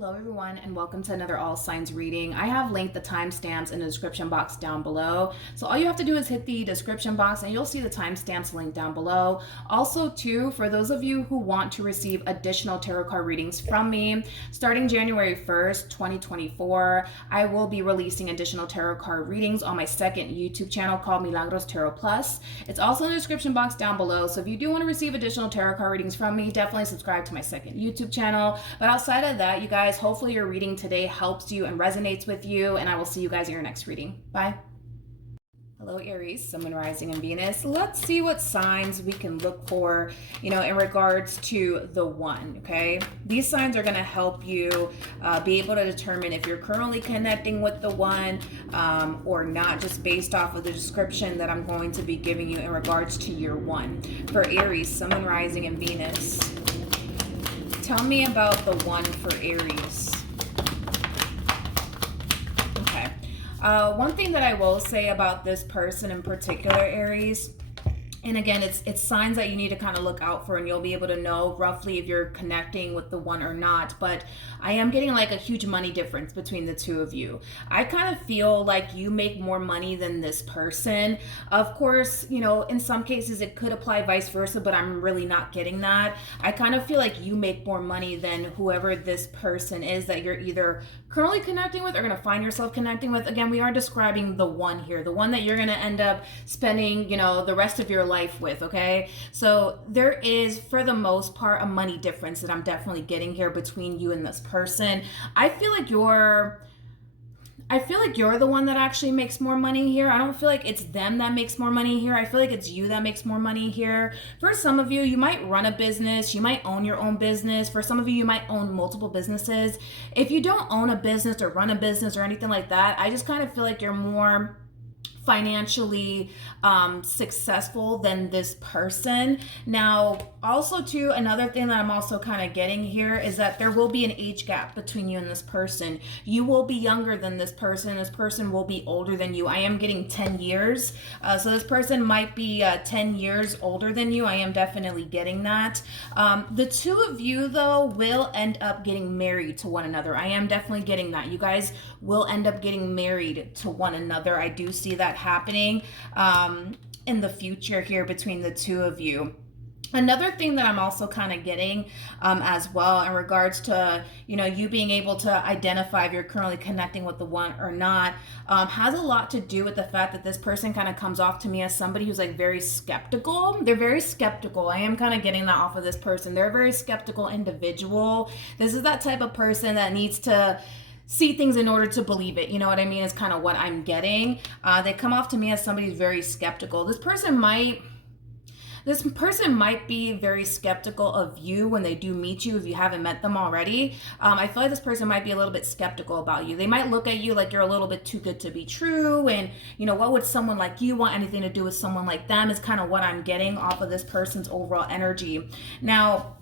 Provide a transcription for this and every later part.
Hello everyone and welcome to another all signs reading. I have linked the timestamps in the description box down below. So all you have to do is hit the description box and you'll see the timestamps linked down below. Also too, for those of you who want to receive additional tarot card readings from me, starting January 1st, 2024, I will be releasing additional tarot card readings on my second YouTube channel called Milagros Tarot Plus. It's also in the description box down below. So if you do want to receive additional tarot card readings from me, definitely subscribe to my second YouTube channel. But outside of that, you guys, hopefully your reading today helps you and resonates with you, and I will see you guys in your next reading. Bye. Hello Aries, Sun, Moon, Rising, and Venus. Let's see what signs we can look for, in regards to the one, okay? These signs are going to help you be able to determine if you're currently connecting with the one or not, just based off of the description that I'm going to be giving you in regards to your one. For Aries, Sun, Moon, Rising, and Venus. Tell me about the one for Aries. Okay. One thing that I will say about this person in particular, Aries, and again, it's signs that you need to kind of look out for, and you'll be able to know roughly if you're connecting with the one or not. But I am getting like a huge money difference between the two of you. I kind of feel like you make more money than this person. Of course, in some cases it could apply vice versa, but I'm really not getting that. I kind of feel like you make more money than whoever this person is that you're either currently connecting with or going to find yourself connecting with. Again, we are describing the one here, the one that you're going to end up spending, the rest of your life with, okay? So there is, for the most part, a money difference that I'm definitely getting here between you and this person. I feel like you're the one that actually makes more money here. I don't feel like it's them that makes more money here. I feel like it's you that makes more money here. For some of you, you might run a business. You might own your own business. For some of you, you might own multiple businesses. If you don't own a business or run a business or anything like that, I just kind of feel like you're more financially successful than this person. Now, also too, another thing that I'm also kind of getting here is that there will be an age gap between you and this person. You will be younger than this person. This person will be older than you. I am getting 10 years. So this person might be 10 years older than you. I am definitely getting that. The two of you, though, will end up getting married to one another. I am definitely getting that. You guys will end up getting married to one another. I do see that happening in the future here between the two of you. Another thing that I'm also kind of getting as well in regards to, you being able to identify if you're currently connecting with the one or not, has a lot to do with the fact that this person kind of comes off to me as somebody who's like very skeptical. They're very skeptical. I am kind of getting that off of this person. They're a very skeptical individual. This is that type of person that needs to see things in order to believe it. You know what I mean? Is kind of what I'm getting. They come off to me as somebody who's very skeptical. This person might be very skeptical of you when they do meet you if you haven't met them already. I feel like this person might be a little bit skeptical about you. They might look at you like you're a little bit too good to be true, and what would someone like you want anything to do with someone like them, is kind of what I'm getting off of this person's overall energy. Now,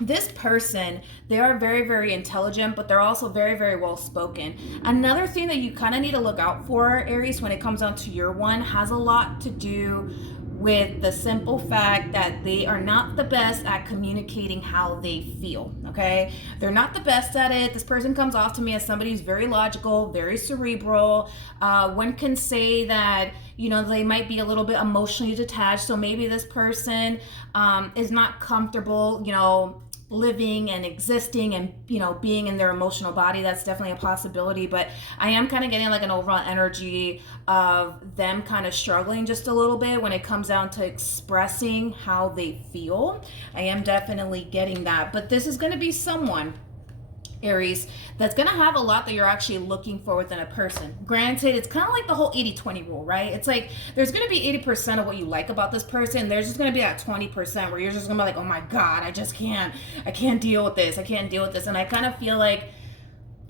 this person, they are very, very intelligent, but they're also very, very well spoken. Another thing that you kind of need to look out for, Aries, when it comes down to your one, has a lot to do with the simple fact that they are not the best at communicating how they feel, okay? They're not the best at it. This person comes off to me as somebody who's very logical, very cerebral. One can say that they might be a little bit emotionally detached. So maybe this person is not comfortable, living and existing and being in their emotional body. That's definitely a possibility, but I am kind of getting like an overall energy of them kind of struggling just a little bit when it comes down to expressing how they feel. I am definitely getting that, but this is going to be someone, Aries, that's going to have a lot that you're actually looking for within a person. Granted, it's kind of like the whole 80-20 rule, right? It's like there's going to be 80% of what you like about this person. There's just going to be that 20% where you're just going to be like, oh my God, I can't deal with this. I can't deal with this. And I kind of feel like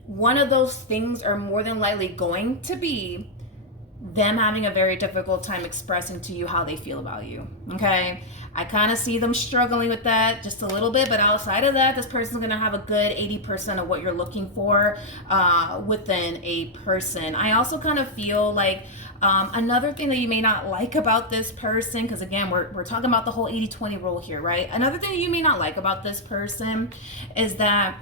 one of those things are more than likely going to be them having a very difficult time expressing to you how they feel about you, okay? I kind of see them struggling with that just a little bit, but outside of that, this person's going to have a good 80% of what you're looking for within a person. I also kind of feel like another thing that you may not like about this person, because again, we're talking about the whole 80-20 rule here, right? Another thing that you may not like about this person is that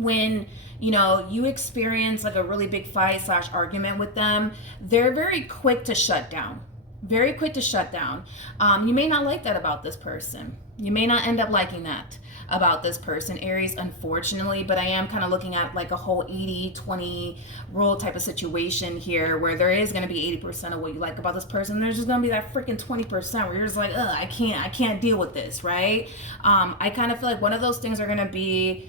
when you experience like a really big fight / argument with them, they're very quick to shut down. Very quick to shut down. You may not like that about this person. You may not end up liking that about this person, Aries, unfortunately, but I am kind of looking at like a whole 80-20 rule type of situation here, where there is going to be 80% of what you like about this person. There's just going to be that freaking 20% where you're just like, I can't deal with this, right? I kind of feel like one of those things are going to be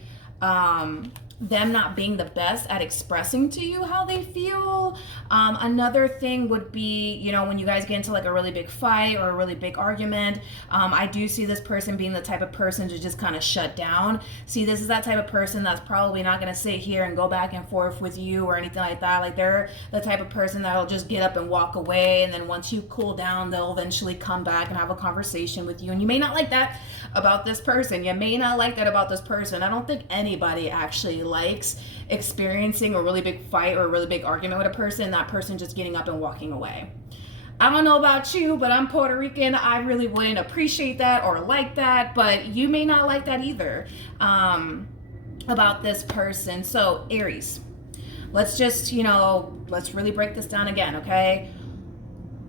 them not being the best at expressing to you how they feel. Another thing would be, when you guys get into like a really big fight or a really big argument, I do see this person being the type of person to just kind of shut down. See, this is that type of person that's probably not going to sit here and go back and forth with you or anything like that. Like, they're the type of person that'll just get up and walk away, and then once you cool down, they'll eventually come back and have a conversation with you. And you may not like that about this person. You may not like that about this person. I don't think anybody actually likes experiencing a really big fight or a really big argument with a person, that person just getting up and walking away. I don't know about you, but I'm Puerto Rican. I really wouldn't appreciate that or like that, but you may not like that either about this person. So Aries, let's just, let's really break this down again, okay?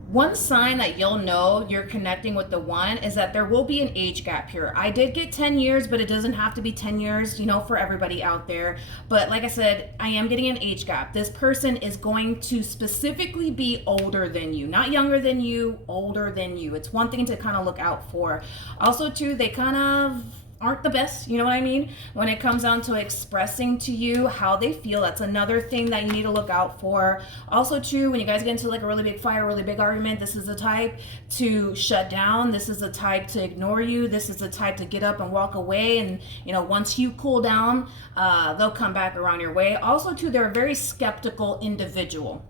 One sign that you'll know you're connecting with the one is that there will be an age gap here. I did get 10 years, but it doesn't have to be 10 years, for everybody out there. But like I said, I am getting an age gap. This person is going to specifically be older than you, not younger than you, older than you. It's one thing to kind of look out for. Also, too, they kind of aren't the best, you know what I mean? When it comes down to expressing to you how they feel, that's another thing that you need to look out for. Also, too, when you guys get into like a really big fight, a really big argument, this is the type to shut down. This is the type to ignore you. This is the type to get up and walk away. And, once you cool down, they'll come back around your way. Also, too, they're a very skeptical individual.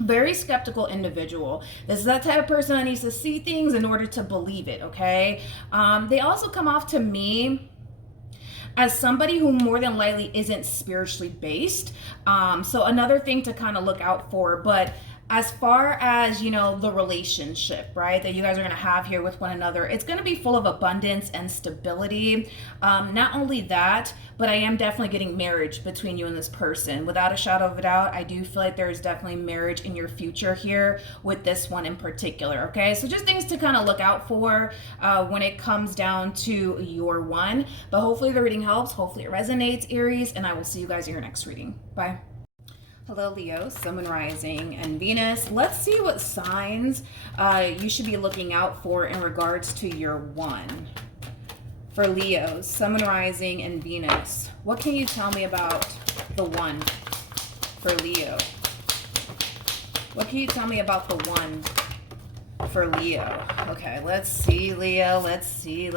Very skeptical individual. This is that type of person that needs to see things in order to believe it, okay? They also come off to me as somebody who more than likely isn't spiritually based. So another thing to kind of look out for. But as far as, the relationship, right, that you guys are going to have here with one another, it's going to be full of abundance and stability. Not only that, but I am definitely getting marriage between you and this person. Without a shadow of a doubt, I do feel like there's definitely marriage in your future here with this one in particular, okay? So just things to kind of look out for when it comes down to your one. But hopefully the reading helps. Hopefully it resonates, Aries, and I will see you guys in your next reading. Bye. Hello, Leo, Sun, Moon, Rising, and Venus. Let's see what signs you should be looking out for in regards to your one. For Leo, Sun, Moon, Rising, and Venus, what can you tell me about the one for Leo? What can you tell me about the one for Leo? Okay, let's see, Leo. Let's see.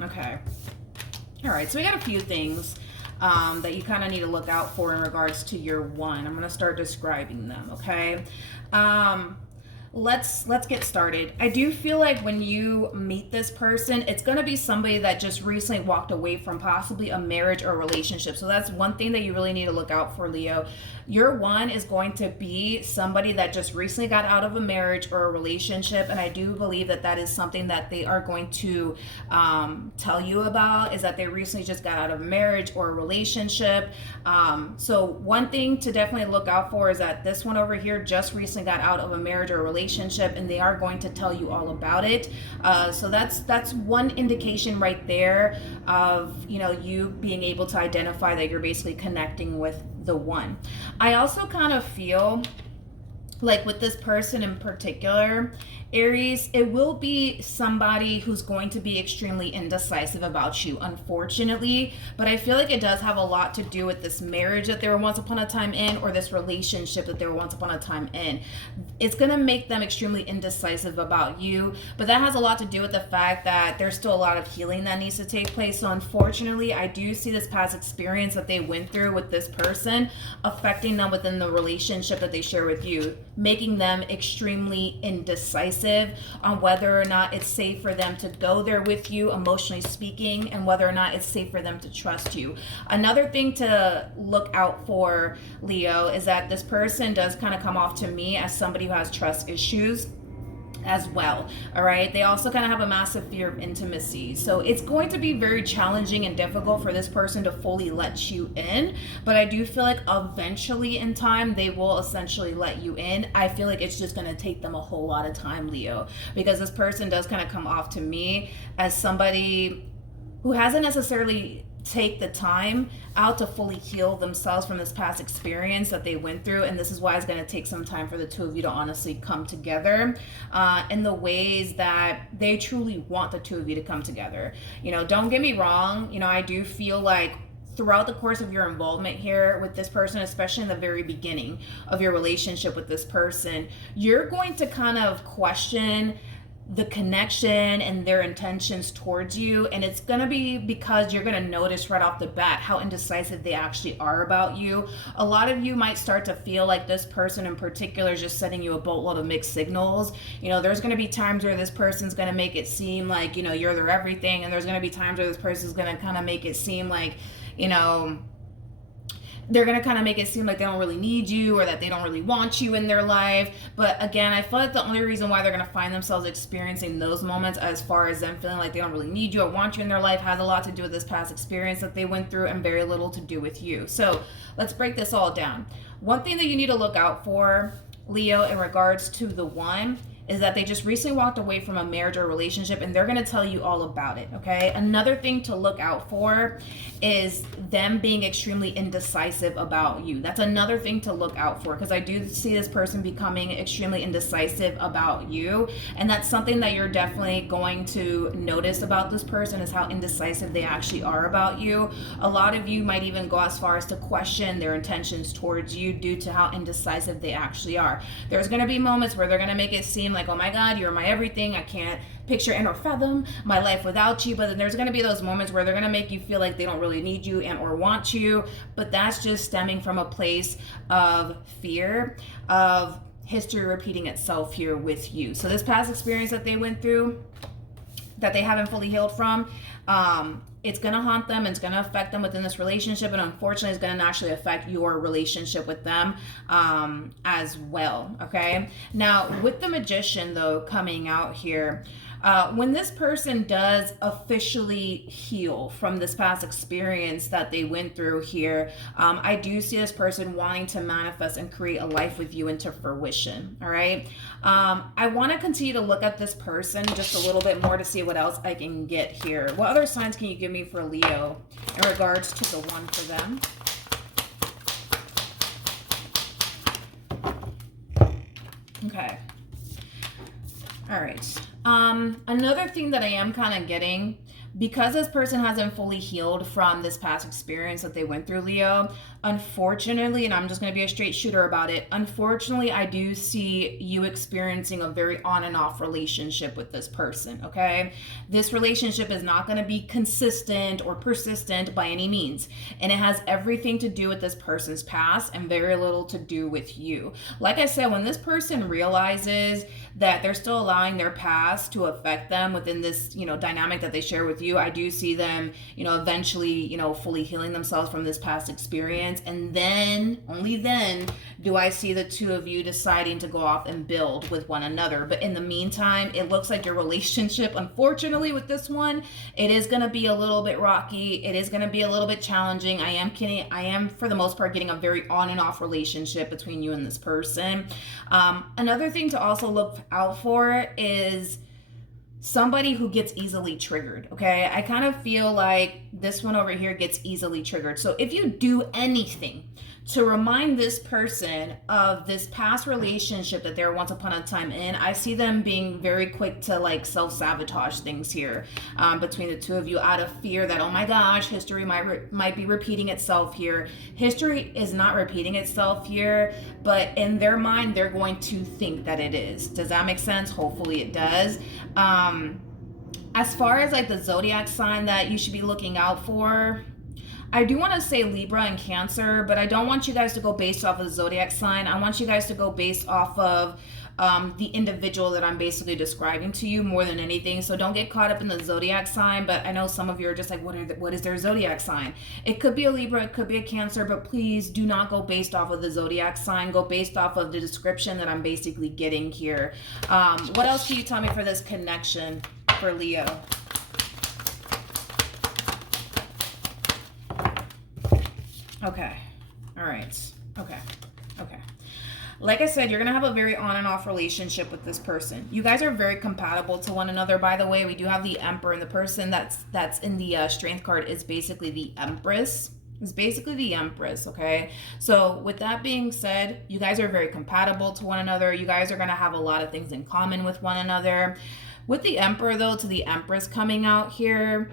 Okay. All right, so we got a few things that you kind of need to look out for in regards to your one. I'm going to start describing them, okay? Let's get started. I do feel like when you meet this person, it's going to be somebody that just recently walked away from possibly a marriage or relationship. So that's one thing that you really need to look out for, Leo. Your one is going to be somebody that just recently got out of a marriage or a relationship, and I do believe that that is something that they are going to tell you about, is that they recently just got out of a marriage or a relationship. So one thing to definitely look out for is that this one over here just recently got out of a marriage or a relationship, and they are going to tell you all about it. So that's one indication right there of you being able to identify that you're basically connecting with the one. I also kind of feel like with this person in particular, Aries, it will be somebody who's going to be extremely indecisive about you, unfortunately. But I feel like it does have a lot to do with this marriage that they were once upon a time in, or this relationship that they were once upon a time in. It's going to make them extremely indecisive about you. But that has a lot to do with the fact that there's still a lot of healing that needs to take place. So unfortunately, I do see this past experience that they went through with this person affecting them within the relationship that they share with you, making them extremely indecisive on whether or not it's safe for them to go there with you, emotionally speaking, and whether or not it's safe for them to trust you. Another thing to look out for, Leo, is that this person does kind of come off to me as somebody who has trust issues. as well. All right, they also kind of have a massive fear of intimacy, so it's going to be very challenging and difficult for this person to fully let you in, but I do feel like eventually in time they will essentially let you in. I feel like it's just going to take them a whole lot of time, Leo, because this person does kind of come off to me as somebody who hasn't necessarily take the time out to fully heal themselves from this past experience that they went through, and this is why it's going to take some time for the two of you to honestly come together in the ways that they truly want the two of you to come together. Don't get me wrong, I do feel like throughout the course of your involvement here with this person, especially in the very beginning of your relationship with this person, you're going to kind of question the connection and their intentions towards you, and it's gonna be because you're gonna notice right off the bat how indecisive they actually are about you. A lot of you might start to feel like this person in particular is just sending you a boatload of mixed signals. There's gonna be times where this person's gonna make it seem like you're their everything, and there's gonna be times where this person's gonna kind of make it seem like they're going to kind of make it seem like they don't really need you or that they don't really want you in their life. But again, I feel like the only reason why they're going to find themselves experiencing those moments as far as them feeling like they don't really need you or want you in their life has a lot to do with this past experience that they went through and very little to do with you. So let's break this all down. One thing that you need to look out for, Leo, in regards to the one, is that they just recently walked away from a marriage or relationship, and they're going to tell you all about it, okay? Another thing to look out for is them being extremely indecisive about you. That's another thing to look out for, because I do see this person becoming extremely indecisive about you, and that's something that you're definitely going to notice about this person, is how indecisive they actually are about you. A lot of you might even go as far as to question their intentions towards you due to how indecisive they actually are. There's going to be moments where they're going to make it seem like, oh my God, you're my everything. I can't picture and or fathom my life without you. But then there's going to be those moments where they're going to make you feel like they don't really need you and or want you. But that's just stemming from a place of fear of history repeating itself here with you. So this past experience that they went through, that they haven't fully healed from, it's going to haunt them, and it's going to affect them within this relationship, and unfortunately it's going to naturally affect your relationship with them as well. Okay, now with the Magician though coming out here, when this person does officially heal from this past experience that they went through here, I do see this person wanting to manifest and create a life with you into fruition. All right, I want to continue to look at this person just a little bit more to see what else I can get here. What other signs can you give me for Leo in regards to the one for them? Okay. All right. Another thing that I am kind of getting, because this person hasn't fully healed from this past experience that they went through, Leo, unfortunately, and I'm just going to be a straight shooter about it, unfortunately, I do see you experiencing a very on and off relationship with this person, okay? This relationship is not going to be consistent or persistent by any means, and it has everything to do with this person's past and very little to do with you. Like I said, when this person realizes that they're still allowing their past to affect them within this, dynamic that they share with you, I do see them, eventually, fully healing themselves from this past experience. And then, only then, do I see the two of you deciding to go off and build with one another. But in the meantime, it looks like your relationship, unfortunately with this one, it is going to be a little bit rocky. It is going to be a little bit challenging. I am for the most part getting a very on and off relationship between you and this person. Another thing to also look out for is somebody who gets easily triggered, okay? I kind of feel like this one over here gets easily triggered. So if you do anything to remind this person of this past relationship that they were once upon a time in, I see them being very quick to like self-sabotage things here between the two of you out of fear that, oh my gosh, history might be repeating itself here. History is not repeating itself here, but in their mind, they're going to think that it is. Does that make sense? Hopefully it does. As far as like the zodiac sign that you should be looking out for, I do want to say Libra and Cancer, but I don't want you guys to go based off of the zodiac sign. I want you guys to go based off of the individual that I'm basically describing to you more than anything. So don't get caught up in the zodiac sign. But I know some of you are just like, what is their zodiac sign? It could be a Libra, it could be a Cancer, but please do not go based off of the zodiac sign. Go based off of the description that I'm basically getting here. What else can you tell me for this connection for Leo? Okay. All right. Okay. Like I said, you're going to have a very on and off relationship with this person. You guys are very compatible to one another. By the way, we do have the Emperor, and the person that's in the Strength card is basically the Empress. It's basically the Empress, okay? So with that being said, you guys are very compatible to one another. You guys are going to have a lot of things in common with one another. With the Emperor, though, to the Empress coming out here,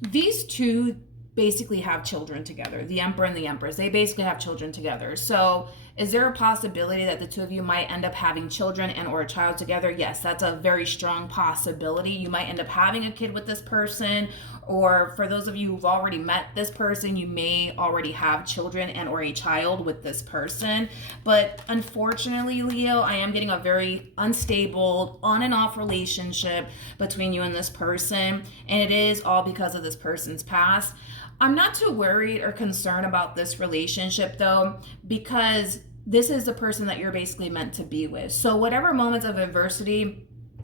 these two basically have children together. The Emperor and the Empress, they basically have children together. So is there a possibility that the two of you might end up having children and or a child together? Yes, that's a very strong possibility. You might end up having a kid with this person, or for those of you who've already met this person, you may already have children and or a child with this person. But unfortunately, Leo, I am getting a very unstable on and off relationship between you and this person, and it is all because of this person's past. I'm not too worried or concerned about this relationship though, because this is the person that you're basically meant to be with. So whatever moments of adversity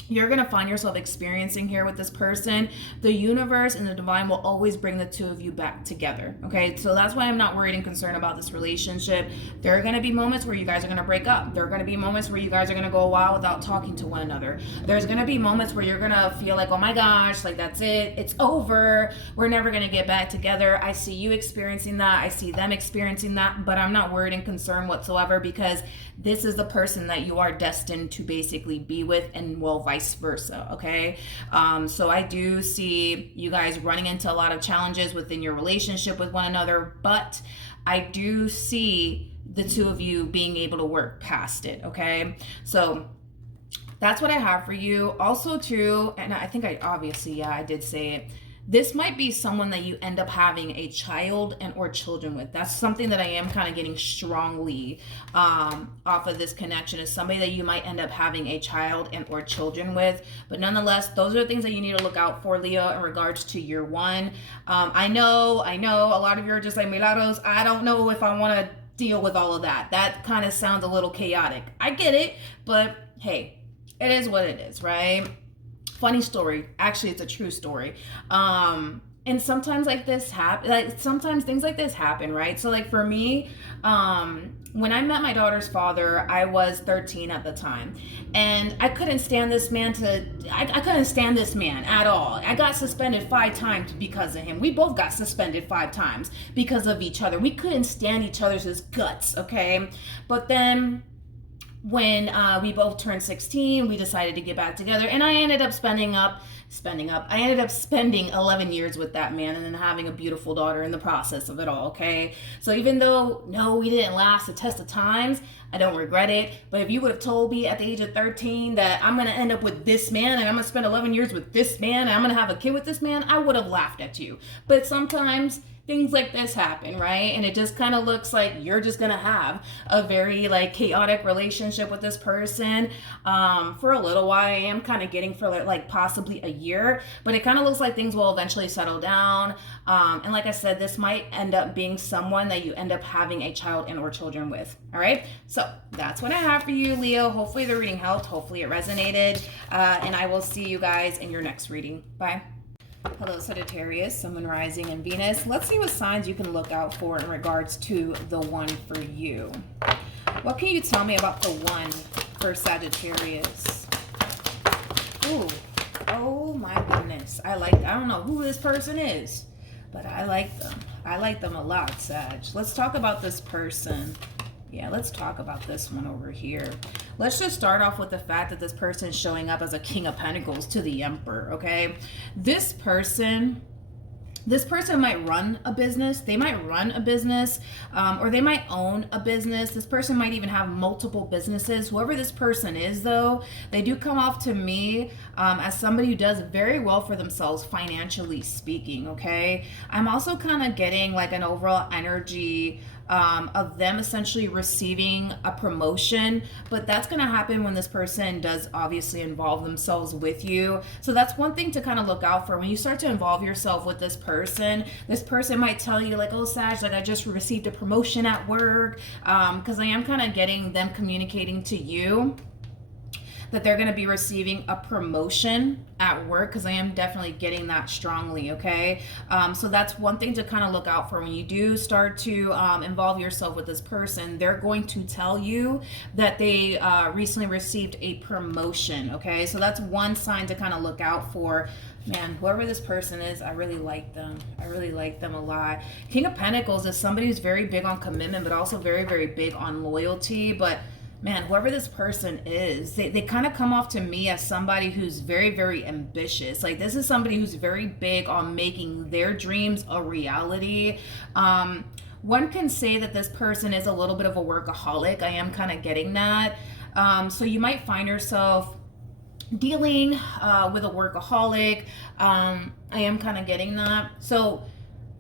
you're going to find yourself experiencing here with this person, the universe and the divine will always bring the two of you back together. Okay, so that's why I'm not worried and concerned about this relationship. There are going to be moments where you guys are going to break up. There are going to be moments where you guys are going to go a while without talking to one another. There's going to be moments where you're going to feel like, oh my gosh, like that's it, it's over, we're never going to get back together. I see you experiencing that, I see them experiencing that, but I'm not worried and concerned whatsoever, because this is the person that you are destined to basically be with, and well, vice versa. Okay, so I do see you guys running into a lot of challenges within your relationship with one another, but I do see the two of you being able to work past it. Okay, so that's what I have for you. Also too, and I think I did say it, this might be someone that you end up having a child and or children with. That's something that I am kind of getting strongly off of this connection, is somebody that you might end up having a child and or children with. But nonetheless, those are things that you need to look out for, Leo, in regards to year one. I know a lot of you are just like, Milagros, I don't know if I want to deal with all of that. That kind of sounds a little chaotic. I get it, but hey, it is what it is, right? Funny story. Actually, it's a true story. And sometimes like this sometimes things like this happen, right? So like for me, when I met my daughter's father, I was 13 at the time, and I couldn't stand this man I couldn't stand this man at all. I got suspended 5 times because of him. We both got suspended 5 times because of each other. We couldn't stand each other's guts, okay? But then when we both turned 16, we decided to get back together, and I ended up spending 11 years with that man, and then having a beautiful daughter in the process of it all, okay? So even though, no, we didn't last the test of times, I don't regret it. But if you would have told me at the age of 13 that I'm going to end up with this man, and I'm going to spend 11 years with this man, and I'm going to have a kid with this man, I would have laughed at you. But sometimes things like this happen, right? And it just kind of looks like you're just gonna have a very like chaotic relationship with this person for a little while. I am kind of getting for like possibly a year, but it kind of looks like things will eventually settle down. And like I said, this might end up being someone that you end up having a child and or children with. All right, so that's what I have for you, Leo. Hopefully the reading helped, hopefully it resonated, and I will see you guys in your next reading. Bye. Hello, Sagittarius, Sun, Moon, Rising, and Venus. Let's see what signs you can look out for in regards to the one for you. What can you tell me about the one for Sagittarius? Ooh, oh my goodness. I don't know who this person is, but I like them. I like them a lot, Sag. Let's talk about this person. Yeah, let's talk about this one over here. Let's just start off with the fact that this person is showing up as a King of Pentacles to the Emperor, okay? This person might run a business. They might run a business, or they might own a business. This person might even have multiple businesses. Whoever this person is, though, they do come off to me as somebody who does very well for themselves, financially speaking, okay? I'm also kind of getting like an overall energy of them essentially receiving a promotion, but that's going to happen when this person does obviously involve themselves with you. So that's one thing to kind of look out for. When you start to involve yourself with this person might tell you like, oh, Sag, like I just received a promotion at work, because I am kind of getting them communicating to you that they're going to be receiving a promotion at work, because I am definitely getting that strongly, okay? So that's one thing to kind of look out for. When you do start to involve yourself with this person, they're going to tell you that they recently received a promotion, okay? So that's one sign to kind of look out for. Man, whoever this person is, I really like them. I really like them a lot. King of Pentacles is somebody who's very big on commitment, but also very, very big on loyalty. But man, whoever this person is, they kind of come off to me as somebody who's very, very ambitious. Like, this is somebody who's very big on making their dreams a reality. One can say that this person is a little bit of a workaholic. I am kind of getting that. So you might find yourself dealing with a workaholic. I am kind of getting that.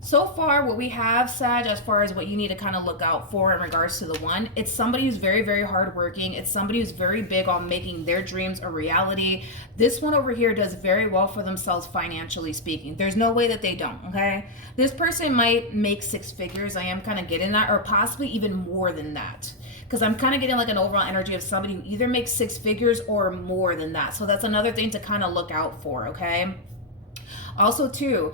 So far, what we have, Sag, as far as what you need to kind of look out for in regards to the one, it's somebody who's very, very hardworking. It's somebody who's very big on making their dreams a reality. This one over here does very well for themselves financially speaking. There's no way that they don't, okay? This person might make six figures. I am kind of getting that, or possibly even more than that. Because I'm kind of getting like an overall energy of somebody who either makes six figures or more than that. So that's another thing to kind of look out for, okay? Also, too,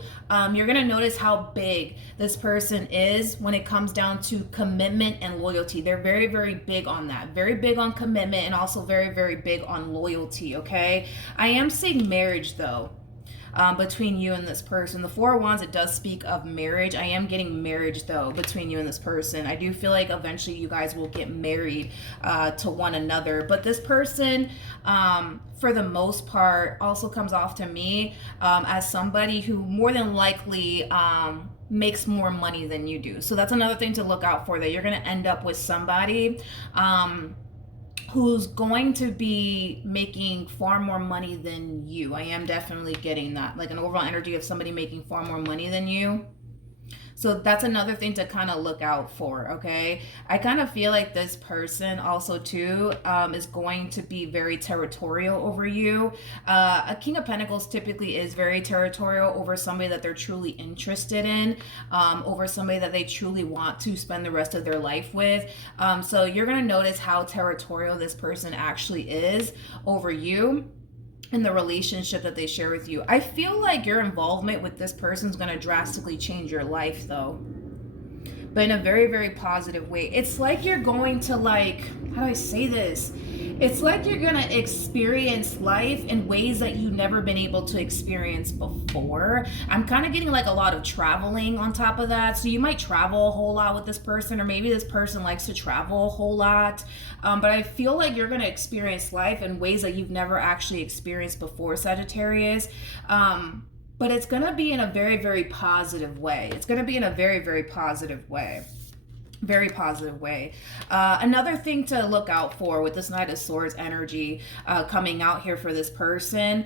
you're going to notice how big this person is when it comes down to commitment and loyalty. They're very, very big on that. Very big on commitment and also very, very big on loyalty, okay? I am seeing marriage, though. Between you and this person. The Four of Wands, it does speak of marriage. I am getting marriage, though, between you and this person. I do feel like eventually you guys will get married to one another. But this person, for the most part, also comes off to me as somebody who more than likely makes more money than you do. So that's another thing to look out for, that you're going to end up with somebody who's going to be making far more money than you. I am definitely getting that, like an overall energy of somebody making far more money than you. So that's another thing to kind of look out for, okay? I kind of feel like this person also, too, is going to be very territorial over you. A King of Pentacles typically is very territorial over somebody that they're truly interested in, over somebody that they truly want to spend the rest of their life with. So you're going to notice how territorial this person actually is over you in the relationship that they share with you. I feel like your involvement with this person is going to drastically change your life, though, but in a very, very positive way. It's like you're going to, like, how do I say this? It's like you're going to experience life in ways that you've never been able to experience before. I'm kind of getting like a lot of traveling on top of that. So you might travel a whole lot with this person, or maybe this person likes to travel a whole lot. But I feel like you're going to experience life in ways that you've never actually experienced before, Sagittarius. But it's going to be in a very, very positive way. It's going to be in a very, very positive way. Very positive way. Another thing to look out for with this Knight of Swords energy coming out here for this person.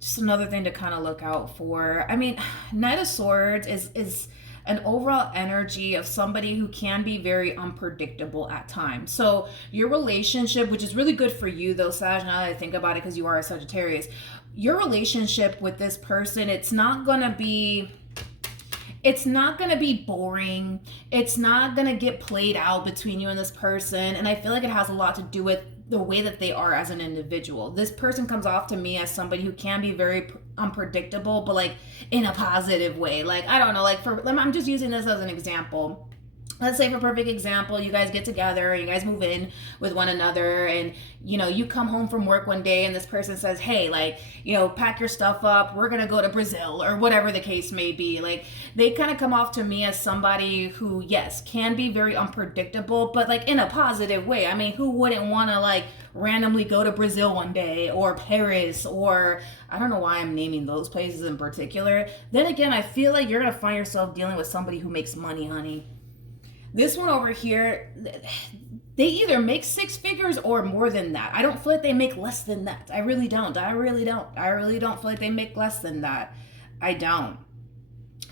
Just another thing to kind of look out for. I mean, Knight of Swords is an overall energy of somebody who can be very unpredictable at times. So your relationship, which is really good for you though, Sag, now that I think about it, because you are a Sagittarius, your relationship with this person, it's not going to be boring. It's not going to get played out between you and this person. And I feel like it has a lot to do with the way that they are as an individual. This person comes off to me as somebody who can be very unpredictable, but like in a positive way. Like, I don't know, like I'm just using this as an example. Let's say, for perfect example, you guys get together, you guys move in with one another, and, you know, you come home from work one day and this person says, hey, like, you know, pack your stuff up, we're going to go to Brazil, or whatever the case may be. Like, they kind of come off to me as somebody who, yes, can be very unpredictable, but like in a positive way. I mean, who wouldn't want to like randomly go to Brazil one day, or Paris, or I don't know why I'm naming those places in particular. Then again, I feel like you're going to find yourself dealing with somebody who makes money, honey. This one over here, they either make six figures or more than that. I don't feel like they make less than that. I really don't. I really don't feel like they make less than that. I don't.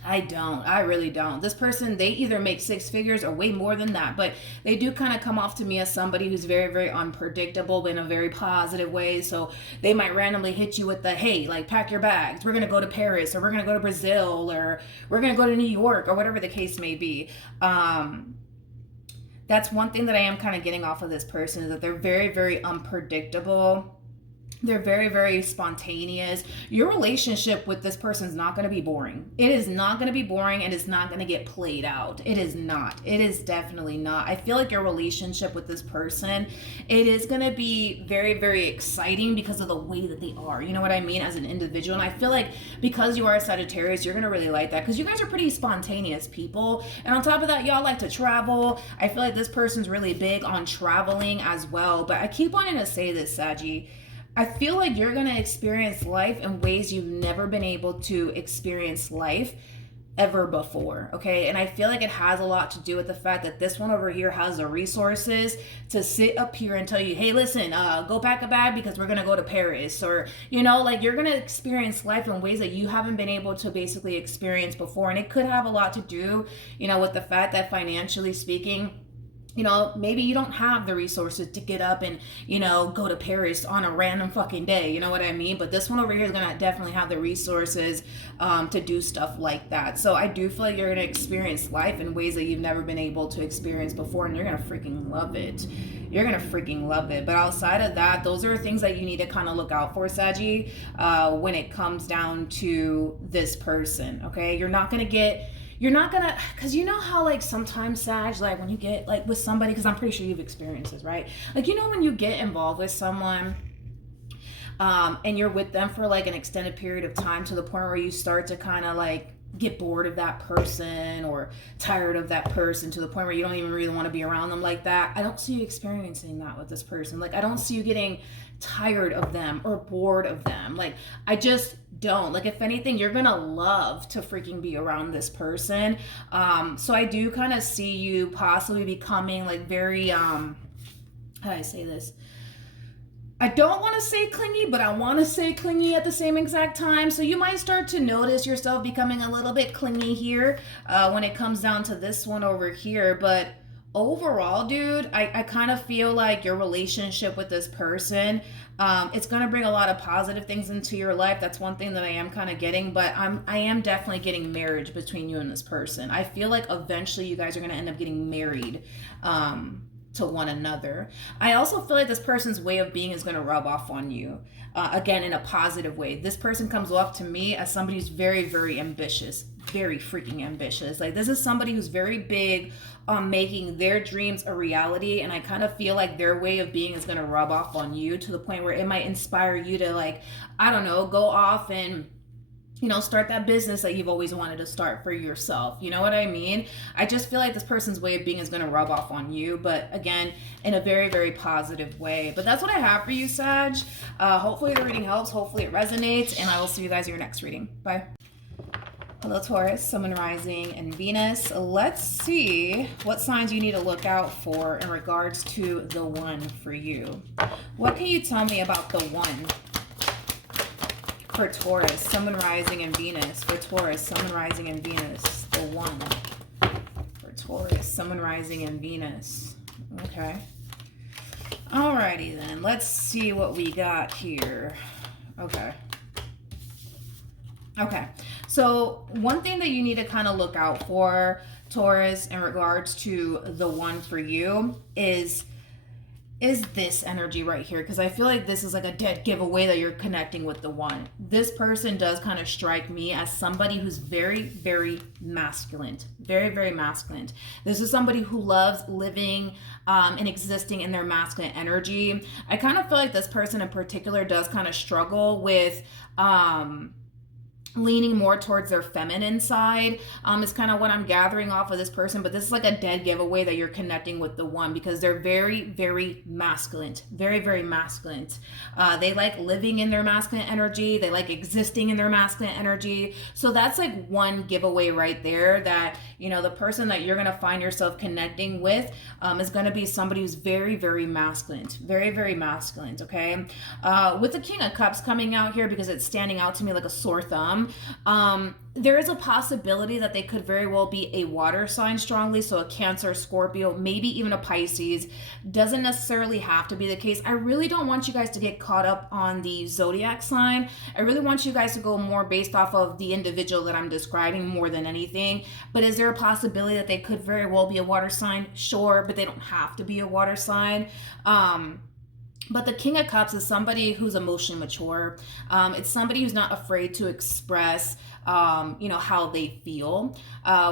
I don't. I really don't. This person, they either make six figures or way more than that, but they do kind of come off to me as somebody who's very, very unpredictable, but in a very positive way. So they might randomly hit you with the, hey, like, pack your bags. We're going to go to Paris, or we're going to go to Brazil, or we're going to go to New York, or whatever the case may be. That's one thing that I am kind of getting off of this person, is that they're very, very unpredictable. They're very, very spontaneous. Your relationship with this person is not going to be boring. It is not going to be boring, and it's not going to get played out. It is not. It is definitely not. I feel like your relationship with this person, it is going to be very, very exciting because of the way that they are. You know what I mean? As an individual. And I feel like because you are a Sagittarius, you're going to really like that, because you guys are pretty spontaneous people. And on top of that, y'all like to travel. I feel like this person's really big on traveling as well. But I keep wanting to say this, Saggy. I feel like you're going to experience life in ways you've never been able to experience life ever before, okay? And I feel like it has a lot to do with the fact that this one over here has the resources to sit up here and tell you, hey, listen, go pack a bag because we're going to go to Paris. Or, you know, like, you're going to experience life in ways that you haven't been able to basically experience before. And it could have a lot to do, you know, with the fact that financially speaking, you know, maybe you don't have the resources to get up and, you know, go to Paris on a random fucking day. You know what I mean? But this one over here is going to definitely have the resources to do stuff like that. So I do feel like you're going to experience life in ways that you've never been able to experience before, and you're going to freaking love it. You're going to freaking love it. But outside of that, those are things that you need to kind of look out for, Saggy, when it comes down to this person, okay? You're not going to, because you know how, like, sometimes, Sag, like, when you get, like, with somebody, because I'm pretty sure you've experienced this, right? Like, you know, when you get involved with someone, and you're with them for, like, an extended period of time, to the point where you start to kind of, like, get bored of that person or tired of that person, to the point where you don't even really want to be around them like that. I don't see you experiencing that with this person. Like, I don't see you getting tired of them or bored of them. Like, I just don't. Like, if anything, you're gonna love to freaking be around this person. So I do kind of see you possibly becoming, like, very how do I say this? I don't want to say clingy, but I want to say clingy at the same exact time. So you might start to notice yourself becoming a little bit clingy here when it comes down to this one over here. But overall, dude, I kind of feel like your relationship with this person, it's going to bring a lot of positive things into your life. That's one thing that I am kind of getting, but I am definitely getting marriage between you and this person. I feel like eventually you guys are going to end up getting married to one another. I also feel like this person's way of being is going to rub off on you. Again, in a positive way. This person comes off to me as somebody who's very, very ambitious. Very freaking ambitious. Like, this is somebody who's very big on making their dreams a reality, and I kind of feel like their way of being is going to rub off on you, to the point where it might inspire you to, like, I don't know, go off and, you know, start that business that you've always wanted to start for yourself. You know what I mean? I just feel like this person's way of being is going to rub off on you, but again, in a very, very positive way. But that's what I have for you, Sag. Hopefully the reading helps. Hopefully it resonates, and I will see you guys in your next reading. Bye. Hello, Taurus, Sun, Moon, Rising, and Venus. Let's see what signs you need to look out for in regards to the one for you. What can you tell me about the one for Taurus, Sun, Moon, Rising, and Venus? For Taurus, Sun, Moon, Rising, and Venus. The one for Taurus, Sun, Moon, Rising, and Venus. Okay. Alrighty then. Let's see what we got here. Okay. Okay. So one thing that you need to kind of look out for, Taurus, in regards to the one for you is this energy right here, because I feel like this is like a dead giveaway that you're connecting with the one. This person does kind of strike me as somebody who's very, very masculine. Very, very masculine. This is somebody who loves living and existing in their masculine energy. I kind of feel like this person in particular does kind of struggle with leaning more towards their feminine side is kind of what I'm gathering off of this person. But this is like a dead giveaway that you're connecting with the one, because they're very, very masculine. Very, very masculine. They like living in their masculine energy. They like existing in their masculine energy. So that's like one giveaway right there, that, you know, the person that you're going to find yourself connecting with is going to be somebody who's very, very masculine. Very, very masculine, okay? With the King of Cups coming out here, because it's standing out to me like a sore thumb, them. There is a possibility that they could very well be a water sign strongly, so a Cancer, Scorpio, maybe even a Pisces. Doesn't necessarily have to be the case. I really don't want you guys to get caught up on the zodiac sign. I really want you guys to go more based off of the individual that I'm describing more than anything. But is there a possibility that they could very well be a water sign? Sure, but they don't have to be a water sign. But the King of Cups is somebody who's emotionally mature. It's somebody who's not afraid to express, how they feel,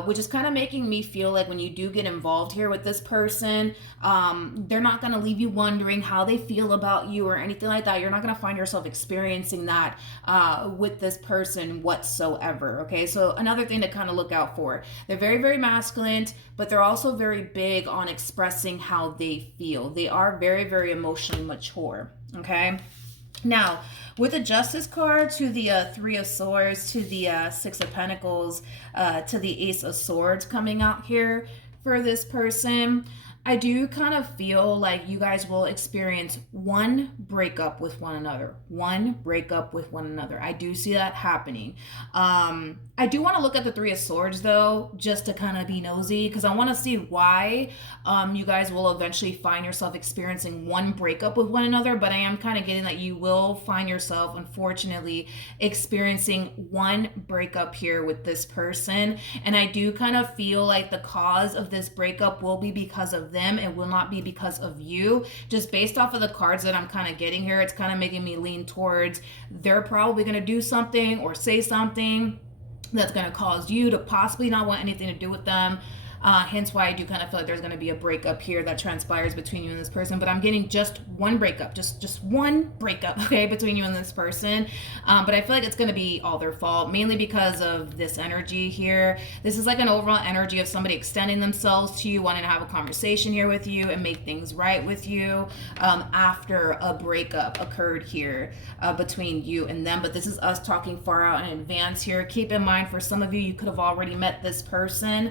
which is kind of making me feel like when you do get involved here with this person, they're not going to leave you wondering how they feel about you or anything like that. You're not going to find yourself experiencing that with this person whatsoever. Okay, so another thing to kind of look out for. They're very, very masculine, but they're also very big on expressing how they feel. They are very, very emotionally mature. Okay. Now, with the Justice card, to the Three of Swords, to the Six of Pentacles, to the Ace of Swords coming out here for this person, I do kind of feel like you guys will experience one breakup with one another. One breakup with one another. I do see that happening. I do want to look at the Three of Swords, though, just to kind of be nosy, because I want to see why you guys will eventually find yourself experiencing one breakup with one another. But I am kind of getting that you will find yourself, unfortunately, experiencing one breakup here with this person. And I do kind of feel like the cause of this breakup will be because of them. It will not be because of you. Just based off of the cards that I'm kind of getting here, it's kind of making me lean towards they're probably going to do something or say something that's going to cause you to possibly not want anything to do with them. Hence why I do kind of feel like there's going to be a breakup here that transpires between you and this person. But I'm getting just one breakup, just one breakup, okay, between you and this person. But I feel like it's going to be all their fault, mainly because of this energy here. This is like an overall energy of somebody extending themselves to you, wanting to have a conversation here with you and make things right with you after a breakup occurred here between you and them. But this is us talking far out in advance here. Keep in mind, for some of you, you could have already met this person.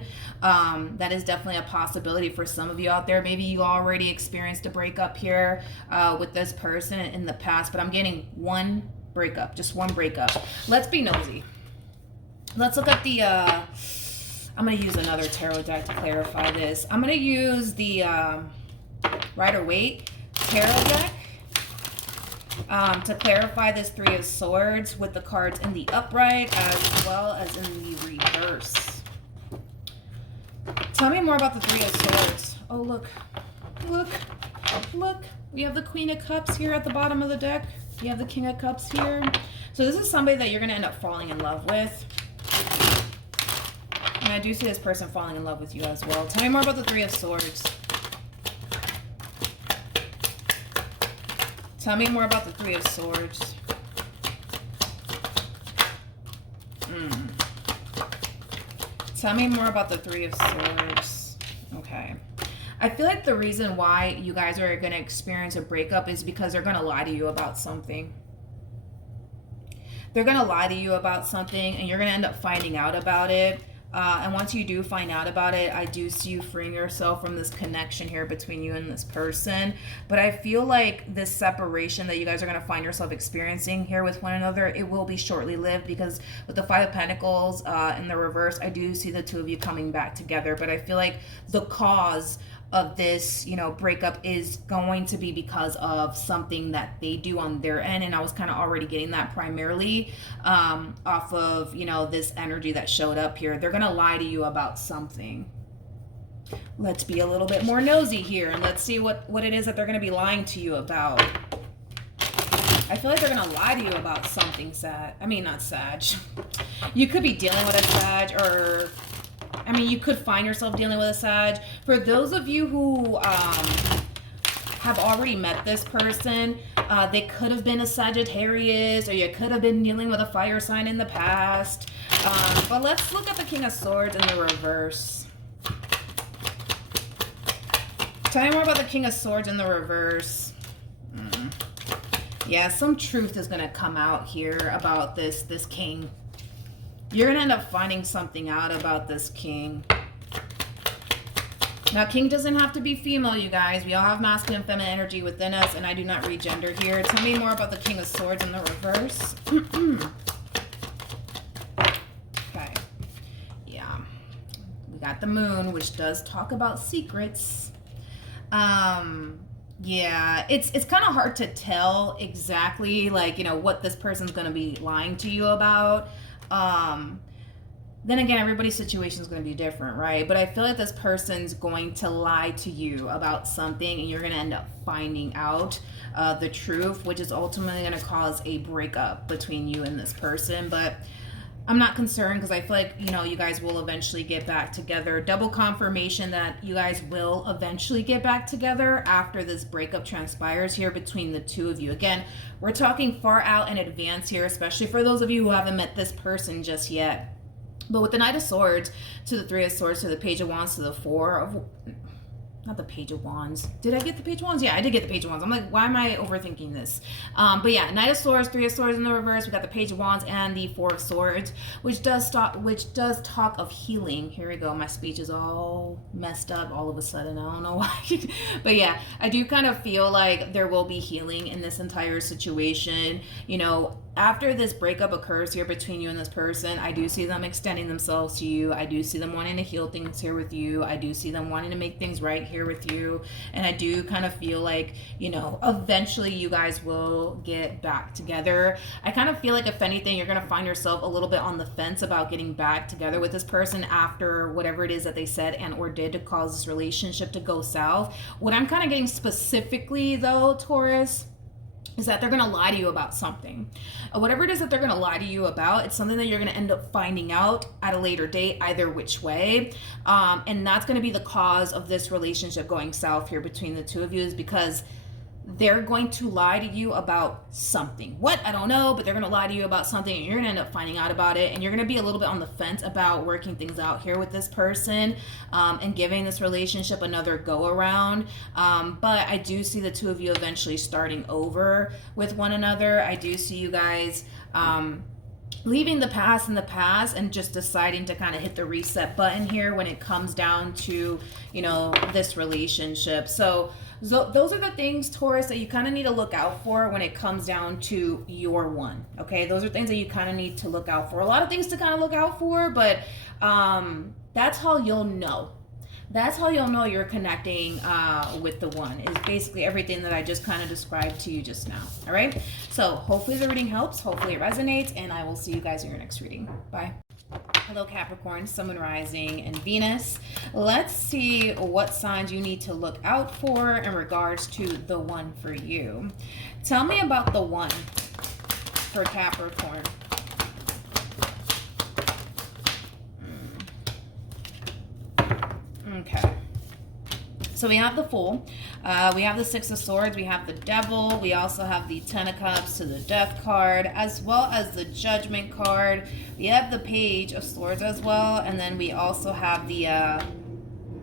That is definitely a possibility for some of you out there. Maybe you already experienced a breakup here with this person in the past, but I'm getting one breakup, just one breakup. Let's be nosy. Let's look at the, I'm going to use another tarot deck to clarify this. I'm going to use the Rider-Waite tarot deck to clarify this Three of Swords with the cards in the upright as well as in the reverse. Tell me more about the Three of Swords. Oh, look. Look. Look. We have the Queen of Cups here at the bottom of the deck. You have the King of Cups here. So this is somebody that you're going to end up falling in love with. And I do see this person falling in love with you as well. Tell me more about the Three of Swords. Tell me more about the Three of Swords. Tell me more about the Three of Swords. Okay. I feel like the reason why you guys are going to experience a breakup is because they're going to lie to you about something. They're going to lie to you about something and you're going to end up finding out about it. And once you do find out about it, I do see you freeing yourself from this connection here between you and this person. But I feel like this separation that you guys are going to find yourself experiencing here with one another, it will be shortly lived, because with the Five of Pentacles in the reverse, I do see the two of you coming back together. But I feel like the cause of this, breakup is going to be because of something that they do on their end. And I was kind of already getting that primarily off of, this energy that showed up here. They're going to lie to you about something. Let's be a little bit more nosy here and let's see what it is that they're going to be lying to you about. I feel like they're going to lie to you about something, not Sag. You could be dealing with a Sag, or you could find yourself dealing with a Sag. For those of you who have already met this person, they could have been a Sagittarius, or you could have been dealing with a fire sign in the past. But let's look at the King of Swords in the reverse. Tell me more about the King of Swords in the reverse. Yeah, some truth is going to come out here about this king. You're going to end up finding something out about this king. Now, king doesn't have to be female, you guys. We all have masculine and feminine energy within us, and I do not read gender here. Tell me more about the King of Swords in the reverse. got the moon, which does talk about secrets. Yeah, it's kind of hard to tell exactly, like, you know, what this person's going to be lying to you about. Then again, everybody's situation is going to be different, right? But I feel like this person's going to lie to you about something, and you're going to end up finding out the truth, which is ultimately going to cause a breakup between you and this person. But I'm not concerned, because I feel like, you know, you guys will eventually get back together. Double confirmation that you guys will eventually get back together after this breakup transpires here between the two of you. Again, we're talking far out in advance here, especially for those of you who haven't met this person just yet. But with the Knight of Swords to the Three of Swords to the Page of Wands to the Four of... Not the Page of Wands. Did I get the Page of Wands? Yeah, I did get the Page of Wands. I'm like, why am I overthinking this? But yeah, Knight of Swords, Three of Swords in the reverse. We got the Page of Wands and the Four of Swords, which does talk of healing. Here we go. My speech is all messed up all of a sudden. I don't know why. But yeah, I do kind of feel like there will be healing in this entire situation. You know, after this breakup occurs here between you and this person, I do see them extending themselves to you. I do see them wanting to heal things here with you. I do see them wanting to make things right here with you. And I do kind of feel like, you know, eventually you guys will get back together. I kind of feel like, if anything, you're going to find yourself a little bit on the fence about getting back together with this person after whatever it is that they said and or did to cause this relationship to go south. What I'm kind of getting specifically, though, Taurus, is that they're going to lie to you about something. Whatever it is that they're going to lie to you about, it's something that you're going to end up finding out at a later date, either which way. And that's going to be the cause of this relationship going south here between the two of you, is because they're going to lie to you about something. What? I don't know, but they're going to lie to you about something, and you're going to end up finding out about it, and you're going to be a little bit on the fence about working things out here with this person, and giving this relationship another go around. But I do see the two of you eventually starting over with one another. I do see you guys leaving the past in the past and just deciding to kind of hit the reset button here when it comes down to, you know, this relationship. So those are the things, Taurus, that you kind of need to look out for when it comes down to your one. Okay, those are things that you kind of need to look out for. A lot of things to kind of look out for, but that's how you'll know. That's how you'll know you're connecting with the one, is basically everything that I just kind of described to you just now. All right, so hopefully the reading helps, hopefully it resonates, and I will see you guys in your next reading. Bye. Hello, Capricorn, Sun, Moon, Rising, and Venus. Let's see what signs you need to look out for in regards to the one for you. Tell me about the one for Capricorn. Okay. So we have the Fool, we have the Six of Swords, we have the Devil, we also have the Ten of Cups to the Death card, as well as the Judgment card. We have the Page of Swords as well, and then we also have the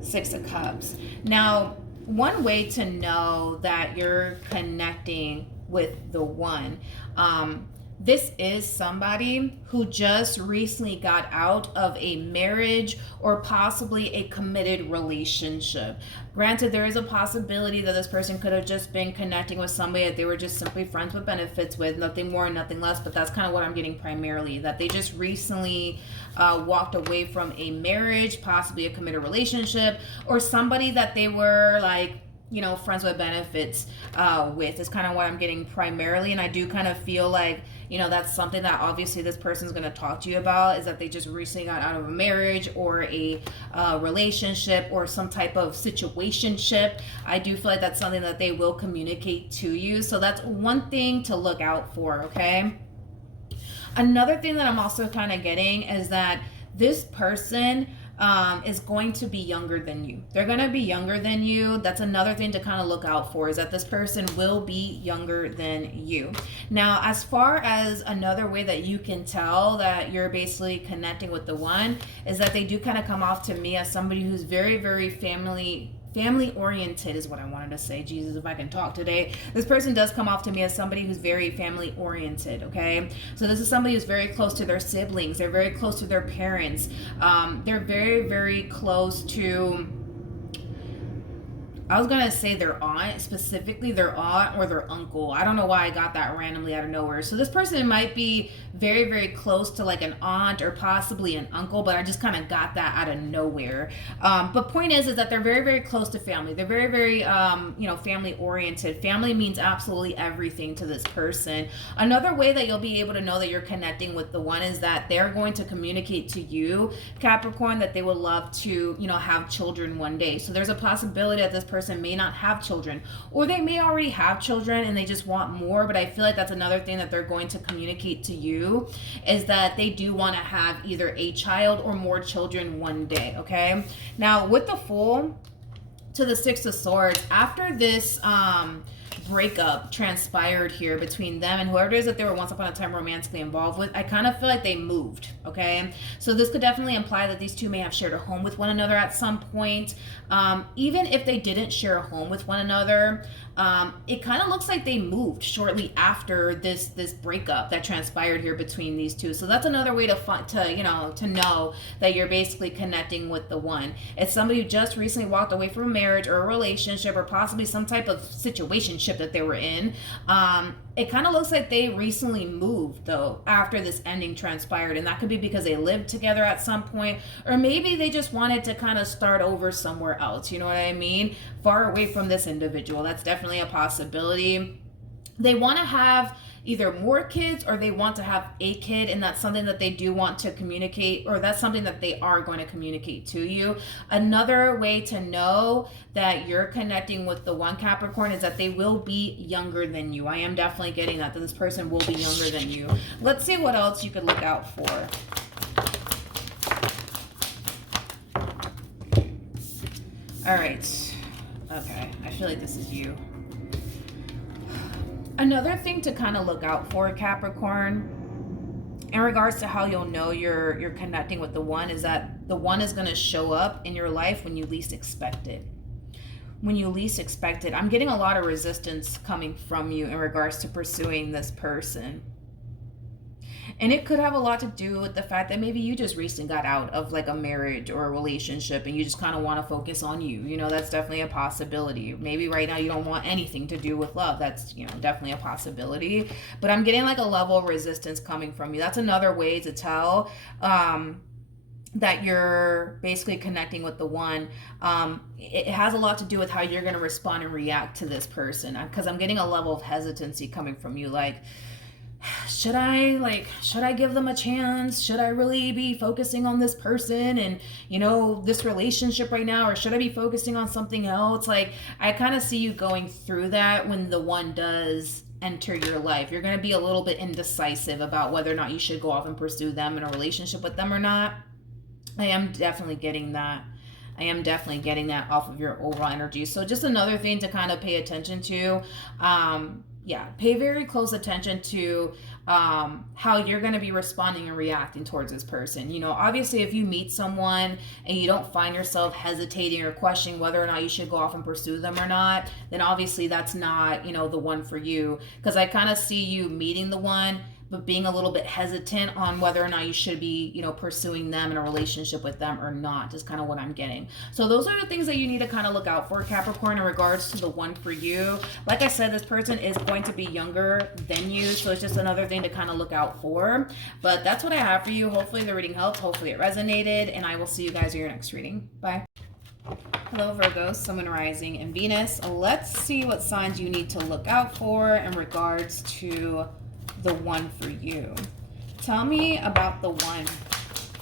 Six of Cups. Now, one way to know that you're connecting with the one, this is somebody who just recently got out of a marriage or possibly a committed relationship. Granted, there is a possibility that this person could have just been connecting with somebody that they were just simply friends with benefits with, nothing more and nothing less, but that's kind of what I'm getting primarily, that they just recently walked away from a marriage, possibly a committed relationship, or somebody that they were like, you know, friends with benefits with, is kind of what I'm getting primarily. And I do kind of feel like, you know, that's something that obviously this person's going to talk to you about, is that they just recently got out of a marriage or a relationship or some type of situationship. I do feel like that's something that they will communicate to you. So that's one thing to look out for, okay? Another thing that I'm also kind of getting is that this person is going to be younger than you. They're going to be younger than you. That's another thing to kind of look out for, is that this person will be younger than you. Now, as far as another way that you can tell that you're basically connecting with the one, is that they do kind of come off to me as somebody who's very, very family oriented, is what I wanted to say. Jesus, if I can talk today. This person does come off to me as somebody who's very family oriented, okay? So this is somebody who's very close to their siblings. They're very close to their parents. They're very, very close to I was going to say their aunt, specifically their aunt or their uncle. I don't know why I got that randomly out of nowhere. So this person might be very, very close to like an aunt or possibly an uncle, but I just kind of got that out of nowhere. But point is that they're very, very close to family. They're very, very, family oriented. Family means absolutely everything to this person. Another way that you'll be able to know that you're connecting with the one is that they're going to communicate to you, Capricorn, that they would love to, have children one day. So there's a possibility that this person may not have children, or they may already have children and they just want more. But I feel like that's another thing that they're going to communicate to you, is that they do want to have either a child or more children one day. Okay, now with the Fool to the Six of Swords, after this breakup transpired here between them and whoever it is that they were once upon a time romantically involved with, I kind of feel like they moved. Okay, so this could definitely imply that these two may have shared a home with one another at some point. Even if they didn't share a home with one another, it kind of looks like they moved shortly after this breakup that transpired here between these two. So that's another way to know that you're basically connecting with the one. It's somebody who just recently walked away from a marriage or a relationship, or possibly some type of situationship that they were in. It kind of looks like they recently moved though after this ending transpired, and that could be because they lived together at some point, or maybe they just wanted to kind of start over somewhere else, you know what I mean, far away from this individual. That's definitely a possibility. They want to have either more kids or they want to have a kid, and that's something that they do want to communicate, or that's something that they are going to communicate to you. Another way to know that you're connecting with the one, Capricorn, is that they will be younger than you. I am definitely getting that this person will be younger than you. Let's see what else you could look out for. All right. Okay, I feel like this is you. Another thing to kind of look out for, Capricorn, in regards to how you'll know you're connecting with the one, is that the one is going to show up in your life when you least expect it. When you least expect it. I'm getting a lot of resistance coming from you in regards to pursuing this person. And it could have a lot to do with the fact that maybe you just recently got out of like a marriage or a relationship and you just kind of want to focus on you. That's definitely a possibility. Maybe right now you don't want anything to do with love. That's, definitely a possibility. But I'm getting like a level of resistance coming from you. That's another way to tell that you're basically connecting with the one. It has a lot to do with how you're going to respond and react to this person. Because I'm getting a level of hesitancy coming from you. Like, should I give them a chance? Should I really be focusing on this person and, this relationship right now? Or should I be focusing on something else? Like, I kind of see you going through that when the one does enter your life. You're going to be a little bit indecisive about whether or not you should go off and pursue them in a relationship with them or not. I am definitely getting that. Off of your overall energy. So just another thing to kind of pay attention to. Pay very close attention to how you're going to be responding and reacting towards this person. Obviously, if you meet someone and you don't find yourself hesitating or questioning whether or not you should go off and pursue them or not, then obviously that's not, the one for you. Because I kind of see you meeting the one, but being a little bit hesitant on whether or not you should be, pursuing them in a relationship with them or not, is kind of what I'm getting. So those are the things that you need to kind of look out for, Capricorn, in regards to the one for you. Like I said, this person is going to be younger than you, so it's just another thing to kind of look out for. But that's what I have for you. Hopefully the reading helped. Hopefully it resonated, and I will see you guys in your next reading. Bye. Hello, Virgo, Sun, Moon, Rising, and Venus. Let's see what signs you need to look out for in regards to the one for you. Tell me about the one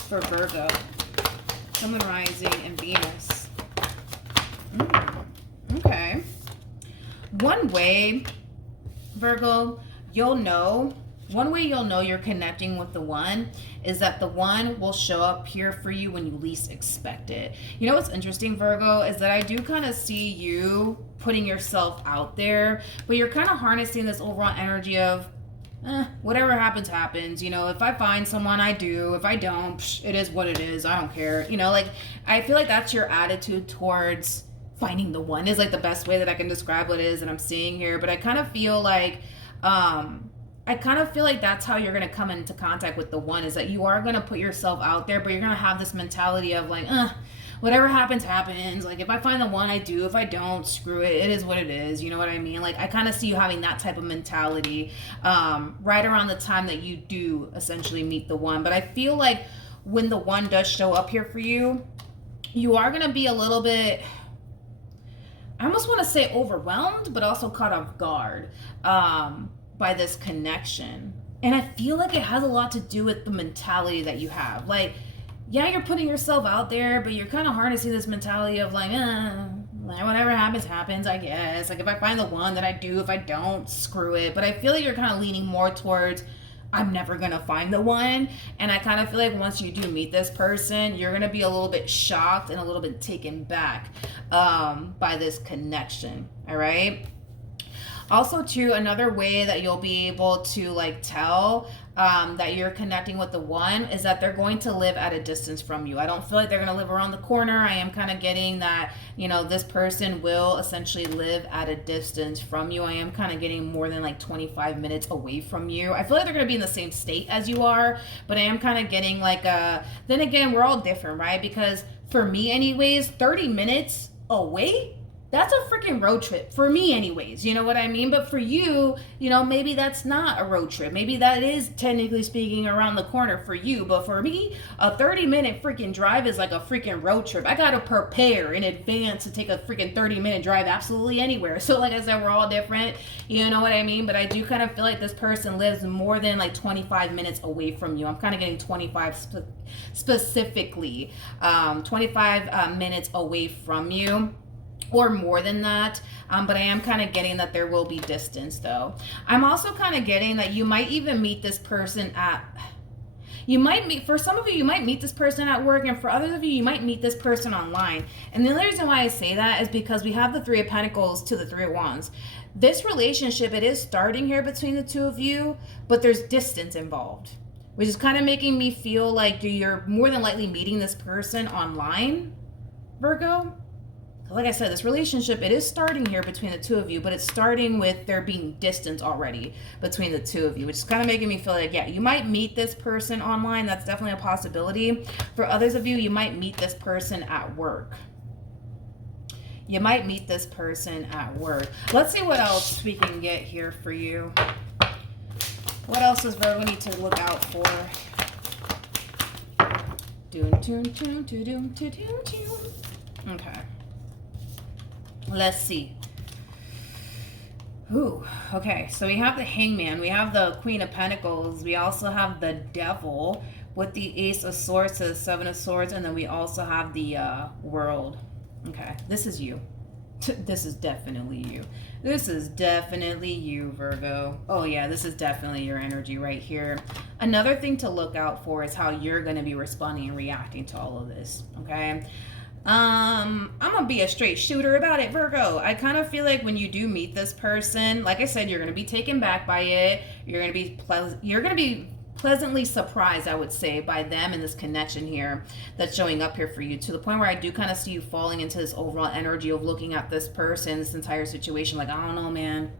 for Virgo, Sun, Moon, Rising, and Venus. Okay. One way, Virgo, one way you'll know you're connecting with the one is that the one will show up here for you when you least expect it. What's interesting, Virgo, is that I do kind of see you putting yourself out there, but you're kind of harnessing this overall energy of, whatever happens, happens. If I find someone, I do. If I don't, it is what it is. I don't care. I feel like that's your attitude towards finding the one, is like the best way that I can describe what it is that I'm seeing here. But I kind of feel like, that's how you're going to come into contact with the one, is that you are going to put yourself out there, but you're going to have this mentality of like, whatever happens, happens. Like, if I find the one, I do. If I don't, screw it. It is what it is. You know what I mean? Like, I kind of see you having that type of mentality right around the time that you do essentially meet the one. But I feel like when the one does show up here for you, you are going to be a little bit, I almost want to say overwhelmed, but also caught off guard by this connection. And I feel like it has a lot to do with the mentality that you have. Like, yeah, you're putting yourself out there, but you're kind of harnessing this mentality of like whatever happens, happens, I guess. Like, if I find the one, that I do. If I don't, screw it. But I feel like you're kind of leaning more towards, I'm never going to find the one. And I kind of feel like once you do meet this person, you're going to be a little bit shocked and a little bit taken back by this connection. All right. Also, too, another way that you'll be able to like tell that you're connecting with the one is that they're going to live at a distance from you. I don't feel like they're going to live around the corner. I am kind of getting that, you know, this person will essentially live at a distance from you. I am kind of getting more than like 25 minutes away from you. I feel like they're going to be in the same state as you are, but I am kind of getting like then again, we're all different, right? Because for me anyways, 30 minutes away, that's a freaking road trip for me anyways, you know what I mean? But for you, you know, maybe that's not a road trip. Maybe that is technically speaking around the corner for you. But for me, a 30-minute freaking drive is like a freaking road trip. I got to prepare in advance to take a freaking 30-minute drive absolutely anywhere. So like I said, we're all different, you know what I mean? But I do kind of feel like this person lives more than like 25 minutes away from you. I'm kind of getting 25 specifically, 25 minutes away from you, or more than that, but I am kind of getting that there will be distance though. I'm also kind of getting that you might even meet this person for some of you, you might meet this person at work, and for others of you, you might meet this person online. And the only reason why I say that is because we have the Three of Pentacles to the Three of Wands. This relationship, it is starting here between the two of you, but there's distance involved, which is kind of making me feel like you're more than likely meeting this person online, Virgo. Like I said, this relationship, it is starting here between the two of you, but it's starting with there being distance already between the two of you, which is kind of making me feel like, yeah, you might meet this person online. That's definitely a possibility. For others of you, you might meet this person at work. You might meet this person at work. Let's see what else we can get here for you. What else does Virgo need to look out for? Okay. Let's see. Ooh, okay. So we have the Hangman. We have the Queen of Pentacles. We also have the Devil with the Ace of Swords to the Seven of Swords. And then we also have the World. Okay. This is you. This is definitely you. This is definitely you, Virgo. Oh, yeah. This is definitely your energy right here. Another thing to look out for is how you're going to be responding and reacting to all of this. Okay. I'm gonna be a straight shooter about it, Virgo. I kind of feel like when you do meet this person, like I said, you're gonna be taken back by it. You're gonna be pleasantly surprised, I would say, by them and this connection here that's showing up here for you, to the point where I do kind of see you falling into this overall energy of looking at this person, this entire situation, like, I don't know, man.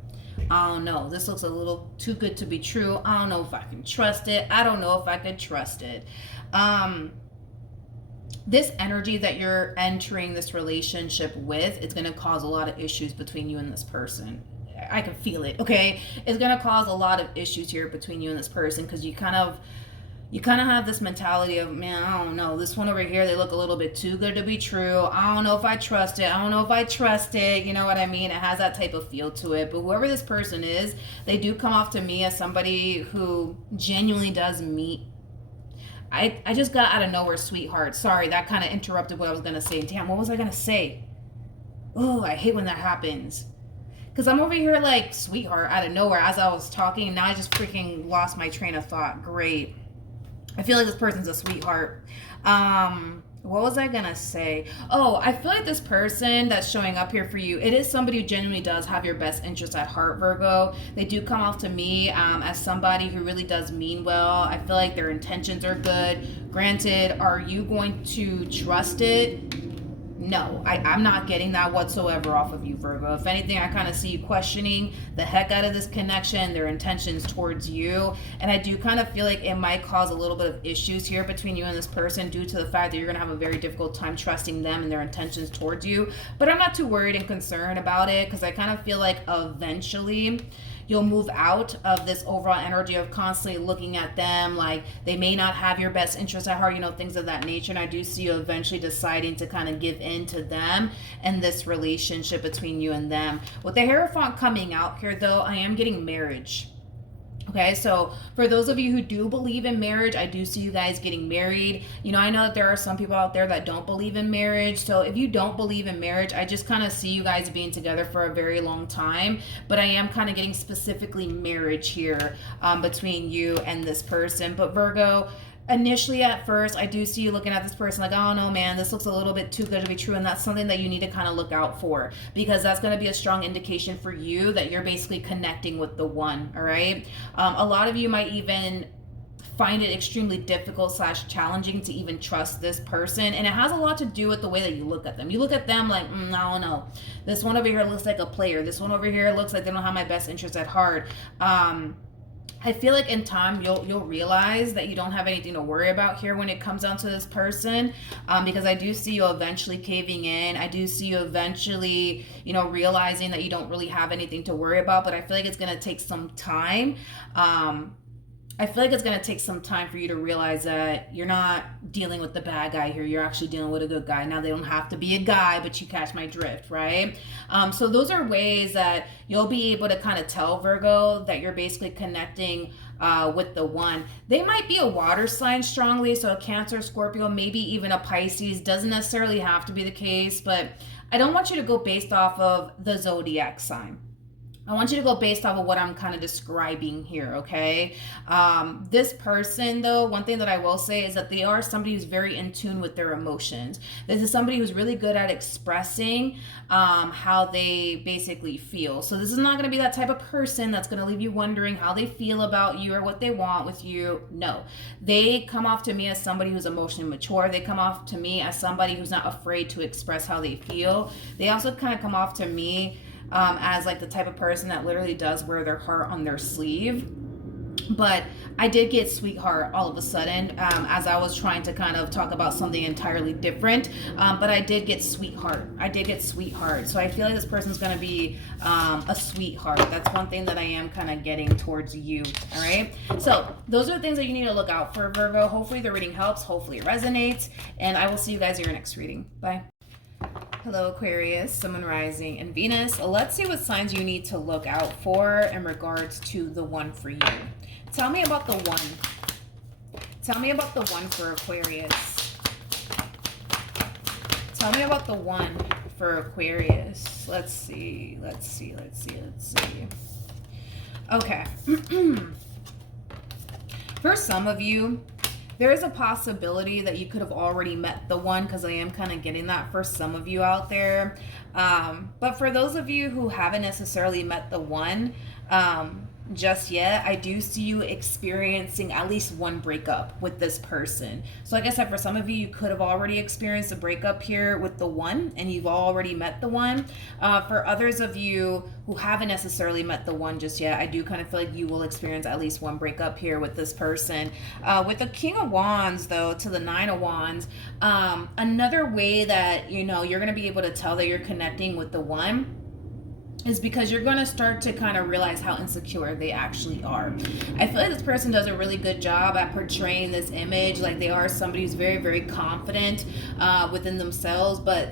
I don't know. This looks a little too good to be true. I don't know if I can trust it. I don't know if I could trust it. This energy that you're entering this relationship with, it's going to cause a lot of issues between you and this person. I can feel it, okay? It's going to cause a lot of issues here between you and this person, because you kind of have this mentality of, man, I don't know, this one over here, they look a little bit too good to be true. I don't know if I trust it. I don't know if I trust it. You know what I mean? It has that type of feel to it. But whoever this person is, they do come off to me as somebody who genuinely does meet. I just got out of nowhere, sweetheart. Sorry, that kind of interrupted what I was going to say. Damn, what was I going to say? Oh, I hate when that happens. Because I'm over here like, sweetheart, out of nowhere as I was talking. And now I just freaking lost my train of thought. Great. I feel like this person's a sweetheart. What was I going to say? Oh, I feel like this person that's showing up here for you, it is somebody who genuinely does have your best interest at heart, Virgo. They do come off to me as somebody who really does mean well. I feel like their intentions are good. Granted, are you going to trust it? no, I'm not getting that whatsoever off of you, Virgo. If anything, I kind of see you questioning the heck out of this connection, their intentions towards you. And I do kind of feel like it might cause a little bit of issues here between you and this person due to the fact that you're going to have a very difficult time trusting them and their intentions towards you. But I'm not too worried and concerned about it, because I kind of feel like eventually you'll move out of this overall energy of constantly looking at them like they may not have your best interest at heart, you know, things of that nature. And I do see you eventually deciding to kind of give in to them and this relationship between you and them. With the Hierophant coming out here, though, I am getting marriage. Okay, so for those of you who do believe in marriage, I do see you guys getting married. You know, I know that there are some people out there that don't believe in marriage. So if you don't believe in marriage, I just kind of see you guys being together for a very long time. But I am kind of getting specifically marriage here between you and this person. But Virgo, initially at first, I do see you looking at this person like, oh no, man, this looks a little bit too good to be true. And that's something that you need to kind of look out for, because that's going to be a strong indication for you that you're basically connecting with the one. All right. A lot of you might even find it extremely difficult / challenging to even trust this person. And it has a lot to do with the way that you look at them. You look at them like, I don't know. This one over here looks like a player. This one over here looks like they don't have my best interest at heart. I feel like in time you'll realize that you don't have anything to worry about here when it comes down to this person, because I do see you eventually caving in. I do see you eventually, you know, realizing that you don't really have anything to worry about. But I feel like it's going to take some time. I feel like it's going to take some time for you to realize that you're not dealing with the bad guy here. You're actually dealing with a good guy. Now, they don't have to be a guy, but you catch my drift, right? So those are ways that you'll be able to kind of tell, Virgo, that you're basically connecting with the one. They might be a water sign strongly, so a Cancer, Scorpio, maybe even a Pisces. Doesn't necessarily have to be the case, but I don't want you to go based off of the zodiac sign. I want you to go based off of what I'm kind of describing here, okay? This person, though, one thing that I will say is that they are somebody who's very in tune with their emotions. This is somebody who's really good at expressing how they basically feel. So this is not going to be that type of person that's going to leave you wondering how they feel about you or what they want with you. No. They come off to me as somebody who's emotionally mature. They come off to me as somebody who's not afraid to express how they feel. They also kind of come off to me as like the type of person that literally does wear their heart on their sleeve. But I did get sweetheart all of a sudden as I was trying to kind of talk about something entirely different. But I did get sweetheart. So I feel like this person's going to be a sweetheart. That's one thing that I am kind of getting towards you. All right. So those are the things that you need to look out for, Virgo. Hopefully the reading helps. Hopefully it resonates. And I will see you guys in your next reading. Bye. Hello, Aquarius, Sun, Moon, Rising, and Venus. Let's see what signs you need to look out for in regards to the one for you. Tell me about the one. Tell me about the one for Aquarius. Tell me about the one for Aquarius. Let's see. Okay. For some of you, there is a possibility that you could have already met the one, because I am kind of getting that for some of you out there. But for those of you who haven't necessarily met the one just yet, I do see you experiencing at least one breakup with this person. So like I said, for some of you, you could have already experienced a breakup here with the one, and you've already met the one. For others of you who haven't necessarily met the one just yet, I do kind of feel like you will experience at least one breakup here with this person. With the King of Wands, though, to the Nine of Wands, another way that, you know, you're going to be able to tell that you're connecting with the one is because you're going to start to kind of realize how insecure they actually are. I feel like this person does a really good job at portraying this image like they are somebody who's very, very confident within themselves, but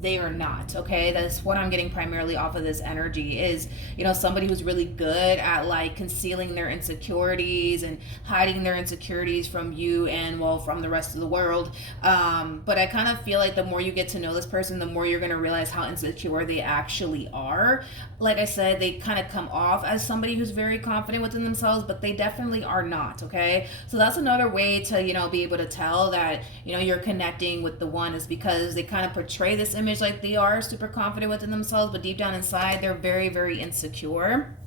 they are not, okay? That's what I'm getting primarily off of this energy is, you know, somebody who's really good at like concealing their insecurities and hiding their insecurities from you and, well, from the rest of the world. But I kind of feel like the more you get to know this person, the more you're going to realize how insecure they actually are. Like I said, they kind of come off as somebody who's very confident within themselves, but they definitely are not, okay? So that's another way to, you know, be able to tell that, you know, you're connecting with the one, is because they kind of portray this image like they are super confident within themselves, but deep down inside, they're very, very insecure.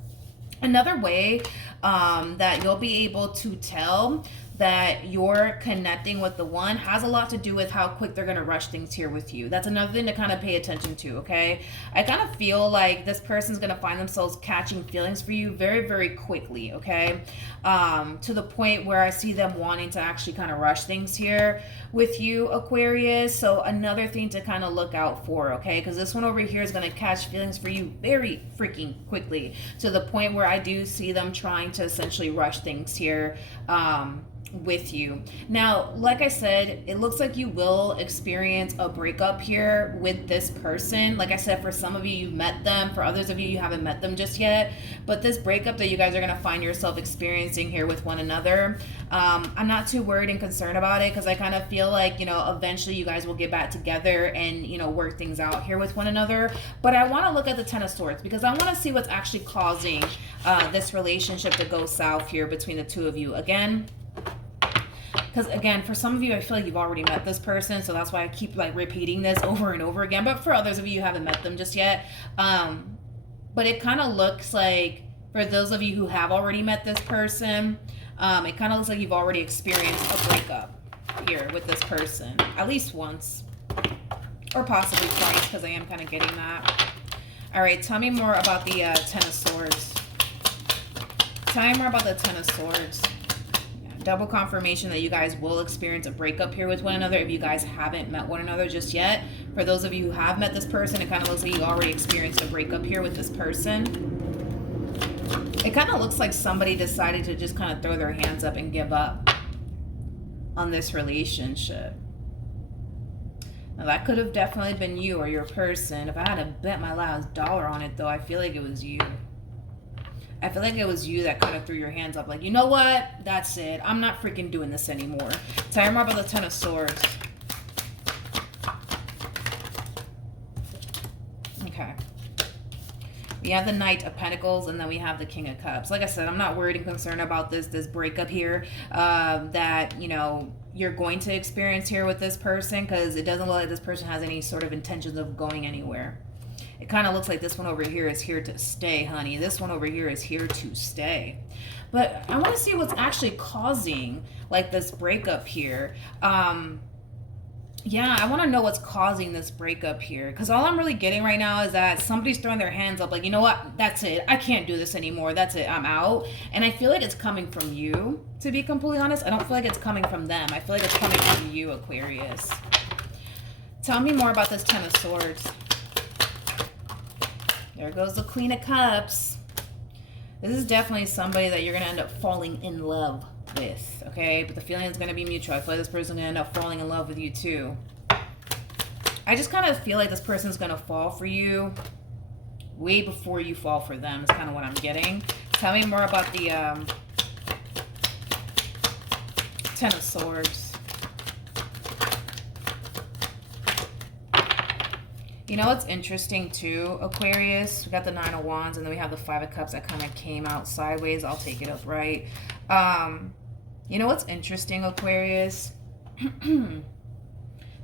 Another way that you'll be able to tell that you're connecting with the one has a lot to do with how quick they're going to rush things here with you. That's another thing to kind of pay attention to, okay? I kind of feel like this person's going to find themselves catching feelings for you very, very quickly, okay? To the point where I see them wanting to actually kind of rush things here with you, Aquarius. So another thing to kind of look out for, okay? Because this one over here is going to catch feelings for you very freaking quickly, to the point where I do see them trying to essentially rush things here with you. Now, like I said, it looks like you will experience a breakup here with this person. Like I said, for some of you, you've met them. For others of you, you haven't met them just yet. But this breakup that you guys are going to find yourself experiencing here with one another, I'm not too worried and concerned about it, because I kind of feel like, you know, eventually you guys will get back together and, you know, work things out here with one another. But I want to look at the Ten of Swords, because I want to see what's actually causing this relationship to go south here between the two of you. Because again, for some of you, I feel like you've already met this person, so that's why I keep like repeating this over and over again. But for others of you, you haven't met them just yet. But it kind of looks like, for those of you who have already met this person, it kind of looks like you've already experienced a breakup here with this person, at least once, or possibly twice, because I am kind of getting that. All right, tell me more about the Ten of Swords. Tell me more about the Ten of Swords. Double confirmation that you guys will experience a breakup here with one another if you guys haven't met one another just yet. For those of you who have met this person, it kind of looks like you already experienced a breakup here with this person. It kind of looks like somebody decided to just kind of throw their hands up and give up on this relationship. Now, that could have definitely been you or your person. If I had to bet my last dollar on it, though, I feel like it was you. I feel like it was you that kind of threw your hands up, like, you know what? That's it. I'm not freaking doing this anymore. Tell me more about the Ten of Swords. Okay. We have the Knight of Pentacles, and then we have the King of Cups. Like I said, I'm not worried and concerned about this breakup here that, you know, you're going to experience here with this person, because it doesn't look like this person has any sort of intentions of going anywhere. It kind of looks like this one over here is here to stay, honey. This one over here is here to stay. But I want to see what's actually causing, like, this breakup here. Yeah, I want to know what's causing this breakup here. Because all I'm really getting right now is that somebody's throwing their hands up, like, you know what? That's it. I can't do this anymore. That's it. I'm out. And I feel like it's coming from you, to be completely honest. I don't feel like it's coming from them. I feel like it's coming from you, Aquarius. Tell me more about this Ten of Swords. There goes the Queen of Cups. This is definitely somebody that you're going to end up falling in love with, okay? But the feeling is going to be mutual. I feel like this person's going to end up falling in love with you too. I just kind of feel like this person's going to fall for you way before you fall for them is kind of what I'm getting. Tell me more about the Ten of Swords. You know what's interesting too, Aquarius? We got the Nine of Wands, and then we have the Five of Cups that kind of came out sideways. I'll take it upright. You know what's interesting, Aquarius?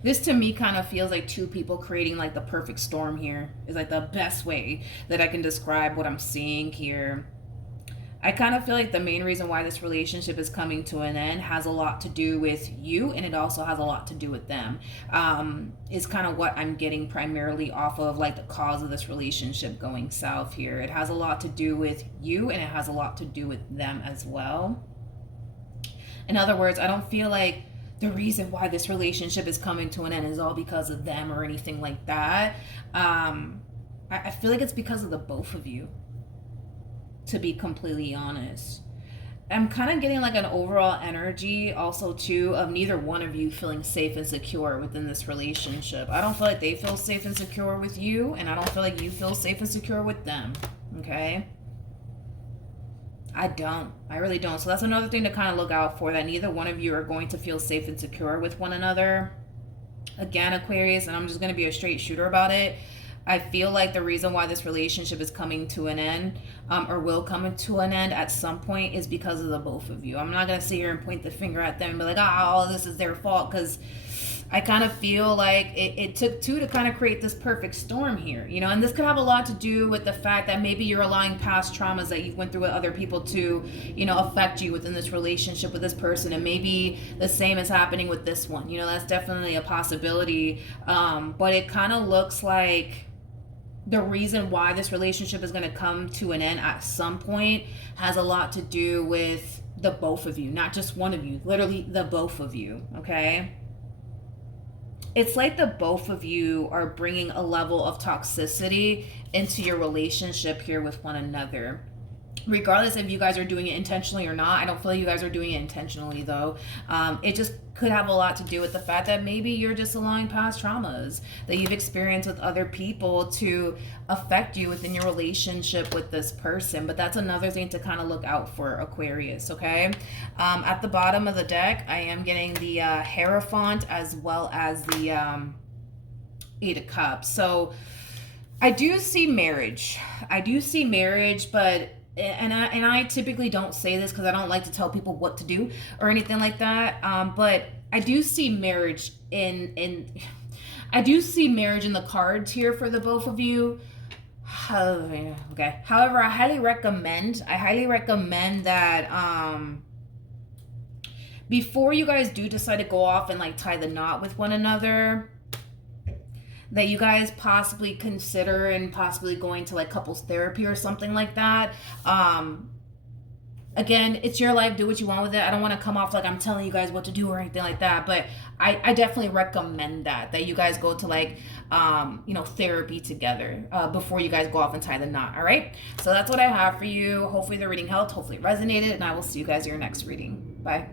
This to me kind of feels like two people creating like the perfect storm here. Is like the best way that I can describe what I'm seeing here. I kind of feel like the main reason why this relationship is coming to an end has a lot to do with you, and it also has a lot to do with them. Is kind of what I'm getting primarily off of like the cause of this relationship going south here. It has a lot to do with you, and it has a lot to do with them as well. In other words, I don't feel like the reason why this relationship is coming to an end is all because of them or anything like that. I feel like it's because of the both of you, to be completely honest. I'm kind of getting like an overall energy also too of neither one of you feeling safe and secure within this relationship. I don't feel like they feel safe and secure with you, and I don't feel like you feel safe and secure with them. Okay? I don't. I really don't. So that's another thing to kind of look out for, that neither one of you are going to feel safe and secure with one another. Again, Aquarius, and I'm just going to be a straight shooter about it. I feel like the reason why this relationship is coming to an end, or will come to an end at some point, is because of the both of you. I'm not going to sit here and point the finger at them and be like, oh, this is their fault, because I kind of feel like it took two to kind of create this perfect storm here, you know, and this could have a lot to do with the fact that maybe you're allowing past traumas that you went through with other people to, you know, affect you within this relationship with this person. And maybe the same is happening with this one, you know, that's definitely a possibility. But it kind of looks like the reason why this relationship is going to come to an end at some point has a lot to do with the both of you, not just one of you, literally the both of you, okay? It's like the both of you are bringing a level of toxicity into your relationship here with one another. Regardless if you guys are doing it intentionally or not, I don't feel like you guys are doing it intentionally though. It just could have a lot to do with the fact that maybe you're just allowing past traumas that you've experienced with other people to affect you within your relationship with this person. But that's another thing to kind of look out for, Aquarius, okay? At the bottom of the deck, I am getting the Hierophant as well as the Eight of Cups. So I do see marriage. But I typically don't say this because I don't like to tell people what to do or anything like that. But I do see marriage in the cards here for the both of you. Okay. However, I highly recommend that before you guys do decide to go off and like tie the knot with one another, that you guys possibly consider and possibly going to like couples therapy or something like that. Again, it's your life, do what you want with it. I don't want to come off like I'm telling you guys what to do or anything like that, but I definitely recommend that you guys go to like therapy together before you guys go off and tie the knot. All right, so that's what I have for you. Hopefully the reading helped, hopefully it resonated, and I will see you guys in your next reading. Bye.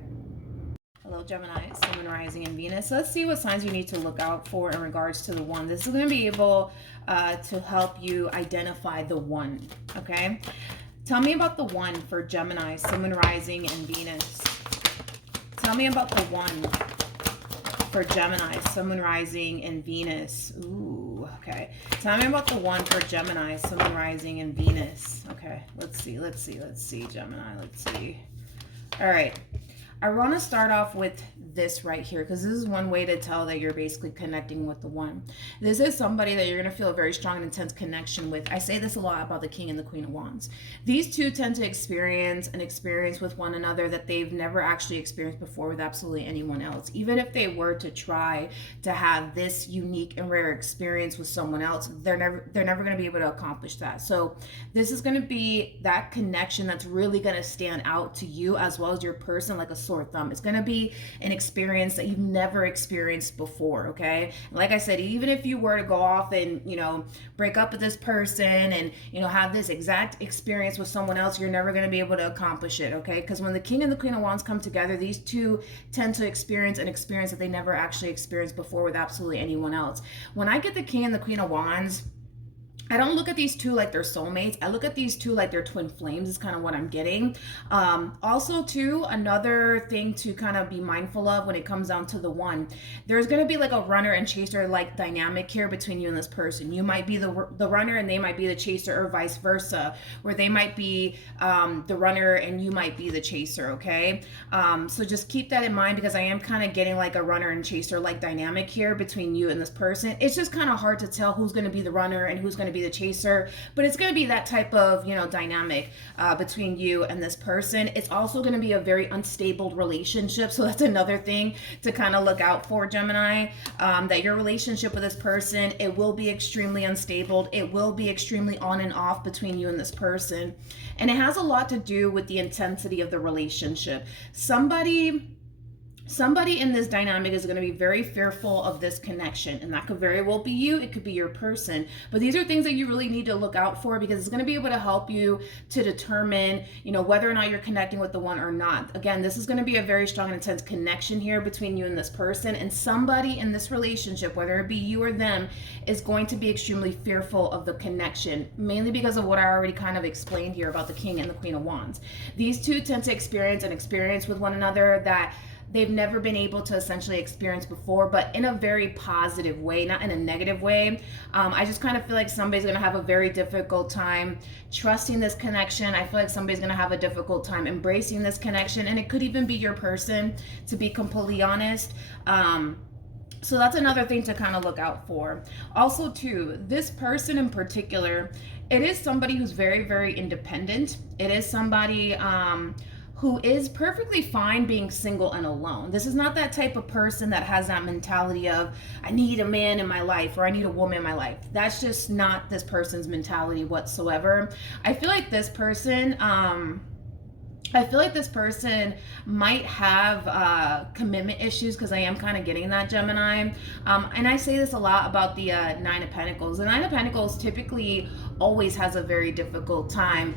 Hello, Gemini, Sun, Moon, Rising, and Venus. Let's see what signs you need to look out for in regards to the one. This is going to be able to help you identify the one, okay? Tell me about the one for Gemini, Sun, Moon, Rising, and Venus. Tell me about the one for Gemini, Sun, Moon, Rising, and Venus. Ooh, okay. Tell me about the one for Gemini, Sun, Moon, Rising, and Venus. Okay, let's see, Gemini, let's see. All right. I want to start off with this right here because this is one way to tell that you're basically connecting with the one. This is somebody that you're going to feel a very strong and intense connection with. I say this a lot about the King and the Queen of Wands. These two tend to experience an experience with one another that they've never actually experienced before with absolutely anyone else. Even if they were to try to have this unique and rare experience with someone else, they're never going to be able to accomplish that. So this is going to be that connection that's really going to stand out to you as well as your person like a sore thumb. It's going to be an experience that you've never experienced before, okay? Like I said, even if you were to go off and, break up with this person and, have this exact experience with someone else, you're never going to be able to accomplish it, okay? Because when the King and the Queen of Wands come together, these two tend to experience an experience that they never actually experienced before with absolutely anyone else. When I get the King and the Queen of Wands, I don't look at these two like they're soulmates. I look at these two like they're twin flames is kind of what I'm getting. Also, too, another thing to kind of be mindful of when it comes down to the one, there's going to be like a runner and chaser like dynamic here between you and this person. You might be the runner and they might be the chaser, or vice versa, where they might be the runner and you might be the chaser, okay? So just keep that in mind because I am kind of getting like a runner and chaser like dynamic here between you and this person. It's just kind of hard to tell who's going to be the runner and who's going to be the chaser, but it's going to be that type of dynamic between you and this person. It's also going to be a very unstable relationship, so that's another thing to kind of look out for, Gemini, that your relationship with this person, it will be extremely unstable. It will be extremely on and off between you and this person, and it has a lot to do with the intensity of the relationship. Somebody in this dynamic is going to be very fearful of this connection, and that could very well be you. It could be your person, but these are things that you really need to look out for because it's going to be able to help you to determine, whether or not you're connecting with the one or not. Again, this is going to be a very strong and intense connection here between you and this person, and somebody in this relationship, whether it be you or them, is going to be extremely fearful of the connection, mainly because of what I already kind of explained here about the King and the Queen of Wands. These two tend to experience an experience with one another that they've never been able to essentially experience before, but in a very positive way, not in a negative way. I just kind of feel like somebody's going to have a very difficult time trusting this connection. I feel like somebody's going to have a difficult time embracing this connection, and it could even be your person, to be completely honest. So that's another thing to kind of look out for. Also, too, this person in particular, it is somebody who's very, very independent. It is somebody who is perfectly fine being single and alone. This is not that type of person that has that mentality of, I need a man in my life or I need a woman in my life. That's just not this person's mentality whatsoever. I feel like this person, might have commitment issues, because I am kind of getting that, Gemini. And I say this a lot about the Nine of Pentacles. The Nine of Pentacles typically always has a very difficult time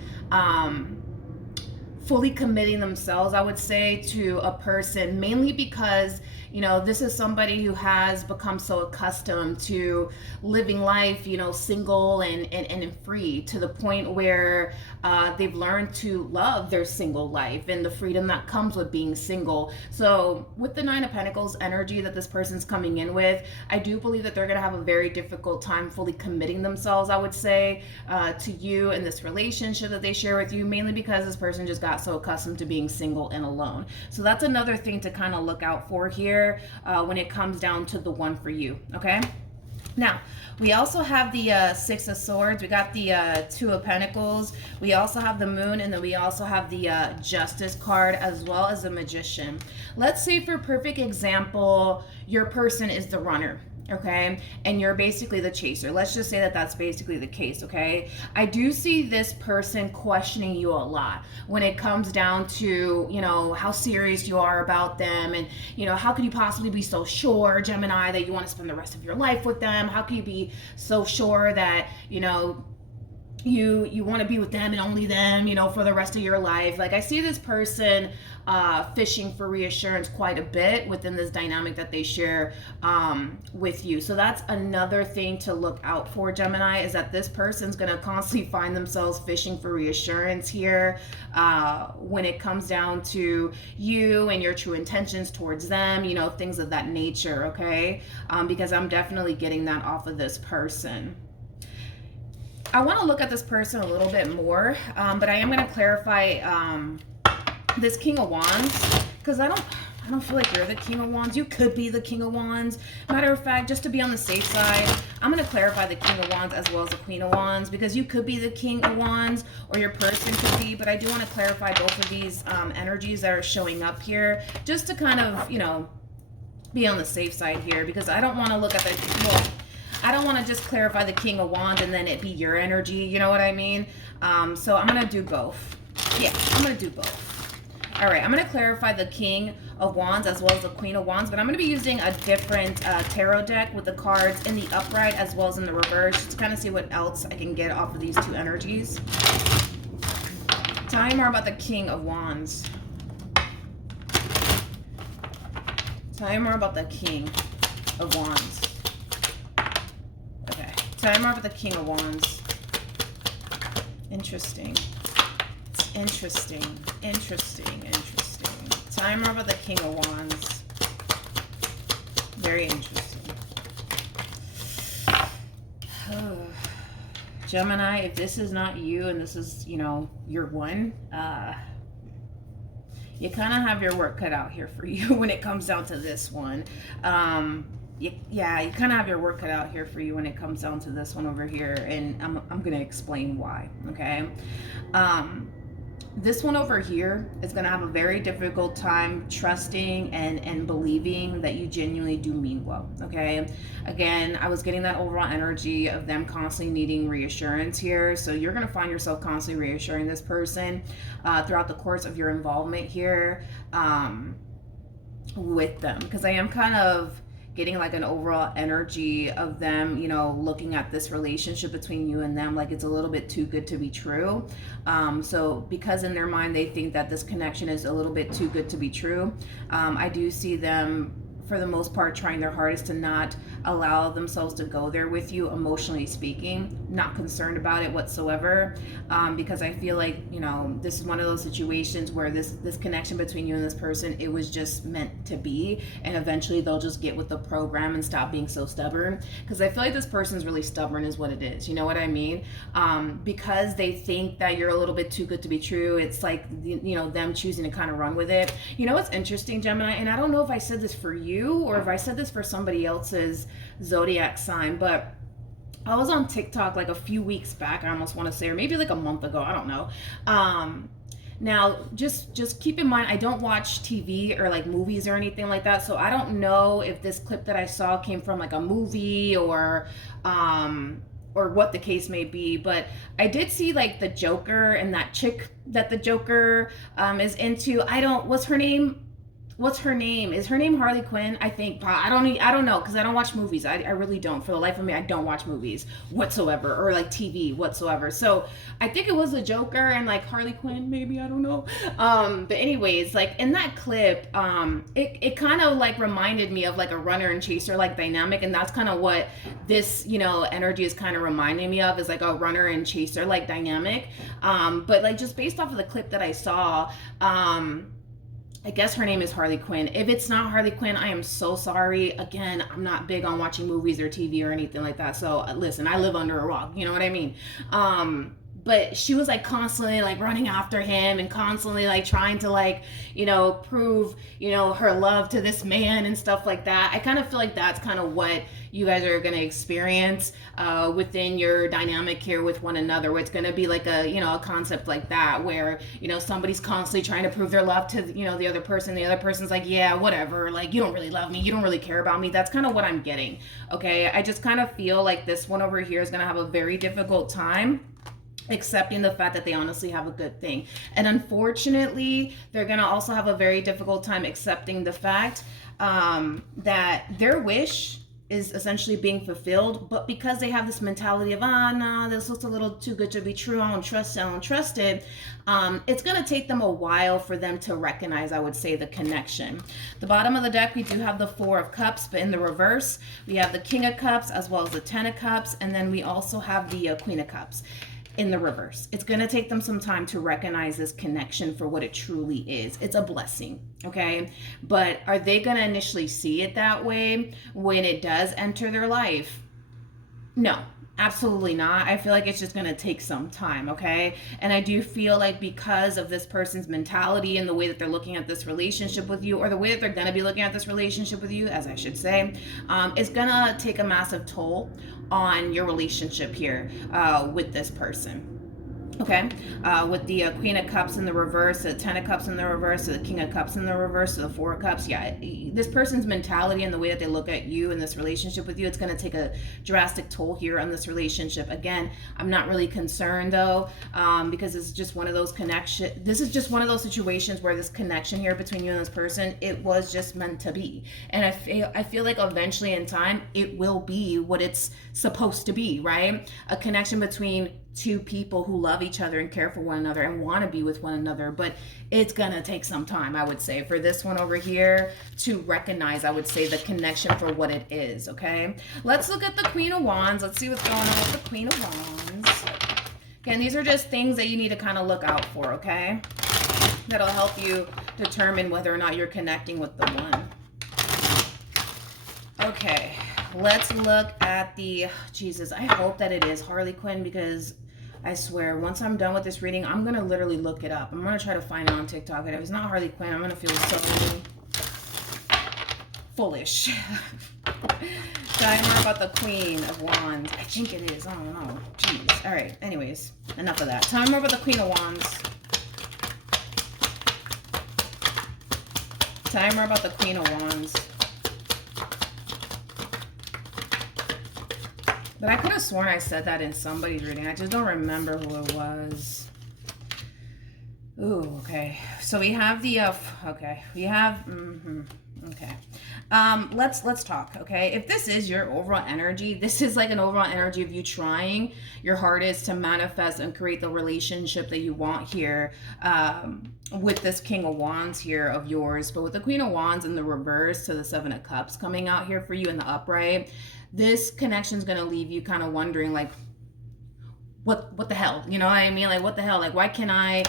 fully committing themselves, I would say, to a person, mainly because, you know, this is somebody who has become so accustomed to living life, you know, single and free, to the point where they've learned to love their single life and the freedom that comes with being single. So with the Nine of Pentacles energy that this person's coming in with, I do believe that they're going to have a very difficult time fully committing themselves, I would say, to you and this relationship that they share with you, mainly because this person just got so accustomed to being single and alone. So that's another thing to kind of look out for here when it comes down to the one for you, okay? Now, we also have the Six of Swords. We got the Two of Pentacles. We also have the Moon, and then we also have the Justice card, as well as the Magician. Let's say, for perfect example, your person is the runner, okay, and you're basically the chaser. Let's just say that that's basically the case, okay? I do see this person questioning you a lot when it comes down to, you know, how serious you are about them, and, you know, how could you possibly be so sure, Gemini, that you want to spend the rest of your life with them? How can you be so sure that, you know, you want to be with them and only them, you know, for the rest of your life? Like, I see this person fishing for reassurance quite a bit within this dynamic that they share with you. So that's another thing to look out for, Gemini, is that this person's going to constantly find themselves fishing for reassurance here when it comes down to you and your true intentions towards them, you know, things of that nature, okay? Because I'm definitely getting that off of this person. I want to look at this person a little bit more, but I am going to clarify this King of Wands, because I don't feel like you're the King of Wands. You could be the King of Wands. Matter of fact, just to be on the safe side, I'm going to clarify the King of Wands as well as the Queen of Wands, because you could be the King of Wands, or your person could be, but I do want to clarify both of these energies that are showing up here, just to kind of, you know, be on the safe side here, because I don't want to look at the, well, I don't want to just clarify the King of Wands and then it be your energy, you know what I mean? So I'm going to do both. Yeah, I'm going to do both. All right, I'm going to clarify the King of Wands as well as the Queen of Wands, but I'm going to be using a different tarot deck with the cards in the upright as well as in the reverse, just to kind of see what else I can get off of these two energies. Tell me more about the King of Wands. Tell me more about the King of Wands. Okay, tell me more about the King of Wands. Interesting. Interesting. Tell me more about the King of Wands. Very interesting. Gemini, if this is not you and this is, you know, your one, you kind of have your work cut out here for you when it comes down to this one. You kind of have your work cut out here for you when it comes down to this one over here, and I'm going to explain why, okay? This one over here is going to have a very difficult time trusting and believing that you genuinely do mean well, okay? Again, I was getting that overall energy of them constantly needing reassurance here, so you're going to find yourself constantly reassuring this person throughout the course of your involvement here with them, because I am kind of getting like an overall energy of them, you know, looking at this relationship between you and them like it's a little bit too good to be true. So because in their mind they think that this connection is a little bit too good to be true, I do see them for the most part trying their hardest to not allow themselves to go there with you, emotionally speaking, not concerned about it whatsoever, because I feel like, you know, this is one of those situations where this connection between you and this person, it was just meant to be, and eventually they'll just get with the program and stop being so stubborn, because I feel like this person's really stubborn is what it is, you know what I mean? Because they think that you're a little bit too good to be true, it's like, you know, them choosing to kind of run with it. You know what's interesting, Gemini, and I don't know if I said this for you you or if I said this for somebody else's zodiac sign, but I was on TikTok like a few weeks back, I almost want to say, or maybe like a month ago, I don't know. Now, just keep in mind, I don't watch TV or like movies or anything like that, so I don't know if this clip that I saw came from like a movie or what the case may be, but I did see like the Joker and that chick that the Joker is into. What's her name? What's her name? Is her name Harley Quinn? I think. I don't know because I don't watch movies. I really don't. For the life of me, I don't watch movies whatsoever or like TV whatsoever. So I think it was the Joker and like Harley Quinn, maybe, I don't know. But anyways, like in that clip, it kind of like reminded me of like a runner and chaser like dynamic, and that's kind of what this, you know, energy is kind of reminding me of, is like a runner and chaser like dynamic. But like just based off of the clip that I saw, I guess her name is Harley Quinn. If it's not Harley Quinn, I am so sorry. Again, I'm not big on watching movies or TV or anything like that. So listen, I live under a rock. You know what I mean? But she was like constantly like running after him and constantly like trying to like, you know, prove, you know, her love to this man and stuff like that. I kind of feel like that's kind of what you guys are going to experience within your dynamic here with one another, where it's going to be like a, you know, a concept like that, where, you know, somebody's constantly trying to prove their love to, you know, the other person. The other person's like, yeah, whatever. Like, you don't really love me. You don't really care about me. That's kind of what I'm getting. Okay. I just kind of feel like this one over here is going to have a very difficult time accepting the fact that they honestly have a good thing. And unfortunately, they're going to also have a very difficult time accepting the fact that their wish is essentially being fulfilled, but because they have this mentality of, nah, this looks a little too good to be true, I don't trust it, it's going to take them a while for them to recognize, I would say, the connection. The bottom of the deck, we do have the Four of Cups, but in the reverse, we have the King of Cups as well as the Ten of Cups, and then we also have the Queen of Cups in the reverse. It's going to take them some time to recognize this connection for what it truly is. It's a blessing, okay? But are they going to initially see it that way when it does enter their life? No, absolutely not. I feel like it's just going to take some time, okay? And I do feel like because of this person's mentality and the way that they're looking at this relationship with you, or the way that they're going to be looking at this relationship with you, as I should say, it's going to take a massive toll on your relationship here with this person. Okay, with the Queen of Cups in the reverse, the Ten of Cups in the reverse, the King of Cups in the reverse, the Four of Cups. Yeah, this person's mentality and the way that they look at you in this relationship with you, it's going to take a drastic toll here on this relationship. Again, I'm not really concerned though, because it's just one of those this is just one of those situations where this connection here between you and this person, it was just meant to be. And I feel like eventually in time, it will be what it's supposed to be, right? A connection between two people who love each other and care for one another and want to be with one another. But it's gonna take some time, I would say, for this one over here to recognize, I would say, the connection for what it is. Okay, let's look at the Queen of Wands. Let's see what's going on with the Queen of Wands. Again, these are just things that you need to kind of look out for, okay? That'll help you determine whether or not you're connecting with the one. Okay, let's look at the, Jesus, I hope that it is Harley Quinn, because I swear, once I'm done with this reading, I'm going to literally look it up. I'm going to try to find it on TikTok. And if it's not Harley Quinn, I'm going to feel so foolish. Tell me more about the Queen of Wands. I think it is. I don't know. Jeez. All right. Anyways, enough of that. Tell me more about the Queen of Wands. Tell me more about the Queen of Wands. But I could have sworn I said that in somebody's reading. I just don't remember who it was. Ooh, okay. So we have the, okay. We have, okay. Let's talk, okay? If this is your overall energy, this is like an overall energy of you trying your hardest to manifest and create the relationship that you want here with this King of Wands here of yours. But with the Queen of Wands in the reverse to the Seven of Cups coming out here for you in the upright, this connection is going to leave you kind of wondering, like, what the hell, you know what I mean? Like, what the hell? Like, why can't I,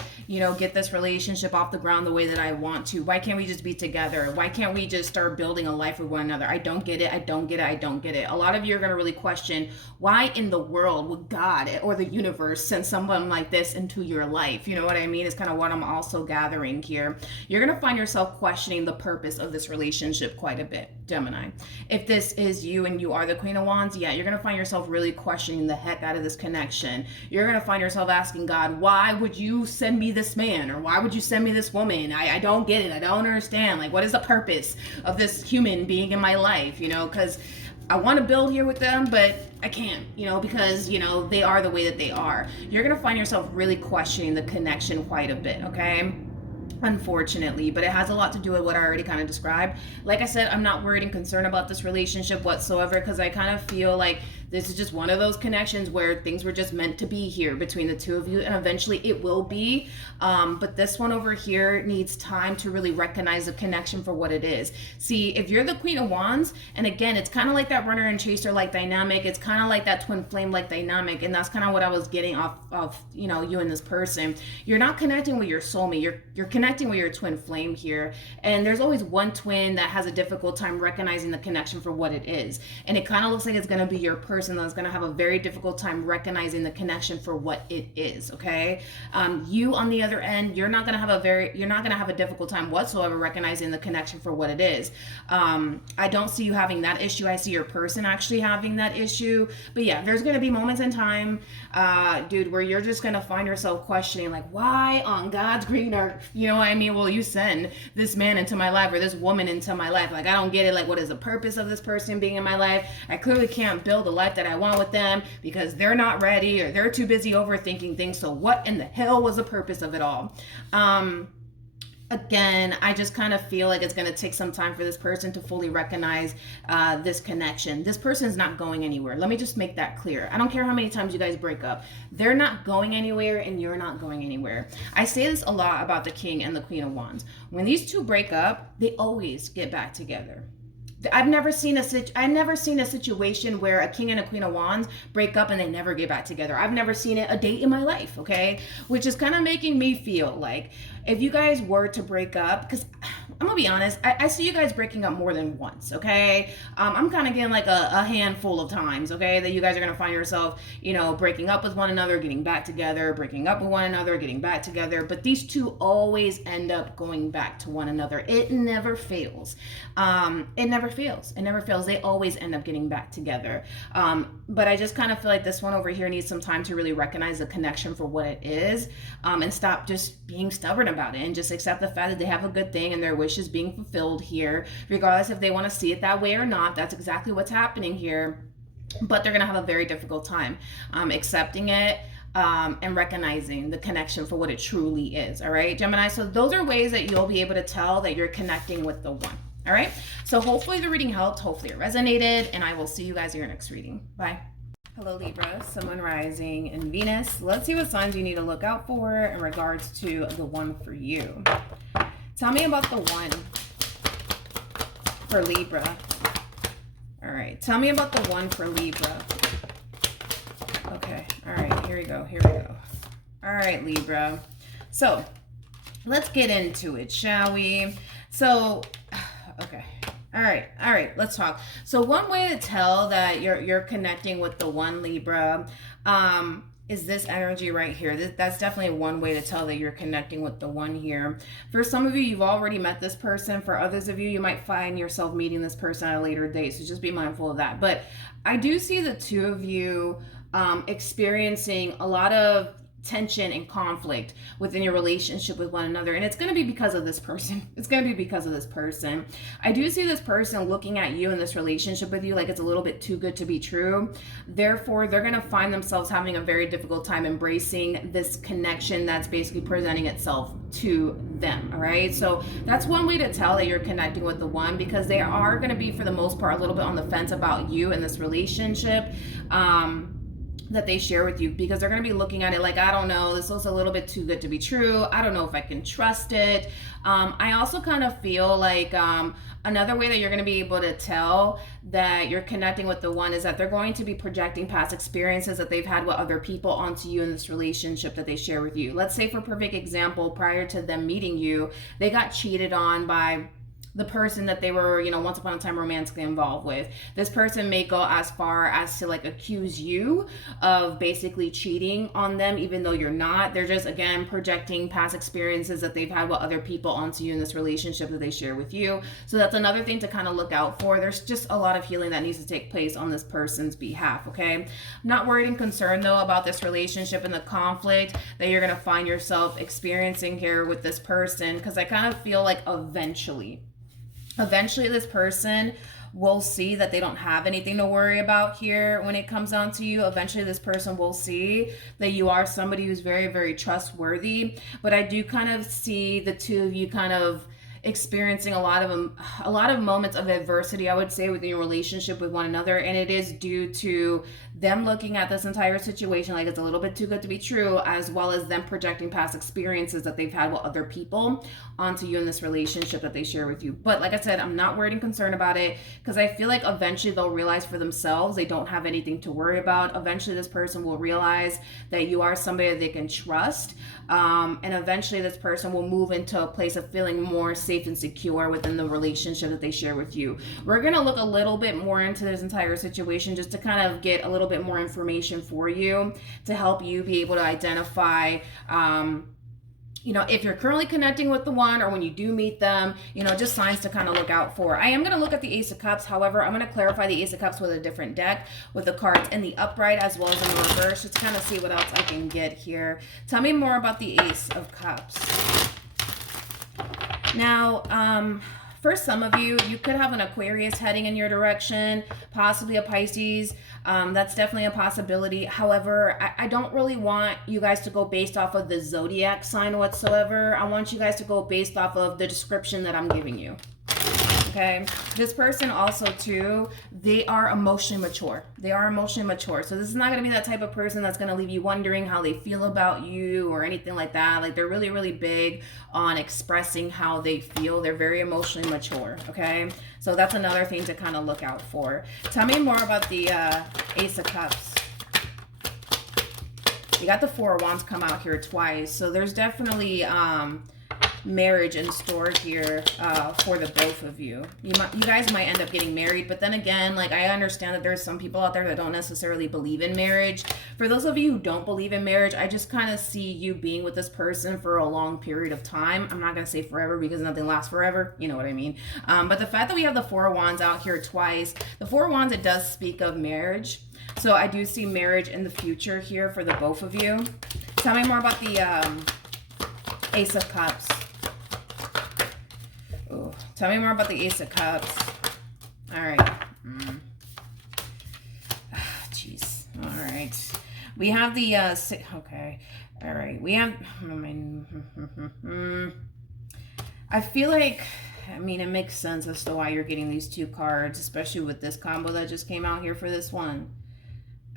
get this relationship off the ground the way that I want to? Why can't we just be together? Why can't we just start building a life with one another? I don't get it. I don't get it. I don't get it. A lot of you are going to really question, why in the world would God or the universe send someone like this into your life? You know what I mean? It's kind of what I'm also gathering here. You're going to find yourself questioning the purpose of this relationship quite a bit, Gemini. If this is you and you are the Queen of Wands, yeah, you're going to find yourself really questioning the heck out of this connection. You're going to find yourself asking God, why would you send me this man? Or why would you send me this woman? I don't get it. I don't understand. Like, what is the purpose of this human being in my life? Because I want to build here with them, but I can't, because, they are the way that they are. You're going to find yourself really questioning the connection quite a bit, okay? Unfortunately, but it has a lot to do with what I already kind of described. Like I said, I'm not worried and concerned about this relationship whatsoever, because I kind of feel like this is just one of those connections where things were just meant to be here between the two of you, and eventually it will be. But this one over here needs time to really recognize the connection for what it is. See, if you're the Queen of Wands, and again, it's kind of like that runner and chaser like dynamic. It's kind of like that twin flame like dynamic, and that's kind of what I was getting off of, you and this person. You're not connecting with your soulmate. You're connecting with your twin flame here, and there's always one twin that has a difficult time recognizing the connection for what it is, and it kind of looks like it's going to be your person that's going to have a very difficult time recognizing the connection for what it is. Okay, you on the other end, you're not going to have a difficult time whatsoever recognizing the connection for what it is. I don't see you having that issue. I see your person actually having that issue. But yeah, there's going to be moments in time, dude, where you're just going to find yourself questioning, like, why on God's green earth, you know what I mean, will you send this man into my life or this woman into my life? Like, I don't get it. Like, what is the purpose of this person being in my life? I clearly can't build a life that I want with them because they're not ready or they're too busy overthinking things. So what in the hell was the purpose of it all? Again, I just kind of feel like it's going to take some time for this person to fully recognize this connection. This person is not going anywhere. Let me just make that clear. I don't care how many times you guys break up. They're not going anywhere, and you're not going anywhere. I say this a lot about the King and the Queen of Wands. When these two break up, they always get back together. I've never seen a situation where a King and a Queen of Wands break up and they never get back together. I've never seen it a date in my life, okay? Which is kind of making me feel like if you guys were to break up, because I'm gonna be honest, I see you guys breaking up more than once, okay? I'm kind of getting like a handful of times, okay, that you guys are gonna find yourself, breaking up with one another, getting back together, breaking up with one another, getting back together. But these two always end up going back to one another. It never fails. It never fails. They always end up getting back together. But I just kind of feel like this one over here needs some time to really recognize the connection for what it is, and stop just being stubborn about it and just accept the fact that they have a good thing and their wish is being fulfilled here, regardless if they want to see it that way or not. That's exactly what's happening here. But they're going to have a very difficult time accepting it, and recognizing the connection for what it truly is. All right, Gemini. So those are ways that you'll be able to tell that you're connecting with the one. All right. So hopefully the reading helped. Hopefully it resonated, and I will see you guys in your next reading. Bye. Hello, Libra, Sun, Moon, Rising, and Venus. Let's see what signs you need to look out for in regards to the one for you. Tell me about the one for Libra. All right. Tell me about the one for Libra. Okay. All right. Here we go. All right, Libra. So let's get into it, shall we? So, okay. All right, let's talk. So one way to tell that you're connecting with the one, Libra, is this energy right here. That's definitely one way to tell that you're connecting with the one here. For some of you, you've already met this person. For others of you, you might find yourself meeting this person at a later date. So just be mindful of that. But I do see the two of you experiencing a lot of tension and conflict within your relationship with one another, and it's going to be because of this person. I do see this person looking at you in this relationship with you like it's a little bit too good to be true. Therefore, they're going to find themselves having a very difficult time embracing this connection that's basically presenting itself to them. All right, so that's one way to tell that you're connecting with the one, because they are going to be, for the most part, a little bit on the fence about you in this relationship. that they share with you, because they're going to be looking at it like, I don't know, this looks a little bit too good to be true. I don't know if I can trust it. I also kind of feel like another way that you're going to be able to tell that you're connecting with the one is that they're going to be projecting past experiences that they've had with other people onto you in this relationship that they share with you. Let's say, for perfect example, prior to them meeting you, they got cheated on by the person that they were, once upon a time romantically involved with. This person may go as far as to like accuse you of basically cheating on them, even though you're not. They're just, again, projecting past experiences that they've had with other people onto you in this relationship that they share with you. So that's another thing to kind of look out for. There's just a lot of healing that needs to take place on this person's behalf, okay? I'm not worried and concerned, though, about this relationship and the conflict that you're going to find yourself experiencing here with this person, because I kind of feel like eventually this person will see that they don't have anything to worry about here when it comes down to you. Eventually this person will see that you are somebody who's very, very trustworthy. But I do kind of see the two of you kind of experiencing a lot of moments of adversity, I would say, within your relationship with one another, and it is due to them looking at this entire situation like it's a little bit too good to be true, as well as them projecting past experiences that they've had with other people onto you in this relationship that they share with you. But like I said, I'm not worried and concerned about it, because I feel like eventually they'll realize for themselves they don't have anything to worry about. Eventually this person will realize that you are somebody that they can trust, and eventually this person will move into a place of feeling more safe and secure within the relationship that they share with you. We're going to look a little bit more into this entire situation just to kind of get a little bit more information for you to help you be able to identify if you're currently connecting with the one, or when you do meet them, just signs to kind of look out for. I am going to look at the Ace of Cups. However, I'm going to clarify the Ace of Cups with a different deck, with the cards in the upright as well as in the reverse, just to kind of see what else I can get here. Tell me more about the Ace of Cups. Now, for some of you, you could have an Aquarius heading in your direction, possibly a Pisces. That's definitely a possibility. However, I don't really want you guys to go based off of the zodiac sign whatsoever. I want you guys to go based off of the description that I'm giving you. Okay, this person also too, they are emotionally mature. They are emotionally mature. So this is not going to be that type of person that's going to leave you wondering how they feel about you or anything like that. Like, they're really, really big on expressing how they feel. They're very emotionally mature. Okay, so that's another thing to kind of look out for. Tell me more about the Ace of Cups. You got the Four of Wands come out here twice. So there's definitely marriage in store here for the both of you. You guys might end up getting married, but then again, like, I understand that there's some people out there that don't necessarily believe in marriage. For those of you who don't believe in marriage, I just kind of see you being with this person for a long period of time. I'm not going to say forever, because nothing lasts forever. You know what I mean? But the fact that we have the Four of Wands out here twice, the Four of Wands, it does speak of marriage. So I do see marriage in the future here for the both of you. Tell me more about the Ace of Cups. Ooh. Tell me more about the Ace of Cups. All right. Jeez. All right. We have the okay. All right. We have. I feel like, it makes sense as to why you're getting these two cards, especially with this combo that just came out here for this one.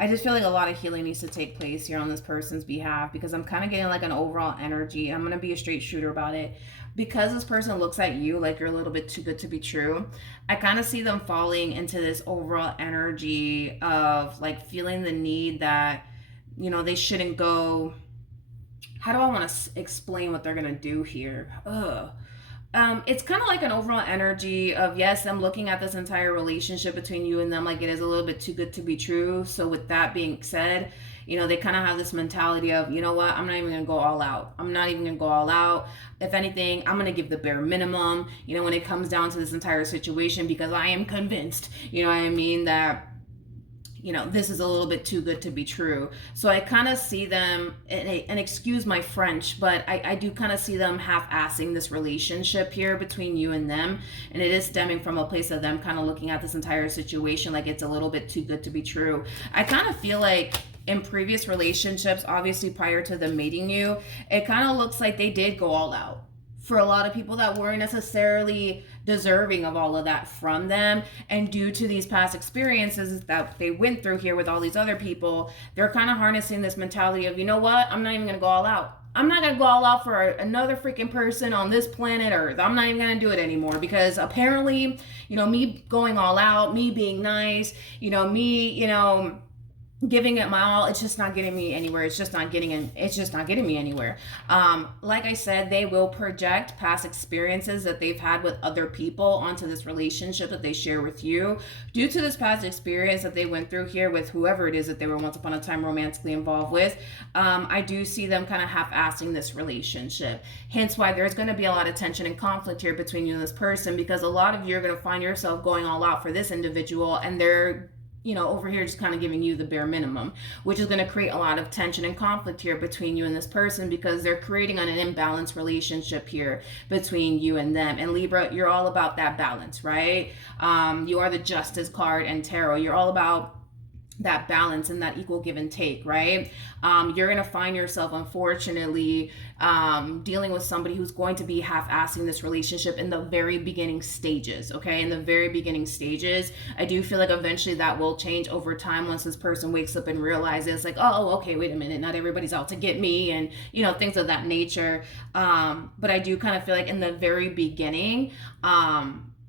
I just feel like a lot of healing needs to take place here on this person's behalf, because I'm kind of getting like an overall energy. I'm going to be a straight shooter about it. Because this person looks at you like you're a little bit too good to be true, I kind of see them falling into this overall energy of like feeling the need that, they shouldn't go. How do I want to explain what they're going to do here? It's kind of like an overall energy of, yes, I'm looking at this entire relationship between you and them like it is a little bit too good to be true. So with that being said, they kind of have this mentality of, you know what, I'm not even going to go all out. I'm not even going to go all out. If anything, I'm going to give the bare minimum, when it comes down to this entire situation, because I am convinced, that this is a little bit too good to be true. So I kind of see them, and excuse my French, but I do kind of see them half-assing this relationship here between you and them. And it is stemming from a place of them kind of looking at this entire situation like it's a little bit too good to be true. I kind of feel like in previous relationships, obviously prior to them meeting you, it kind of looks like they did go all out. For a lot of people that weren't necessarily deserving of all of that from them. And due to these past experiences that they went through here with all these other people, they're kind of harnessing this mentality of, you know what, I'm not even gonna go all out. I'm not going to go all out for another freaking person on this planet Earth. I'm not even going to do it anymore, because apparently, you know, me going all out, me being nice, you know, me, you know, giving it my all, it's just not getting me anywhere. It's just not getting me anywhere. Like I said, they will project past experiences that they've had with other people onto this relationship that they share with you. Due to this past experience that they went through here with whoever it is that they were once upon a time romantically involved with, I do see them kind of half-assing this relationship. Hence why there's going to be a lot of tension and conflict here between you and this person, because a lot of you are going to find yourself going all out for this individual, and they're, you know, over here just kind of giving you the bare minimum, which is going to create a lot of tension and conflict here between you and this person, because they're creating an imbalanced relationship here between you and them. And Libra, you're all about that balance, right? You are the Justice card and tarot. You're all about that balance and that equal give and take, right? You're going to find yourself, unfortunately, dealing with somebody who's going to be half-assing this relationship in the very beginning stages, okay? In the very beginning stages. I do feel like eventually that will change over time once this person wakes up and realizes, like, oh, okay, wait a minute, not everybody's out to get me, and, you know, things of that nature. But I do kind of feel like in the very beginning,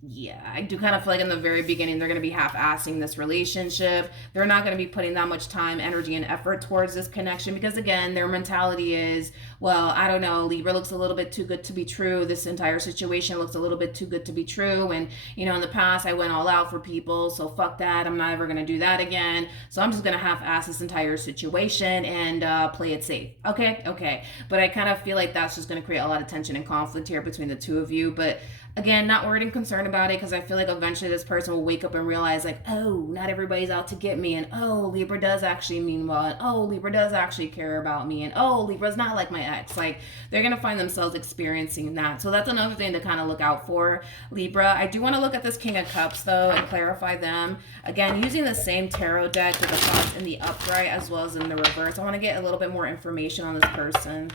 yeah, I do kind of feel like in the very beginning, they're going to be half-assing this relationship. They're not going to be putting that much time, energy, and effort towards this connection, because again, their mentality is, well, I don't know, Libra looks a little bit too good to be true. This entire situation looks a little bit too good to be true. And, you know, in the past, I went all out for people, so fuck that. I'm not ever going to do that again. So I'm just going to half-ass this entire situation and play it safe. Okay. But I kind of feel like that's just going to create a lot of tension and conflict here between the two of you. But again, not worried and concerned about it, because I feel like eventually this person will wake up and realize, like, oh, not everybody's out to get me, and oh, Libra does actually mean well, and oh, Libra does actually care about me, and oh, Libra's not like my ex. Like, they're going to find themselves experiencing that. So that's another thing to kind of look out for, Libra. I do want to look at this King of Cups, though, and clarify them. Again, using the same tarot deck with the cards in the upright as well as in the reverse. I want to get a little bit more information on this person.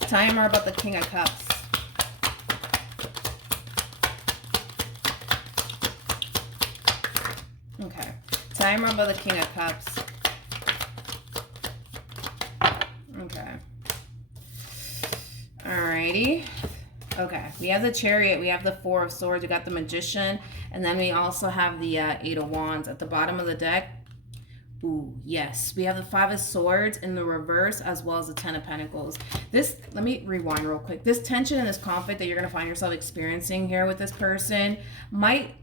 Tell me more about the King of Cups. Okay. Tell me more about the King of Cups. Okay. Alrighty. Okay. We have the Chariot. We have the Four of Swords. We got the Magician. And then we also have the Eight of Wands at the bottom of the deck. Ooh, yes. We have the Five of Swords in the reverse, as well as the Ten of Pentacles. This, let me rewind real quick. This tension and this conflict that you're going to find yourself experiencing here with this person might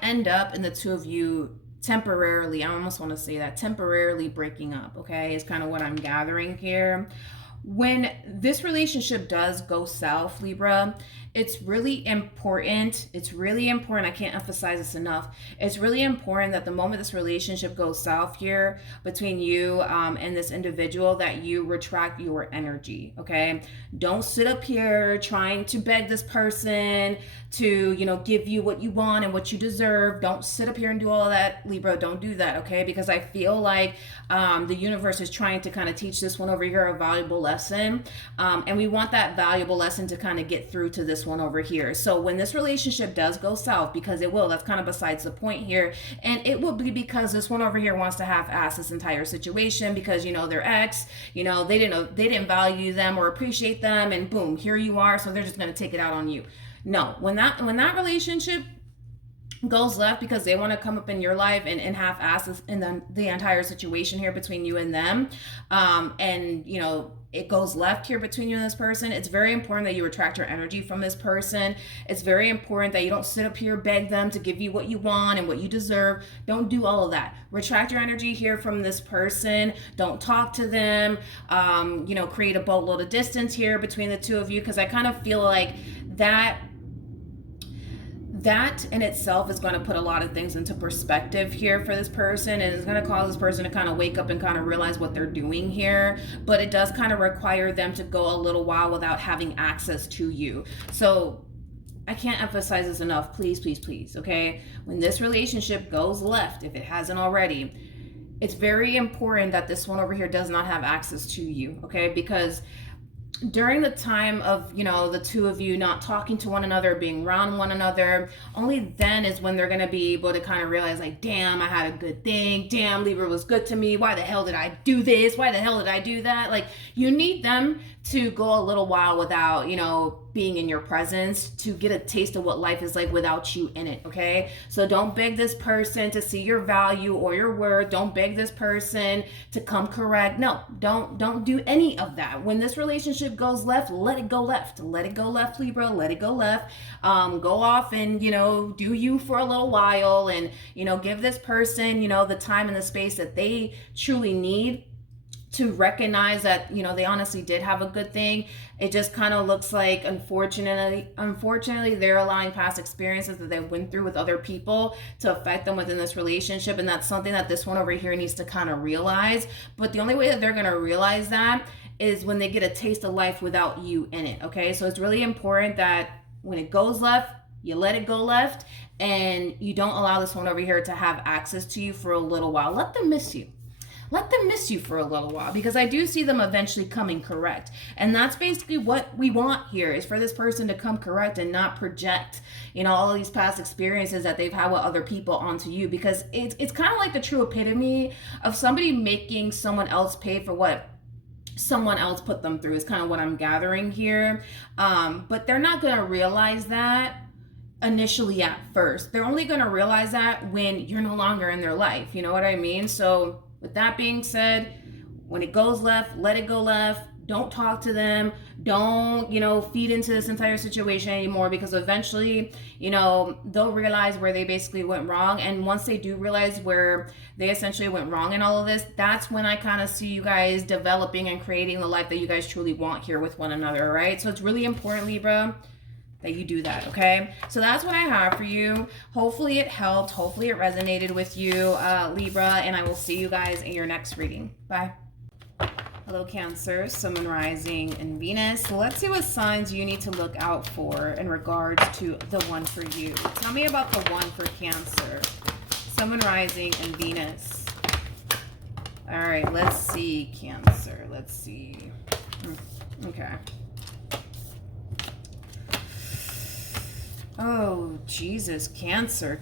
end up in the two of you temporarily, I almost want to say that, temporarily breaking up, okay, is kind of what I'm gathering here. When this relationship does go south, Libra, it's really important. I can't emphasize this enough. It's really important that the moment this relationship goes south here between you and this individual, that you retract your energy, okay? Don't sit up here trying to beg this person to, you know, give you what you want and what you deserve. Don't sit up here and do all of that, Libra. Don't do that, okay? Because I feel like the universe is trying to kind of teach this one over here a valuable lesson. And we want that valuable lesson to kind of get through to this one over here. So when this relationship does go south, because it will, that's kind of besides the point here, and it will be because this one over here wants to half-ass this entire situation, because, you know, their ex, you know, they didn't value them or appreciate them, and boom, here you are, so they're just going to take it out on you. No, when that relationship goes left because they want to come up in your life and half-ass in the entire situation here between you and them, and, you know, it goes left here between you and this person, it's very important that you retract your energy from this person. It's very important that you don't sit up here, beg them to give you what you want and what you deserve. Don't do all of that. Retract your energy here from this person. Don't talk to them. You know, create a boatload of distance here between the two of you, because I kind of feel like that in itself is going to put a lot of things into perspective here for this person, and it's going to cause this person to kind of wake up and kind of realize what they're doing here. But it does kind of require them to go a little while without having access to you. So I can't emphasize this enough. Please, please, please, okay? When this relationship goes left, if it hasn't already, it's very important that this one over here does not have access to you, okay? Because during the time of, you know, the two of you not talking to one another, being around one another, only then is when they're going to be able to kind of realize, like, damn, I had a good thing. Damn, Libra was good to me. Why the hell did I do this? Why the hell did I do that? Like, you need them to go a little while without, you know, being in your presence to get a taste of what life is like without you in it, okay? So don't beg this person to see your value or your worth. Don't beg this person to come correct. No, don't do any of that. When this relationship goes left, let it go left. Let it go left, Libra. Let it go left. Go off and, you know, do you for a little while, and, you know, give this person, you know, the time and the space that they truly need to recognize that, you know, they honestly did have a good thing. It just kind of looks like, unfortunately, they're allowing past experiences that they went through with other people to affect them within this relationship. And that's something that this one over here needs to kind of realize. But the only way that they're going to realize that is when they get a taste of life without you in it, okay? So it's really important that when it goes left, you let it go left, and you don't allow this one over here to have access to you for a little while. Let them miss you. Let them miss you for a little while, because I do see them eventually coming correct. And that's basically what we want here, is for this person to come correct and not project, you know, all of these past experiences that they've had with other people onto you, because it's kind of like the true epitome of somebody making someone else pay for what someone else put them through, is kind of what I'm gathering here. But they're not going to realize that initially at first. They're only going to realize that when you're no longer in their life. You know what I mean? So with that being said, when it goes left, let it go left. Don't talk to them. Don't, you know, feed into this entire situation anymore, because eventually, you know, they'll realize where they basically went wrong. And once they do realize where they essentially went wrong in all of this, that's when I kind of see you guys developing and creating the life that you guys truly want here with one another, right? So it's really important, Libra, that you do that, okay? So that's what I have for you. Hopefully it helped. Hopefully it resonated with you, Libra, and I will see you guys in your next reading. Bye. Hello, Cancer, Sun, Moon, Rising, and Venus. So let's see what signs you need to look out for in regards to the one for you. Tell me about the one for Cancer, Sun, Moon, Rising, and Venus. All right, let's see, Cancer. Let's see. Okay. Oh, Jesus, Cancer.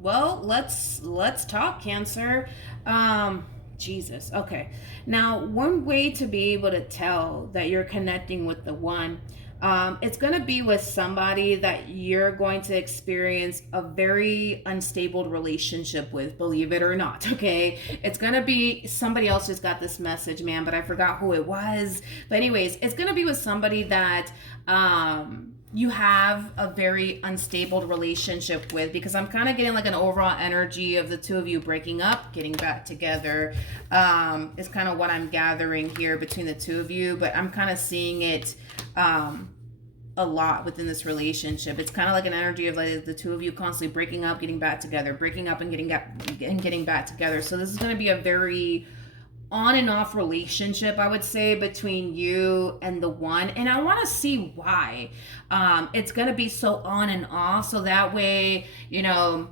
Well, let's talk, Cancer. Jesus. Okay. Now, one way to be able to tell that you're connecting with the one, it's going to be with somebody that you're going to experience a very unstable relationship with, believe it or not, okay? It's going to be, somebody else just got this message, man, but I forgot who it was. But anyways, it's going to be with somebody that you have a very unstable relationship with, because I'm kind of getting like an overall energy of the two of you breaking up, getting back together, is kind of what I'm gathering here between the two of you. But I'm kind of seeing it a lot within this relationship. It's kind of like an energy of like the two of you constantly breaking up, getting back together, breaking up and getting back together. So this is going to be a very on and off relationship, I would say, between you and the one. And I want to see why it's going to be so on and off, so that way, you know,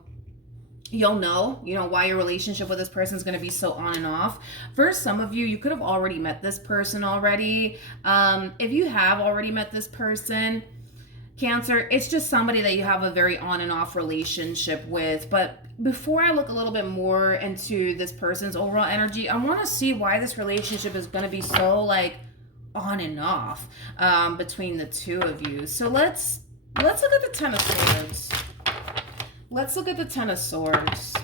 you'll know, why your relationship with this person is going to be so on and off. For some of you, you could have already met this person already. If you have already met this person, Cancer, it's just somebody that you have a very on and off relationship with. But before I look a little bit more into this person's overall energy, I want to see why this relationship is going to be so like on and off between the two of you. So let's look at the Ten of Swords. Let's look at the Ten of Swords.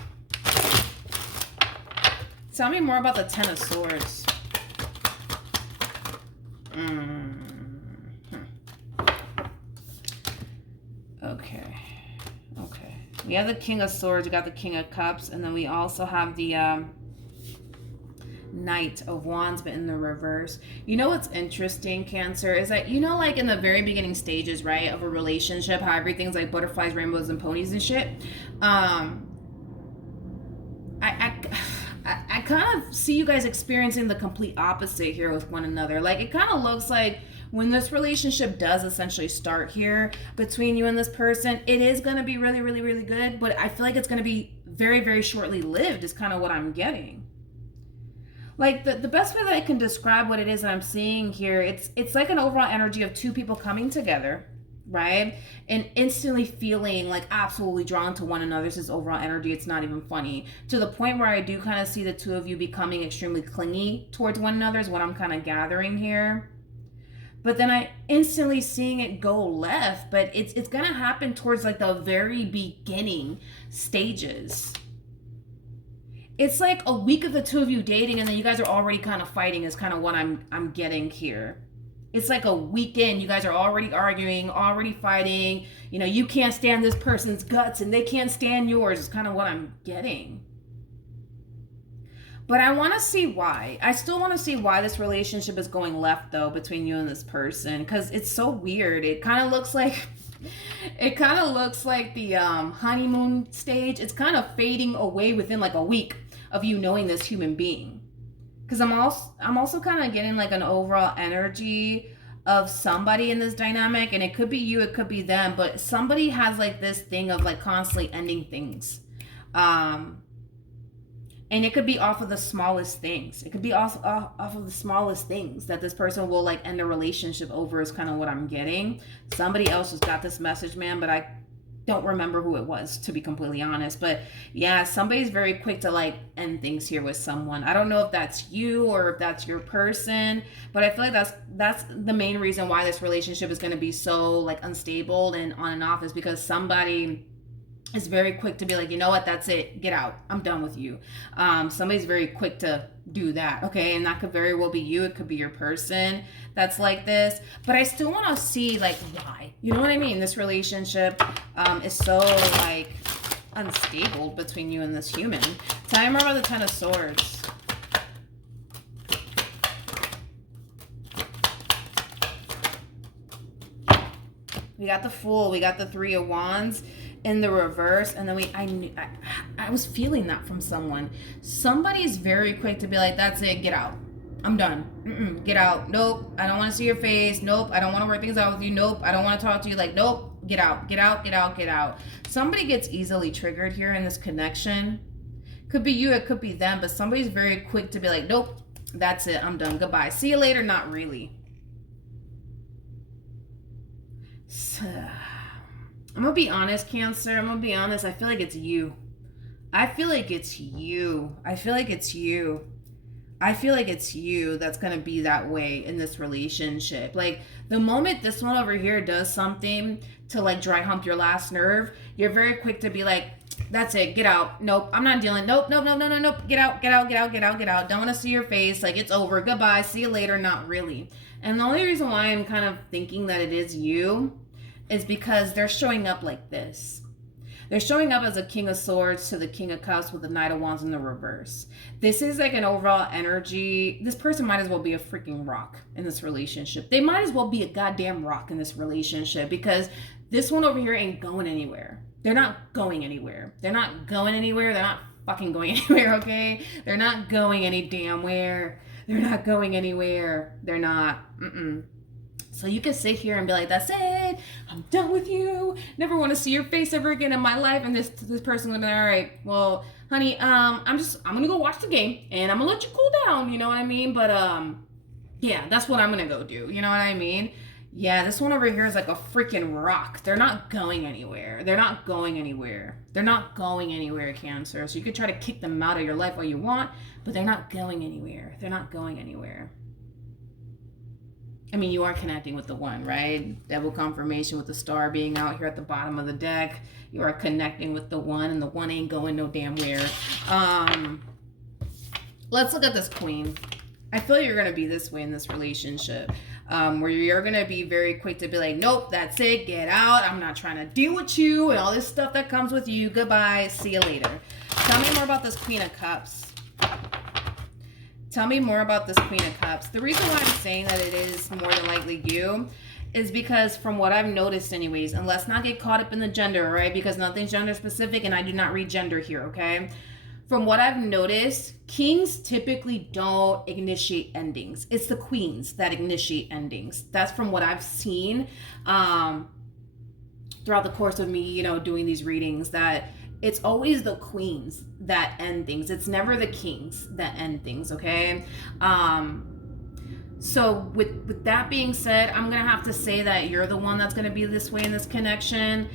Tell me more about the Ten of Swords. Okay. We have the King of Swords, we got the King of Cups, and then we also have the Knight of Wands, but in the reverse. You know what's interesting, Cancer, is that, like in the very beginning stages, right, of a relationship, how everything's like butterflies, rainbows, and ponies and shit. I kind of see you guys experiencing the complete opposite here with one another. Like, it kind of looks like when this relationship does essentially start here between you and this person, it is going to be really, really, really good, but I feel like it's going to be very, very shortly lived is kind of what I'm getting. Like the best way that I can describe what it is that I'm seeing here, it's like an overall energy of two people coming together, right? And instantly feeling like absolutely drawn to one another. This is overall energy. It's not even funny. To the point where I do kind of see the two of you becoming extremely clingy towards one another is what I'm kind of gathering here. But then I instantly seeing it go left, but it's gonna happen towards like the very beginning stages. It's like a week of the two of you dating, and then you guys are already kind of fighting is kind of what I'm getting here. It's like a weekend, you guys are already arguing, already fighting. You know, you can't stand this person's guts and they can't stand yours is kind of what I'm getting. But I want to see why. I still want to see why this relationship is going left though between you and this person, because it's so weird. It kind of looks like the honeymoon stage. It's kind of fading away within like a week of you knowing this human being. Because I'm also kind of getting like an overall energy of somebody in this dynamic, and it could be you, it could be them, but somebody has like this thing of like constantly ending things. And it could be off of the smallest things. It could be off of the smallest things that this person will like end a relationship over is kind of what I'm getting. Somebody else has got this message, man, but I don't remember who it was, to be completely honest. But yeah, somebody's very quick to like end things here with someone. I don't know if that's you or if that's your person, but I feel like that's the main reason why this relationship is going to be so like unstable and on and off, is because somebody is very quick to be like, you know what, that's it, get out, I'm done with you. Somebody's very quick to do that, okay? And that could very well be you, it could be your person that's like this. But I still want to see like why, you know what I mean? This relationship is so like unstable between you and this human. Tell me more about the Ten of Swords. We got the Fool, we got the Three of Wands in the reverse, and then I was feeling that from someone. Somebody's very quick to be like, that's it, get out, I'm done. Get out. Nope, I don't want to see your face. Nope, I don't want to work things out with you. Nope, I don't want to talk to you. Like, nope, get out, get out, get out, get out. Somebody gets easily triggered here in this connection. Could be you, it could be them, but somebody's very quick to be like, nope, that's it, I'm done, goodbye, see you later. Not really. So, I'm gonna be honest, Cancer. I'm gonna be honest. I feel like it's you. I feel like it's you. I feel like it's you. I feel like it's you that's gonna be that way in this relationship. Like, the moment this one over here does something to like dry hump your last nerve, you're very quick to be like, that's it, get out. Nope, I'm not dealing. Nope, nope, nope, no, no, nope. Get out, get out, get out, get out, get out. Don't want to see your face. Like, it's over. Goodbye. See you later. Not really. And the only reason why I'm kind of thinking that it is you is because they're showing up like this. They're showing up as a King of Swords to the King of Cups with the Knight of Wands in the reverse. This is like an overall energy. This person might as well be a freaking rock in this relationship. They might as well be a goddamn rock in this relationship, because this one over here ain't going anywhere. They're not going anywhere. They're not going anywhere. They're not fucking going anywhere, okay? They're not going any damn where. They're not going anywhere. They're not. So you can sit here and be like, that's it, I'm done with you, never want to see your face ever again in my life. And this person will be like, all right, well, honey, I'm gonna go watch the game and I'm gonna let you cool down, you know what I mean? But yeah, that's what I'm gonna go do, you know what I mean? Yeah, this one over here is like a freaking rock. They're not going anywhere. They're not going anywhere. They're not going anywhere, Cancer. So you could try to kick them out of your life all you want, but they're not going anywhere. They're not going anywhere. I mean, you are connecting with the one, right? Double confirmation with the star being out here at the bottom of the deck. You are connecting with the one, and the one ain't going no damn where. Let's look at this Queen. I feel you're going to be this way in this relationship, where you're going to be very quick to be like, nope, that's it, get out. I'm not trying to deal with you and all this stuff that comes with you. Goodbye, see you later. Tell me more about this Queen of Cups. Tell me more about this Queen of Cups. The reason why I'm saying that it is more than likely you is because from what I've noticed anyways, and let's not get caught up in the gender, right? Because nothing's gender specific and I do not read gender here, okay? From what I've noticed, kings typically don't initiate endings. It's the queens that initiate endings. That's from what I've seen throughout the course of me, you know, doing these readings, that it's always the queens that end things. It's never the kings that end things, okay? So with that being said, I'm gonna have to say that you're the one that's gonna be this way in this connection,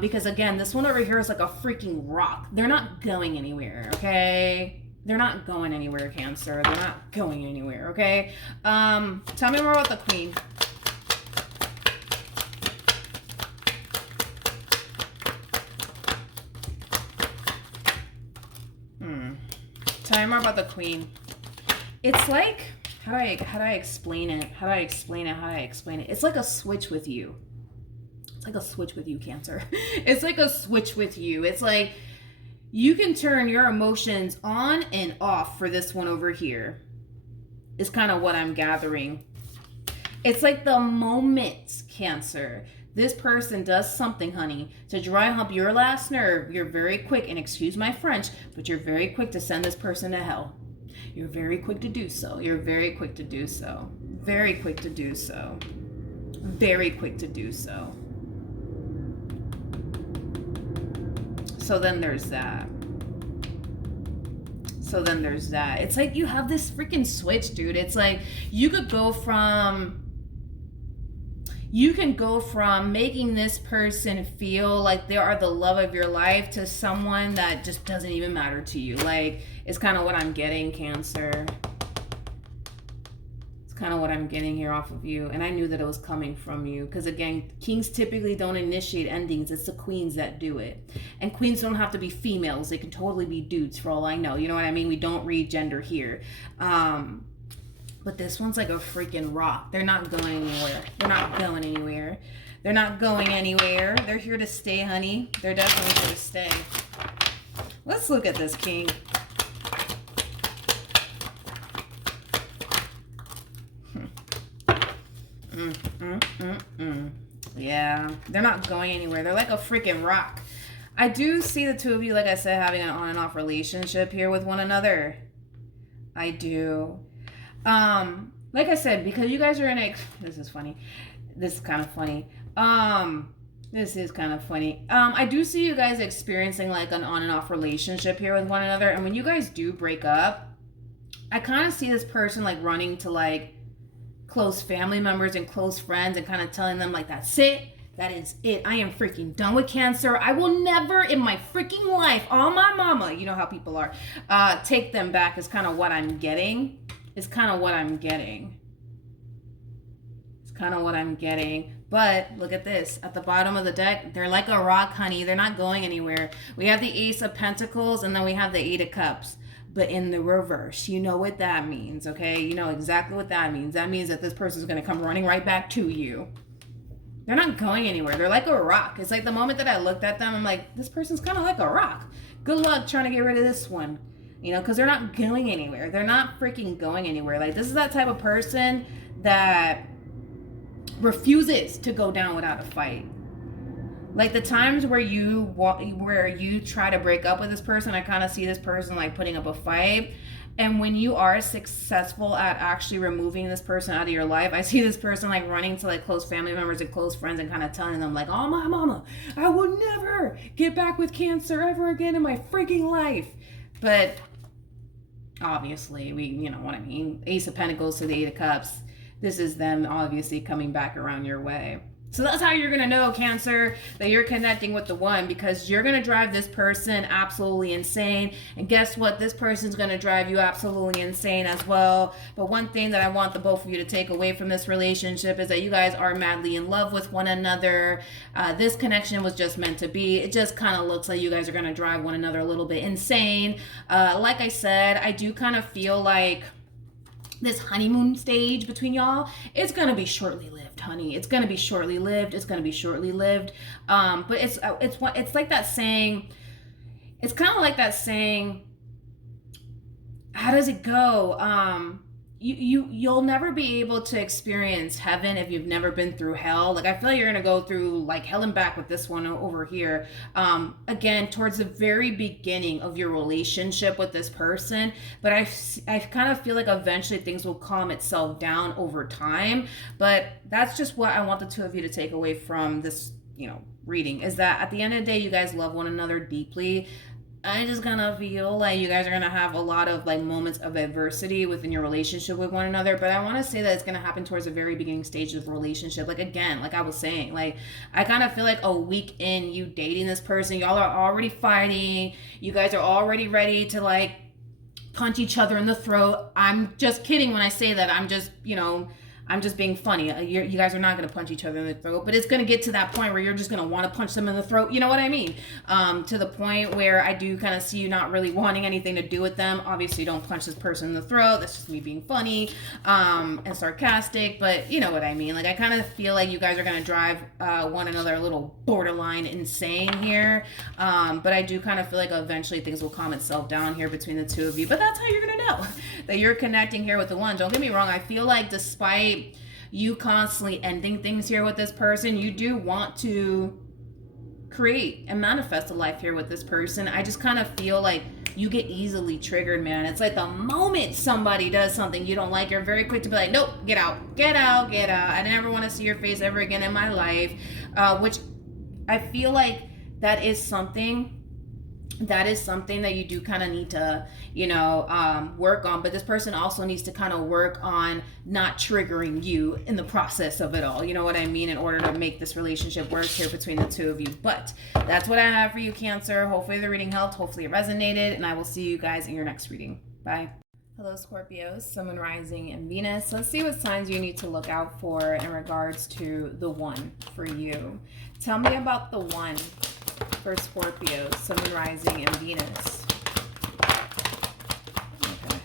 because again, this one over here is like a freaking rock. They're not going anywhere, okay? They're not going anywhere, Cancer. They're not going anywhere, okay? Tell me more about the queen. Tell me more about the queen. It's like, how do I explain it? It's like a switch with you. It's like a switch with you, Cancer. It's like a switch with you. It's like you can turn your emotions on and off for this one over here. Is kind of what I'm gathering. It's like the moment, Cancer, this person does something, honey, to dry hump your last nerve, you're very quick, and excuse my French, but you're very quick to send this person to hell. You're very quick to do so. You're very quick to do so. Very quick to do so. Very quick to do so. So then there's that. It's like you have this freaking switch, dude. It's like you can go from making this person feel like they are the love of your life to someone that just doesn't even matter to you. Like, it's kind of what I'm getting, Cancer. It's kind of what I'm getting here off of you. And I knew that it was coming from you. Because again, kings typically don't initiate endings. It's the queens that do it. And queens don't have to be females. They can totally be dudes for all I know. You know what I mean? We don't read gender here. But this one's like a freaking rock. They're not going anywhere. They're here to stay, honey. They're definitely here to stay. Let's look at this king. Yeah, they're not going anywhere. They're like a freaking rock. I do see the two of you, like I said, having an on and off relationship here with one another. I do. Like I said, because you guys are in a, this is funny. This is kind of funny. I do see you guys experiencing like an on and off relationship here with one another. And when you guys do break up, I kind of see this person like running to like close family members and close friends and kind of telling them like, that's it. That is it. I am freaking done with Cancer. I will never in my freaking life, all my mama, you know how people are, take them back is kind of what I'm getting. But look at this. At the bottom of the deck, they're like a rock, honey. They're not going anywhere. We have the Ace of Pentacles and then we have the Eight of Cups. But in the reverse, you know what that means, okay? You know exactly what that means. That means that this person is going to come running right back to you. They're not going anywhere. They're like a rock. It's like the moment that I looked at them, I'm like, this person's kind of like a rock. Good luck trying to get rid of this one. You know, because they're not going anywhere. They're not freaking going anywhere. Like, this is that type of person that refuses to go down without a fight. Like, the times where you try to break up with this person, I kind of see this person, like, putting up a fight. And when you are successful at actually removing this person out of your life, I see this person, like, running to, like, close family members and close friends and kind of telling them, like, oh, my mama, I will never get back with Cancer ever again in my freaking life. But obviously, you know what I mean. Ace of Pentacles to the Eight of Cups. This is them obviously coming back around your way. So that's how you're going to know, Cancer, that you're connecting with the one, because you're going to drive this person absolutely insane. And guess what? This person's going to drive you absolutely insane as well. But one thing that I want the both of you to take away from this relationship is that you guys are madly in love with one another. This connection was just meant to be. It just kind of looks like you guys are going to drive one another a little bit insane. Like I said, I do kind of feel like this honeymoon stage between y'all, it's gonna be shortly lived, honey. It's gonna be shortly lived. But it's like that saying. It's kind of like that saying. How does it go? You'll never be able to experience heaven if you've never been through hell. Like, I feel like you're gonna go through like hell and back with this one over here. Again, towards the very beginning of your relationship with this person, but I kind of feel like eventually things will calm itself down over time. But that's just what I want the two of you to take away from this, you know, reading is that at the end of the day, you guys love one another deeply. I just gonna feel like you guys are gonna have a lot of like moments of adversity within your relationship with one another. But I want to say that it's gonna happen towards the very beginning stage of the relationship. Like again, like I was saying, like I kind of feel like a week in you dating this person, y'all are already fighting. You guys are already ready to like punch each other in the throat. I'm just kidding when I say that. I'm just, I'm just being funny. You guys are not going to punch each other in the throat, but it's going to get to that point where you're just going to want to punch them in the throat. You know what I mean? To the point where I do kind of see you not really wanting anything to do with them. Obviously, don't punch this person in the throat. That's just me being funny and sarcastic, but you know what I mean? Like, I kind of feel like you guys are going to drive one another a little borderline insane here. But I do kind of feel like eventually things will calm itself down here between the two of you. But that's how you're going to know that you're connecting here with the one. Don't get me wrong. I feel like despite you constantly ending things here with this person, you do want to create and manifest a life here with this person. I just kind of feel like you get easily triggered, man. It's like the moment somebody does something you don't like, you're very quick to be like, nope, get out, get out, get out. I never want to see your face ever again in my life. Which I feel like that is something that you do kind of need to, work on. But this person also needs to kind of work on not triggering you in the process of it all. You know what I mean? In order to make this relationship work here between the two of you. But that's what I have for you, Cancer. Hopefully the reading helped. Hopefully it resonated. And I will see you guys in your next reading. Bye. Hello, Scorpios, Sun, Moon, Rising, and Venus. Let's see what signs you need to look out for in regards to the one for you. Tell me about the one for Scorpio, Sun, Moon, Rising, and Venus. Okay.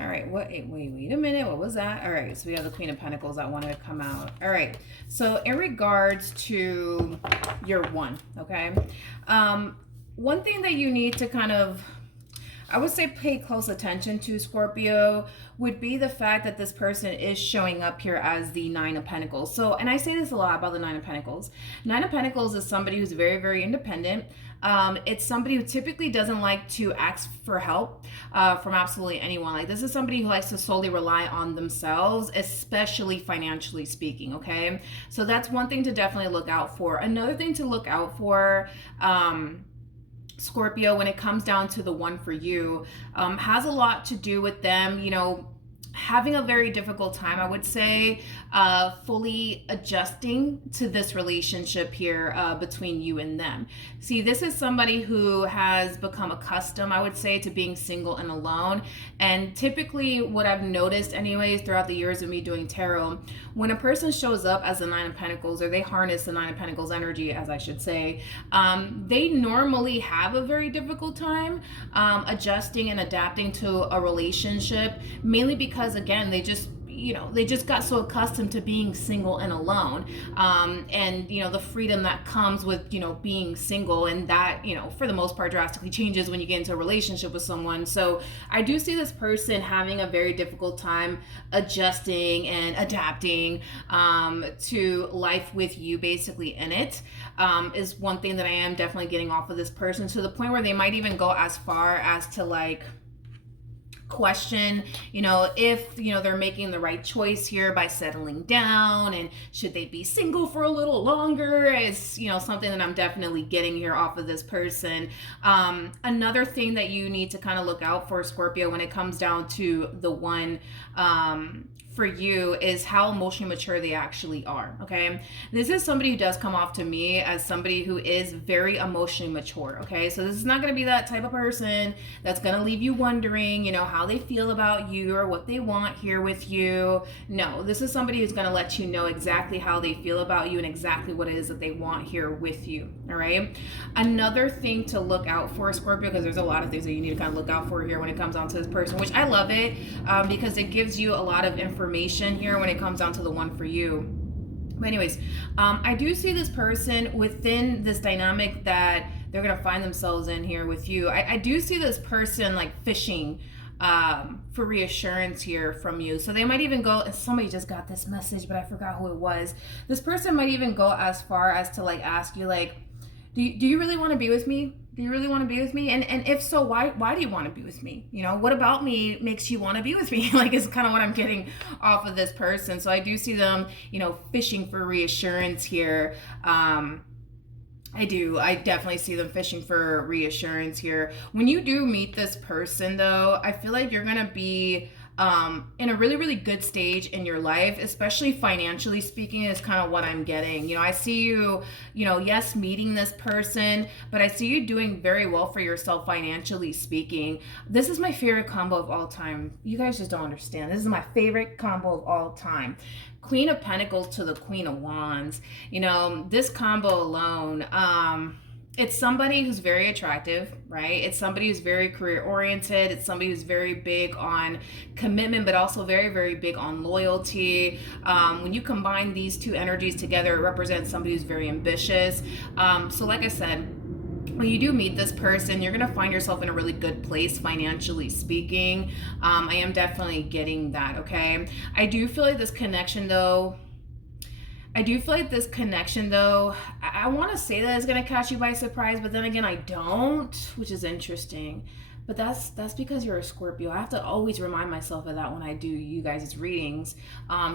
All right. Wait a minute. What was that? All right. So we have the Queen of Pentacles that wanted to come out. All right. So in regards to your one, okay, one thing that you need to kind of, I would say, pay close attention to, Scorpio, would be the fact that this person is showing up here as the Nine of Pentacles. So, and I say this a lot about the Nine of Pentacles. Nine of Pentacles is somebody who's very, very independent. It's somebody who typically doesn't like to ask for help from absolutely anyone. Like, this is somebody who likes to solely rely on themselves, especially financially speaking, okay? So that's one thing to definitely look out for. Another thing to look out for, Scorpio, when it comes down to the one for you, has a lot to do with them, having a very difficult time, I would say, fully adjusting to this relationship here between you and them. See, this is somebody who has become accustomed, I would say, to being single and alone. And typically what I've noticed anyways throughout the years of me doing tarot, when a person shows up as the Nine of Pentacles, or they harness the Nine of Pentacles energy, as I should say, they normally have a very difficult time adjusting and adapting to a relationship, mainly because, again, they just got so accustomed to being single and alone, and the freedom that comes with being single, and that for the most part drastically changes when you get into a relationship with someone. So I do see this person having a very difficult time adjusting and adapting to life with you, basically, in it, is one thing that I am definitely getting off of this person, to the point where they might even go as far as to like question if they're making the right choice here by settling down, and should they be single for a little longer, is something that I'm definitely getting here off of this person. Another thing that you need to kind of look out for, Scorpio, when it comes down to the one for you, is how emotionally mature they actually are. Okay, this is somebody who does come off to me as somebody who is very emotionally mature. Okay, so this is not going to be that type of person that's going to leave you wondering how they feel about you or what they want here with you. No, this is somebody who's going to let you know exactly how they feel about you and exactly what it is that they want here with you. All right, another thing to look out for, Scorpio, because there's a lot of things that you need to kind of look out for here when it comes down to this person, which I love it, because it gives you a lot of information here when it comes down to the one for you. But anyways, I do see this person within this dynamic that they're going to find themselves in here with you. I do see this person like fishing for reassurance here from you. So they might even go, and somebody just got this message, but I forgot who it was. This person might even go as far as to like ask you, like, do you really want to be with me? Do you really want to be with me? And if so, why do you want to be with me? You know, what about me makes you want to be with me? Like, it's kind of what I'm getting off of this person. So I do see them, you know, fishing for reassurance here. I do. I definitely see them fishing for reassurance here. When you do meet this person, though, I feel like you're going to be in a really, really good stage in your life, especially financially speaking, is kind of what I'm getting. You know, I see you, you know, yes, meeting this person, but I see you doing very well for yourself financially speaking. This is my favorite combo of all time. You guys just don't understand. This is my favorite combo of all time. Queen of Pentacles to the Queen of Wands. You know, this combo alone, it's somebody who's very attractive, right? It's somebody who's very career oriented. It's somebody who's very big on commitment, but also very, very big on loyalty. When you combine these two energies together, it represents somebody who's very ambitious. So like I said, when you do meet this person, you're going to find yourself in a really good place financially speaking. I am definitely getting that, okay? I do feel like this connection, though, I want to say that it's going to catch you by surprise, but then again, I don't, which is interesting. But that's because you're a Scorpio. I have to always remind myself of that when I do you guys' readings.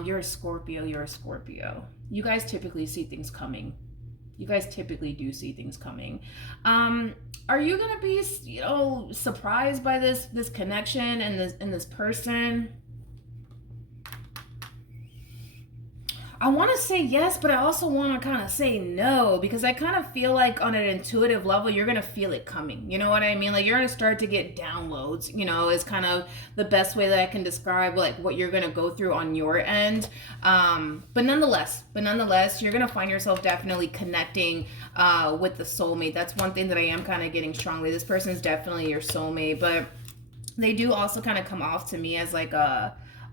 You're a Scorpio. You guys typically see things coming. You guys typically do see things coming. Are you going to be, you know, surprised by this connection and this person? I want to say yes, but I also want to kind of say no, because I kind of feel like on an intuitive level, you're going to feel it coming. You know what I mean? Like, you're going to start to get downloads, you know, is kind of the best way that I can describe like what you're going to go through on your end. But nonetheless, you're going to find yourself definitely connecting with the soulmate. That's one thing that I am kind of getting strongly. This person is definitely your soulmate, but they do also kind of come off to me as like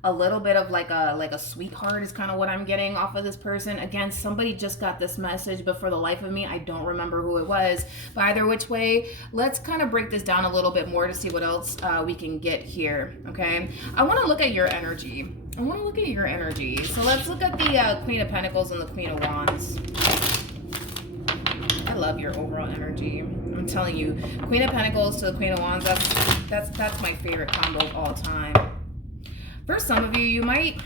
a little bit of like a sweetheart is kind of what I'm getting off of this person. Again, somebody just got this message, but for the life of me, I don't remember who it was. But either which way, let's kind of break this down a little bit more to see what else we can get here, okay? I want to look at your energy. So let's look at the Queen of Pentacles and the Queen of Wands. I love your overall energy. I'm telling you, Queen of Pentacles to the Queen of Wands, that's my favorite combo of all time. For some of you, you might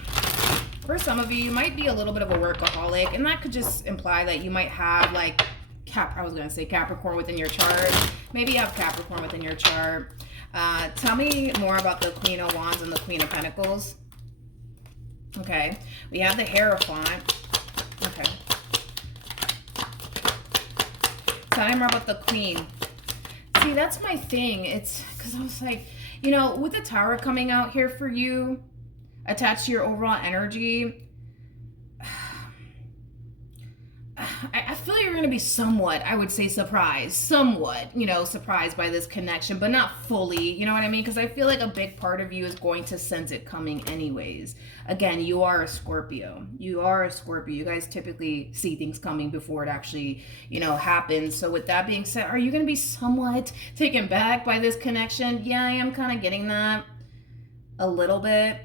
be a little bit of a workaholic, and that could just imply that you might have like Capricorn within your chart. Maybe you have Capricorn within your chart. Tell me more about the Queen of Wands and the Queen of Pentacles. Okay, we have the Hierophant. Okay. Tell me more about the Queen. See, that's my thing. It's because I was like, you know, with the Tower coming out here for you, attached to your overall energy, I feel you're going to be somewhat, I would say surprised by this connection, but not fully, you know what I mean? Because I feel like a big part of you is going to sense it coming anyways. Again, you are a Scorpio. You guys typically see things coming before it actually, you know, happens. So with that being said, are you going to be somewhat taken back by this connection? Yeah, I am kind of getting that a little bit.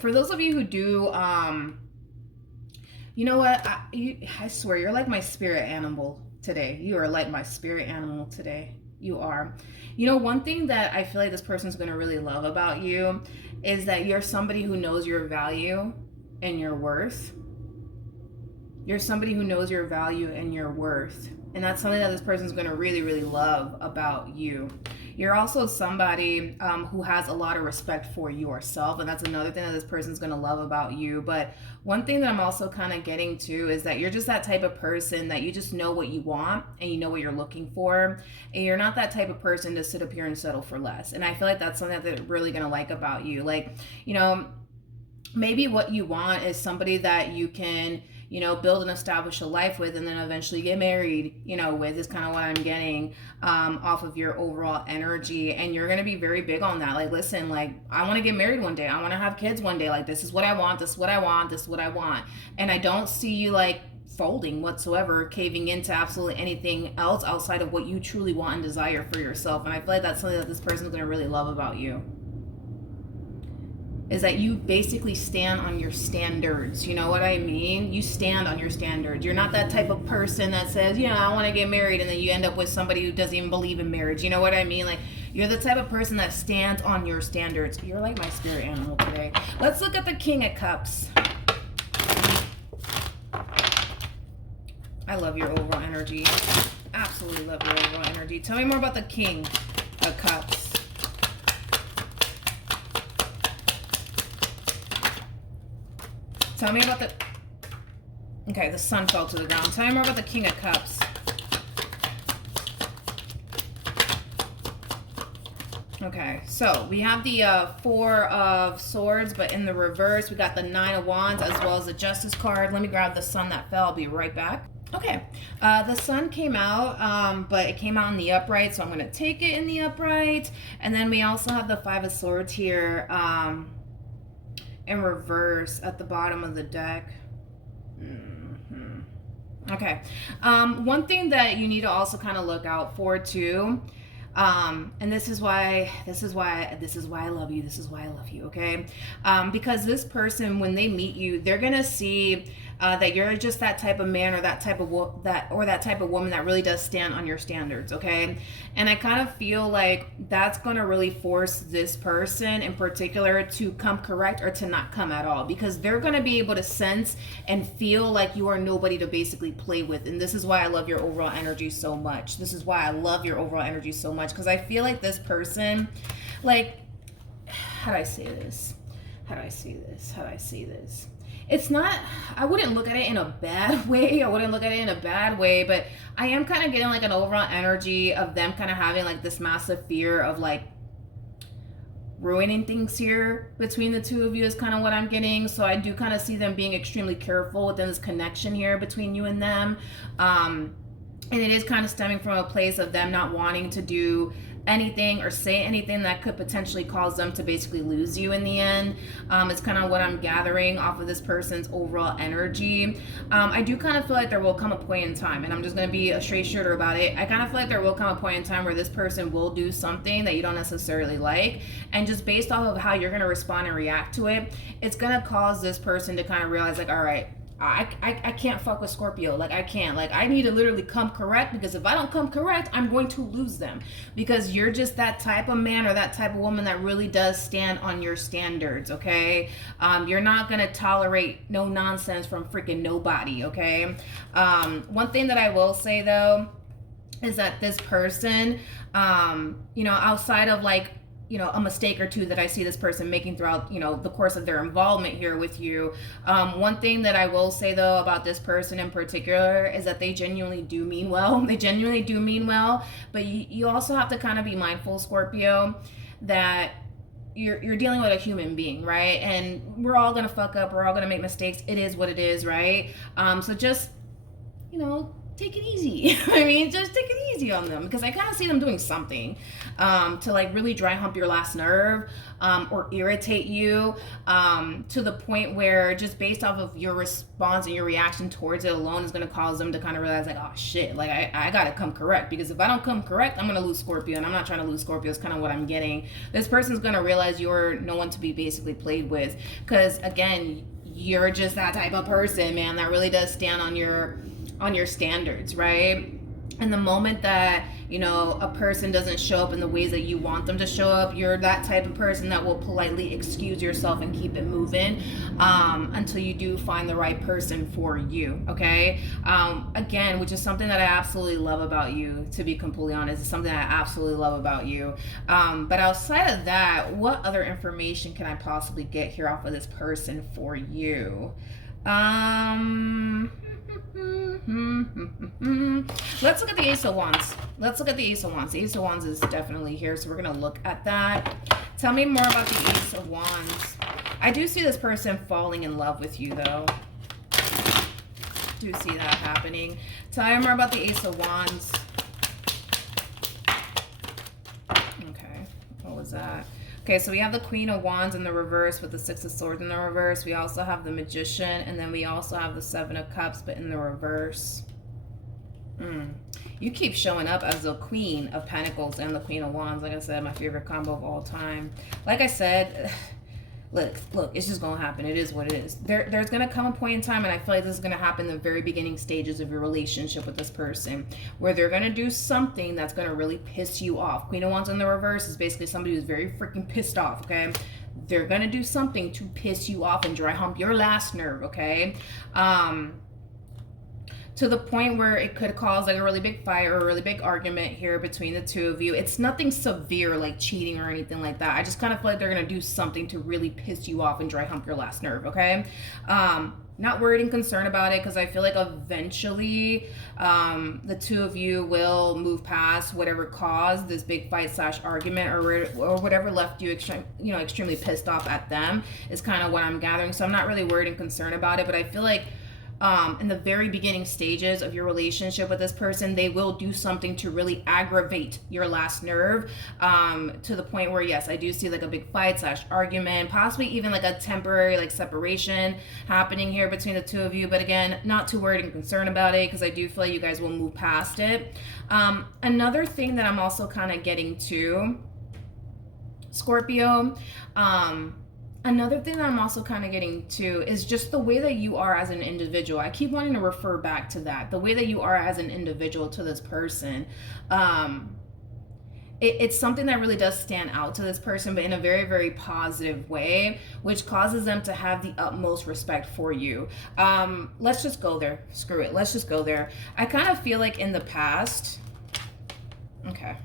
For those of you who do, you know what? I swear, you're like my spirit animal today. You are like my spirit animal today. You are. You know, one thing that I feel like this person's going to really love about you is that you're somebody who knows your value and your worth. You're somebody who knows your value and your worth. And that's something that this person's going to really, really love about you. You're also somebody who has a lot of respect for yourself, and that's another thing that this person's going to love about you. But one thing that I'm also kind of getting to is that you're just that type of person that you just know what you want and you know what you're looking for, and you're not that type of person to sit up here and settle for less. And I feel like that's something that they're really going to like about you. Like, you know, maybe what you want is somebody that you can, you know, build and establish a life with, and then eventually get married, you know, with, is kind of what I'm getting off of your overall energy. And you're going to be very big on that. Like, listen, like, I want to get married one day. I want to have kids one day. Like, this is what I want. This is what I want. This is what I want. And I don't see you like folding whatsoever, caving into absolutely anything else outside of what you truly want and desire for yourself. And I feel like that's something that this person is going to really love about you. is that you basically stand on your standards. You know what I mean? You stand on your standards. You're not that type of person that says, you know, I want to get married, and then you end up with somebody who doesn't even believe in marriage. You know what I mean? Like, you're the type of person that stands on your standards. You're like my spirit animal today. Let's look at the King of Cups. I love your overall energy. Absolutely love your overall energy. Tell me more about the King of Cups. Tell me about the... Okay, the sun fell to the ground. Tell me more about the King of Cups. Okay, so we have the Four of Swords, but in the reverse, we got the Nine of Wands as well as the Justice card. Let me grab the sun that fell. I'll be right back. Okay, the sun came out, but it came out in the upright, so I'm going to take it in the upright. And then we also have the Five of Swords here in reverse at the bottom of the deck. Okay, one thing that you need to also kind of look out for too, and this is why I love you. This is why I love you. Okay, because this person, when they meet you, they're gonna see that you're just that type of man or that type of woman that really does stand on your standards. Okay, and I kind of feel like that's gonna really force this person in particular to come correct or to not come at all, because they're gonna be able to sense and feel like you are nobody to basically play with. And this is why I love your overall energy so much. This is why I love your overall energy so much, because I feel like this person, like, how do I say this? It's not, I wouldn't look at it in a bad way. But I am kind of getting like an overall energy of them kind of having like this massive fear of like ruining things here between the two of you is kind of what I'm getting. So I do kind of see them being extremely careful within this connection here between you and them. And it is kind of stemming from a place of them not wanting to do anything or say anything that could potentially cause them to basically lose you in the end. It's kind of what I'm gathering off of this person's overall energy. I do kind of feel like there will come a point in time, and I'm just going to be a straight shooter about it. I kind of feel like there will come a point in time where this person will do something that you don't necessarily like, and just based off of how you're going to respond and react to it, it's going to cause this person to kind of realize like, all right, I can't fuck with Scorpio. Like, I can't. Like, I need to literally come correct, because if I don't come correct, I'm going to lose them, because you're just that type of man or that type of woman that really does stand on your standards, okay? You're not going to tolerate no nonsense from freaking nobody, okay? One thing that I will say, though, is that this person, you know, outside of like, you know, a mistake or two that I see this person making throughout, you know, the course of their involvement here with you. One thing that I will say though about this person in particular is that they genuinely do mean well. But you also have to kind of be mindful, Scorpio, that you're dealing with a human being, right? And we're all gonna fuck up, we're all gonna make mistakes. It is what it is, right? So just, you know, take it easy. I mean, just take it easy on them, because I kind of see them doing something to like really dry hump your last nerve or irritate you to the point where just based off of your response and your reaction towards it alone is going to cause them to kind of realize like, oh shit, like I got to come correct, because if I don't come correct, I'm going to lose Scorpio, and I'm not trying to lose Scorpio is kind of what I'm getting. This person's going to realize you're no one to be basically played with, because again, you're just that type of person, man, that really does stand on your standards, right? And the moment that, you know, a person doesn't show up in the ways that you want them to show up, you're that type of person that will politely excuse yourself and keep it moving until you do find the right person for you, okay? Again, which is something that I absolutely love about you, to be completely honest. It's something I absolutely love about you. But outside of that, what other information can I possibly get here off of this person for you? Let's look at the Ace of Wands. The Ace of Wands is definitely here, so we're going to look at that. Tell me more about the Ace of Wands. I do see this person falling in love with you, though. Do see that happening. Tell me more about the Ace of Wands. Okay, what was that? Okay, so we have the Queen of Wands in the reverse with the Six of Swords in the reverse. We also have the Magician, and then we also have the Seven of Cups, but in the reverse. You keep showing up as the Queen of Pentacles and the Queen of Wands. Like I said, my favorite combo of all time. Like I said, Look, it's just gonna happen. It is what it is. There's gonna come a point in time, and I feel like this is gonna happen in the very beginning stages of your relationship with this person, where they're gonna do something that's gonna really piss you off. Queen of Wands in the reverse is basically somebody who's very freaking pissed off, okay? They're gonna do something to piss you off and dry hump your last nerve, okay? To the point where it could cause like a really big fight or a really big argument here between the two of you. It's nothing severe like cheating or anything like that. I just kind of feel like they're going to do something to really piss you off and dry hump your last nerve, okay? Not worried and concerned about it, because I feel like eventually the two of you will move past whatever caused this big fight / argument, or whatever left you extremely pissed off at them, is kind of what I'm gathering. So I'm not really worried and concerned about it, but I feel like in the very beginning stages of your relationship with this person, they will do something to really aggravate your last nerve, to the point where, yes, I do see like a big fight / argument, possibly even like a temporary like separation happening here between the two of you. But again, not too worried and concerned about it, because I do feel like you guys will move past it. Another thing that I'm also kind of getting to, Scorpio, another thing that I'm also kind of getting to is just the way that you are as an individual. I keep wanting to refer back to that. The way that you are as an individual to this person. It's something that really does stand out to this person, but in a very, very positive way, which causes them to have the utmost respect for you. Let's just go there. Screw it. Let's just go there. I kind of feel like in the past... Okay.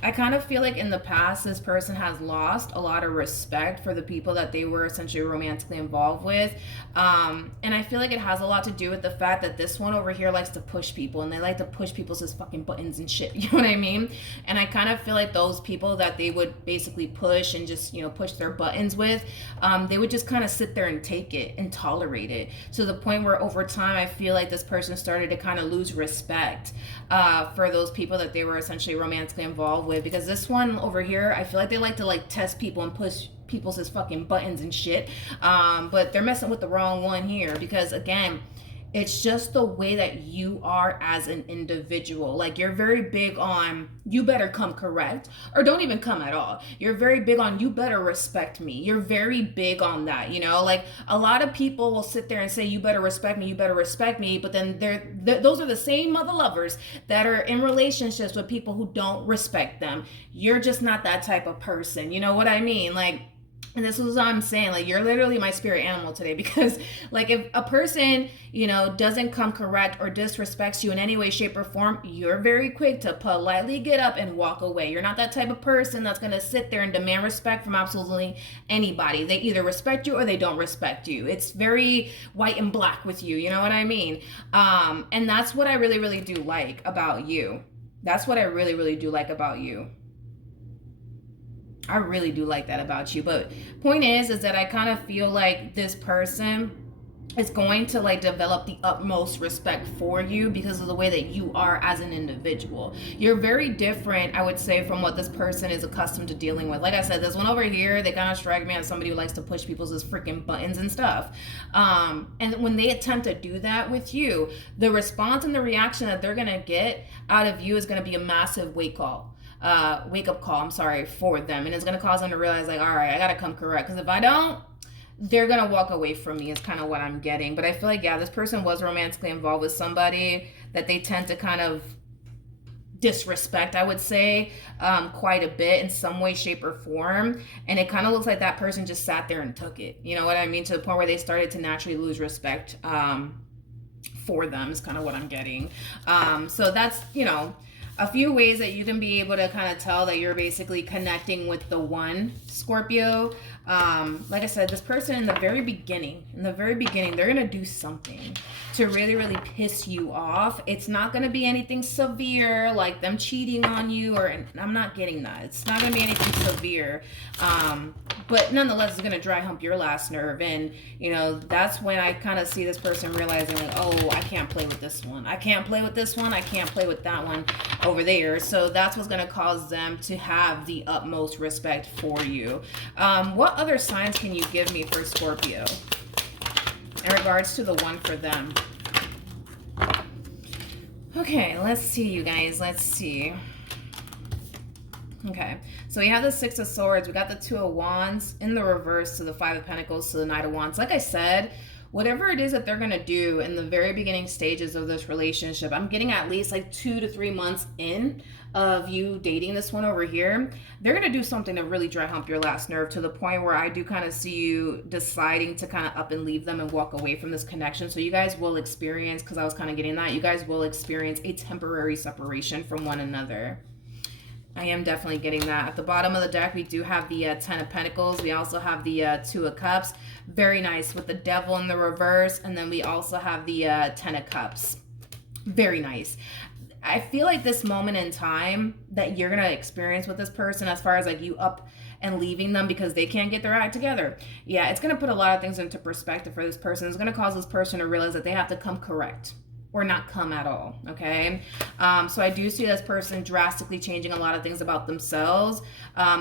I kind of feel like in the past, this person has lost a lot of respect for the people that they were essentially romantically involved with. And I feel like it has a lot to do with the fact that this one over here likes to push people, and they like to push people's fucking buttons and shit. You know what I mean? And I kind of feel like those people that they would basically push and just, push their buttons with, they would just kind of sit there and take it and tolerate it, to the point where over time, I feel like this person started to kind of lose respect for those people that they were essentially romantically involved with. Because this one over here, I feel like they like to like test people and push people's fucking buttons and shit, but they're messing with the wrong one here, because again, it's just the way that you are as an individual. Like, you're very big on, you better come correct, or don't even come at all. You're very big on, you better respect me. You're very big on that, like a lot of people will sit there and say, you better respect me, but then those are the same mother lovers that are in relationships with people who don't respect them. You're just not that type of person. You know what I mean? Like, and this is what I'm saying, like, you're literally my spirit animal today, because like if a person, doesn't come correct or disrespects you in any way, shape, or form, you're very quick to politely get up and walk away. You're not that type of person that's going to sit there and demand respect from absolutely anybody. They either respect you or they don't respect you. It's very white and black with you. You know what I mean? And that's what I really, really do like about you. That's what I really, really do like about you. I really do like that about you. But point is that I kind of feel like this person is going to like develop the utmost respect for you because of the way that you are as an individual. You're very different, I would say, from what this person is accustomed to dealing with. Like I said, this one over here, they kind of strike me as somebody who likes to push people's freaking buttons and stuff. And when they attempt to do that with you, the response and the reaction that they're going to get out of you is going to be a massive wake up call, for them. And it's going to cause them to realize, like, all right, I got to come correct. Because if I don't, they're going to walk away from me, is kind of what I'm getting. But I feel like, yeah, this person was romantically involved with somebody that they tend to kind of disrespect, I would say, quite a bit in some way, shape, or form. And it kind of looks like that person just sat there and took it. You know what I mean? To the point where they started to naturally lose respect for them, is kind of what I'm getting. So that's, a few ways that you can be able to kind of tell that you're basically connecting with the one, Scorpio. Like I said, this person in the very beginning, they're going to do something to really, really piss you off. It's not going to be anything severe, like them cheating on you, or I'm not getting that. It's not going to be anything severe. But nonetheless, it's going to dry hump your last nerve. And, that's when I kind of see this person realizing, like, oh, I can't play with this one. I can't play with this one. I can't play with that one over there. So that's what's going to cause them to have the utmost respect for you. What other signs can you give me for Scorpio in regards to the one for them? Okay, let's see, you guys. Let's see. Okay, so we have the Six of Swords, we got the Two of Wands in the reverse to the Five of Pentacles to the Knight of Wands. Like I said, whatever it is that they're going to do in the very beginning stages of this relationship, I'm getting at least like 2 to 3 months in of you dating this one over here. They're going to do something to really dry hump your last nerve to the point where I do kind of see you deciding to kind of up and leave them and walk away from this connection. So you guys will experience, because I was kind of getting that, you guys will experience a temporary separation from one another. I am definitely getting that. At the bottom of the deck, we do have the Ten of Pentacles. We also have the Two of Cups. Very nice with the Devil in the reverse. And then we also have the Ten of Cups. Very nice. I feel like this moment in time that you're going to experience with this person, as far as like you up and leaving them because they can't get their act together. Yeah, it's going to put a lot of things into perspective for this person. It's going to cause this person to realize that they have to come correct. Or not come at all, okay? So I do see this person drastically changing a lot of things about themselves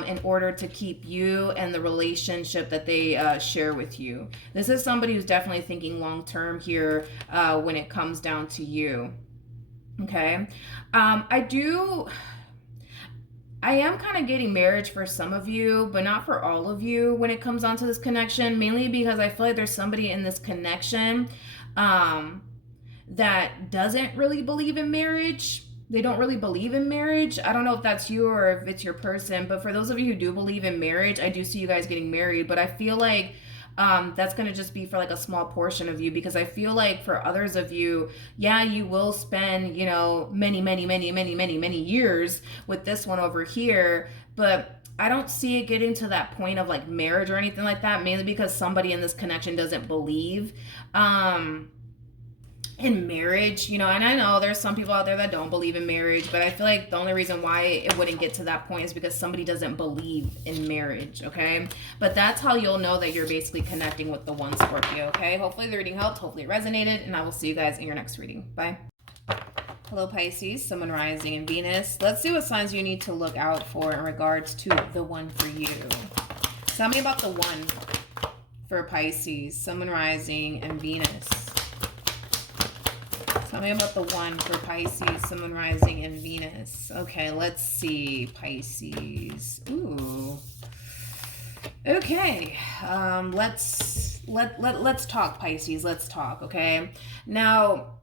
in order to keep you and the relationship that they share with you. This is somebody who's definitely thinking long-term here when it comes down to you, okay? I am kind of getting marriage for some of you, but not for all of you when it comes down to this connection, mainly because I feel like there's somebody in this connection that doesn't really believe in marriage. They don't really believe in marriage. I don't know if that's you or if it's your person, but for those of you who do believe in marriage, I do see you guys getting married, but I feel like that's going to just be for like a small portion of you, because I feel like for others of you, yeah, you will spend, you know, many years with this one over here, but I don't see it getting to that point of like marriage or anything like that, mainly because somebody in this connection doesn't believe in marriage, you know, and I know there's some people out there that don't believe in marriage, but I feel like the only reason why it wouldn't get to that point is because somebody doesn't believe in marriage, okay? But that's how you'll know that you're basically connecting with the one, Scorpio, okay? Hopefully the reading helped, hopefully it resonated, and I will see you guys in your next reading. Bye. Hello, Pisces, Sun, Moon, Rising, and Venus. Let's see what signs you need to look out for in regards to the one for you. Tell me about the one for Pisces, Sun, Moon, Rising, and Venus. Tell me about the one for Pisces, Sun, Moon, Rising, and Venus. Okay, let's see, Pisces. Ooh. Okay, let's talk, Pisces. Let's talk, okay? Now,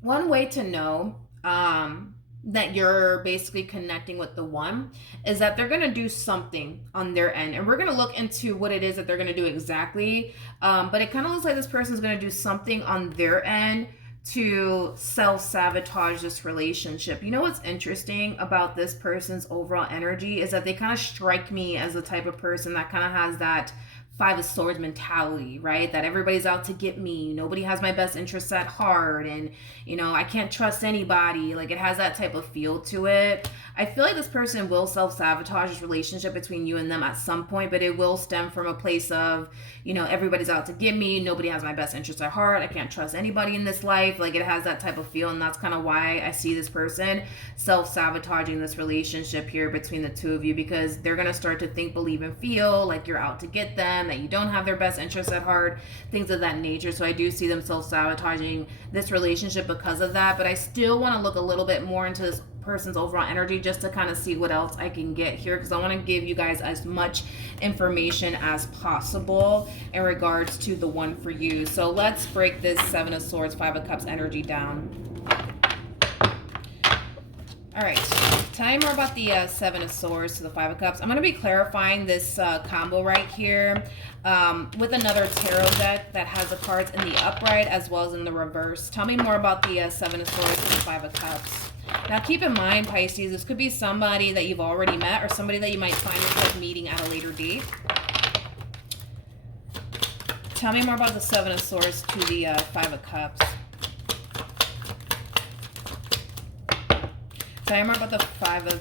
one way to know that you're basically connecting with the one is that they're going to do something on their end, and we're going to look into what it is that they're going to do exactly, but it kind of looks like this person's going to do something on their end to self-sabotage this relationship. You know what's interesting about this person's overall energy is that they kind of strike me as the type of person that kind of has that Five of Swords mentality, right? That everybody's out to get me. Nobody has my best interests at heart. And, you know, I can't trust anybody. Like, it has that type of feel to it. I feel like this person will self-sabotage this relationship between you and them at some point, but it will stem from a place of, you know, everybody's out to get me. Nobody has my best interests at heart. I can't trust anybody in this life. Like, it has that type of feel. And that's kind of why I see this person self-sabotaging this relationship here between the two of you, because they're going to start to think, believe, and feel like you're out to get them, that you don't have their best interests at heart, things of that nature. So I do see them self-sabotaging this relationship because of that, but I still want to look a little bit more into this person's overall energy just to kind of see what else I can get here, because I want to give you guys as much information as possible in regards to the one for you. So let's break this Seven of Swords, Five of Cups energy down. All right, tell me more about the Seven of Swords to the Five of Cups. I'm going to be clarifying this combo right here with another tarot deck that has the cards in the upright as well as in the reverse. Tell me more about the Seven of Swords to the Five of Cups. Now, keep in mind, Pisces, this could be somebody that you've already met or somebody that you might find yourself meeting at a later date. Tell me more about the Seven of Swords to the Five of Cups. Tell me more about the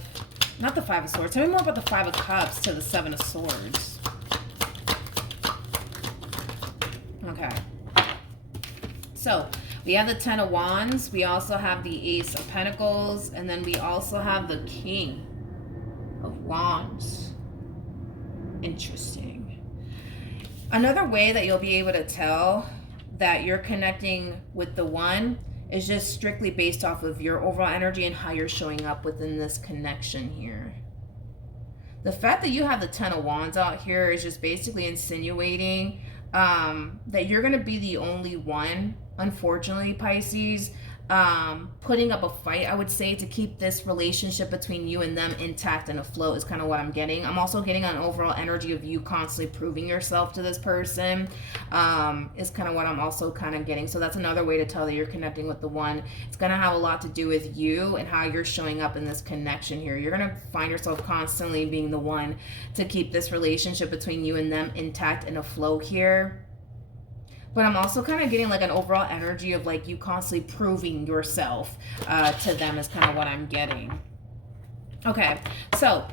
not the Five of Swords. Tell me more about the Five of Cups to the Seven of Swords. Okay. So, we have the Ten of Wands. We also have the Ace of Pentacles. And then we also have the King of Wands. Interesting. Another way that you'll be able to tell that you're connecting with the one is just strictly based off of your overall energy and how you're showing up within this connection here. The fact that you have the Ten of Wands out here is just basically insinuating that you're going to be the only one, unfortunately, Pisces, putting up a fight, I would say, to keep this relationship between you and them intact and afloat is kind of what I'm getting. I'm also getting an overall energy of you constantly proving yourself to this person, is kind of what I'm also kind of getting. So that's another way to tell that you're connecting with the one. It's going to have a lot to do with you and how you're showing up in this connection here. You're going to find yourself constantly being the one to keep this relationship between you and them intact and afloat here. But I'm also kind of getting like an overall energy of like you constantly proving yourself to them is kind of what I'm getting. Okay, so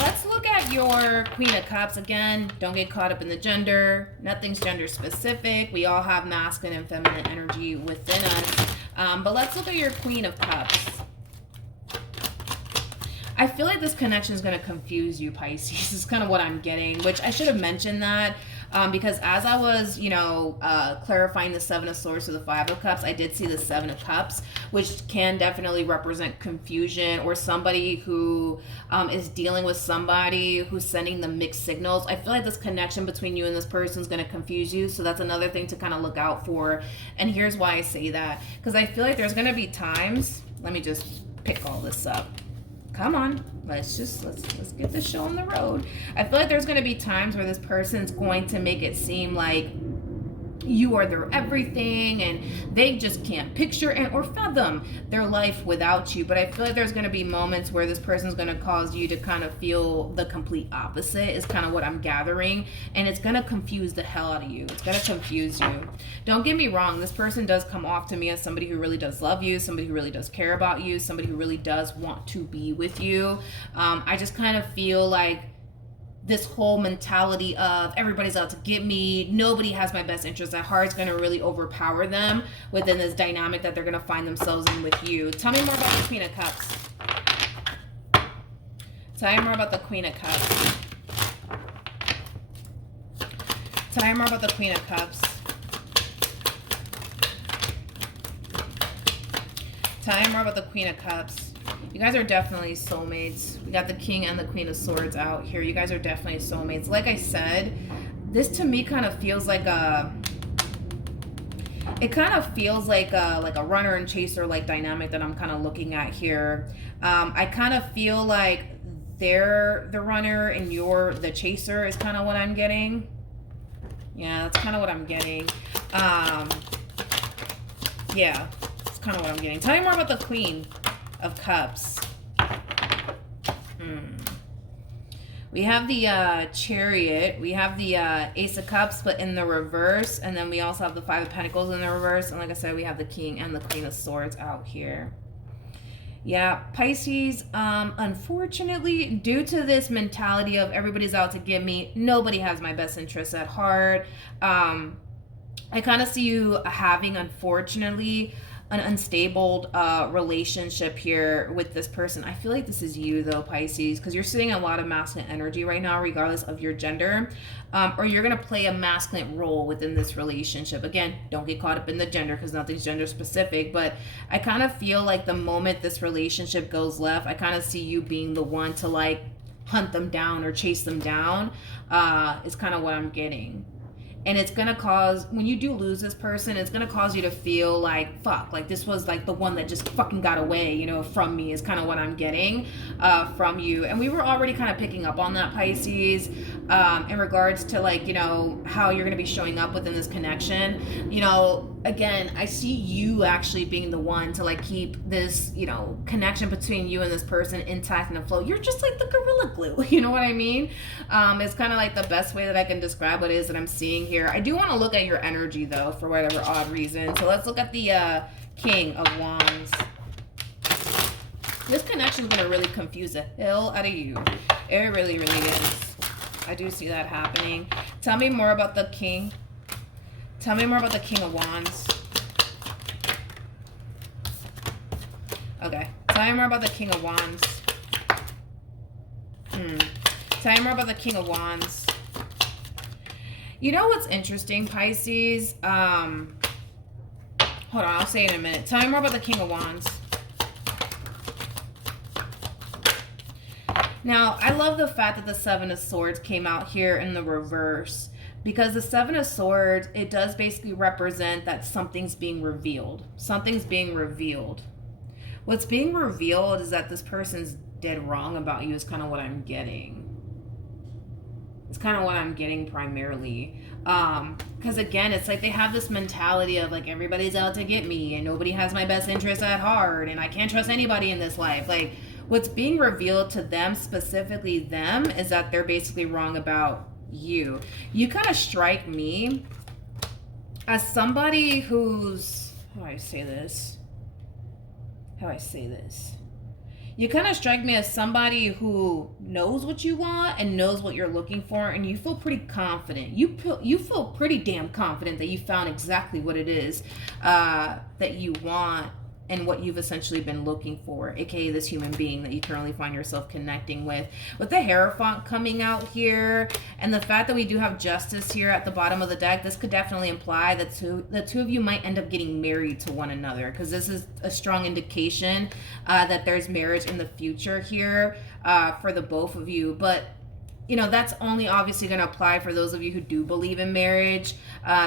let's look at your Queen of Cups. Again, don't get caught up in the gender. Nothing's gender specific. We all have masculine and feminine energy within us. But let's look at your Queen of Cups. I feel like this connection is going to confuse you, Pisces. Is kind of what I'm getting, which I should have mentioned that. Because as I was, clarifying the Seven of Swords to the Five of Cups, I did see the Seven of Cups, which can definitely represent confusion or somebody who is dealing with somebody who's sending them mixed signals. I feel like this connection between you and this person is going to confuse you. So that's another thing to kind of look out for. And here's why I say that. Because I feel like there's going to be times, let me just pick all this up. Come on, let's get this show on the road. I feel like there's going to be times where this person's going to make it seem like you are their everything and they just can't picture and or fathom their life without you. But I feel like there's going to be moments where this person's going to cause you to kind of feel the complete opposite is kind of what I'm gathering. And it's going to confuse the hell out of you. It's going to confuse you. Don't get me wrong. This person does come off to me as somebody who really does love you, somebody who really does care about you, somebody who really does want to be with you. I just kind of feel like this whole mentality of everybody's out to get me, nobody has my best interest at heart is going to really overpower them within this dynamic that they're going to find themselves in with you. Tell me more about the Queen of Cups. Tell me more about the Queen of Cups. Tell me more about the Queen of Cups. Tell me more about the Queen of Cups. You guys are definitely soulmates. We got the King and the Queen of Swords out here. You guys are definitely soulmates. Like I said, this to me kind of feels like a runner and chaser like dynamic that I'm kind of looking at here. I kind of feel like they're the runner and you're the chaser is kind of what I'm getting. Yeah, that's kind of what I'm getting. Yeah, that's kind of what I'm getting. Tell me more about the Queen of Cups. We have the Chariot, we have the Ace of Cups but in the reverse, and then we also have the Five of Pentacles in the reverse, and like I said, we have the King and the Queen of Swords out here. Yeah, Pisces, unfortunately, due to this mentality of everybody's out to get me, nobody has my best interests at heart, I kind of see you having, unfortunately, an unstable relationship here with this person. I feel like this is you though, Pisces, because you're sitting a lot of masculine energy right now, regardless of your gender, or you're going to play a masculine role within this relationship. Again, don't get caught up in the gender because nothing's gender specific, but I kind of feel like the moment this relationship goes left, I kind of see you being the one to like hunt them down or chase them down, is kind of what I'm getting. And it's going to cause, when you do lose this person, it's going to cause you to feel like, fuck, like this was like the one that just fucking got away, from me is kind of what I'm getting from you. And we were already kind of picking up on that, Pisces, in regards to like, how you're going to be showing up within this connection. Again, I see you actually being the one to like keep this, connection between you and this person intact and afloat. You're just like the gorilla glue, you know what I mean? It's kind of like the best way that I can describe what it is that I'm seeing here. I do want to look at your energy though, for whatever odd reason. So let's look at the King of Wands. This connection is going to really confuse the hell out of you. It really, really is. I do see that happening. Tell me more about the King. Tell me more about the King of Wands. Okay. Tell me more about the King of Wands. Tell me more about the King of Wands. You know what's interesting, Pisces? Hold on, I'll say it in a minute. Tell me more about the King of Wands. Now, I love the fact that the Seven of Swords came out here in the reverse, because the Seven of Swords, it does basically represent that something's being revealed. Something's being revealed. What's being revealed is that this person's dead wrong about you is kind of what I'm getting. It's kind of what I'm getting primarily. Because again, it's like they have this mentality of like, everybody's out to get me and nobody has my best interest at heart and I can't trust anybody in this life. Like, what's being revealed to them, specifically them, is that they're basically wrong about you. You kind of strike me as somebody who's, how do I say this? You kind of strike me as somebody who knows what you want and knows what you're looking for, and you feel pretty confident. You feel pretty damn confident that you found exactly what it is that you want and what you've essentially been looking for, aka this human being that you currently find yourself connecting with. With the Hierophant coming out here and the fact that we do have Justice here at the bottom of the deck, this could definitely imply that the two of you might end up getting married to one another, because this is a strong indication that there's marriage in the future here for the both of you. But you know, that's only obviously going to apply for those of you who do believe in marriage.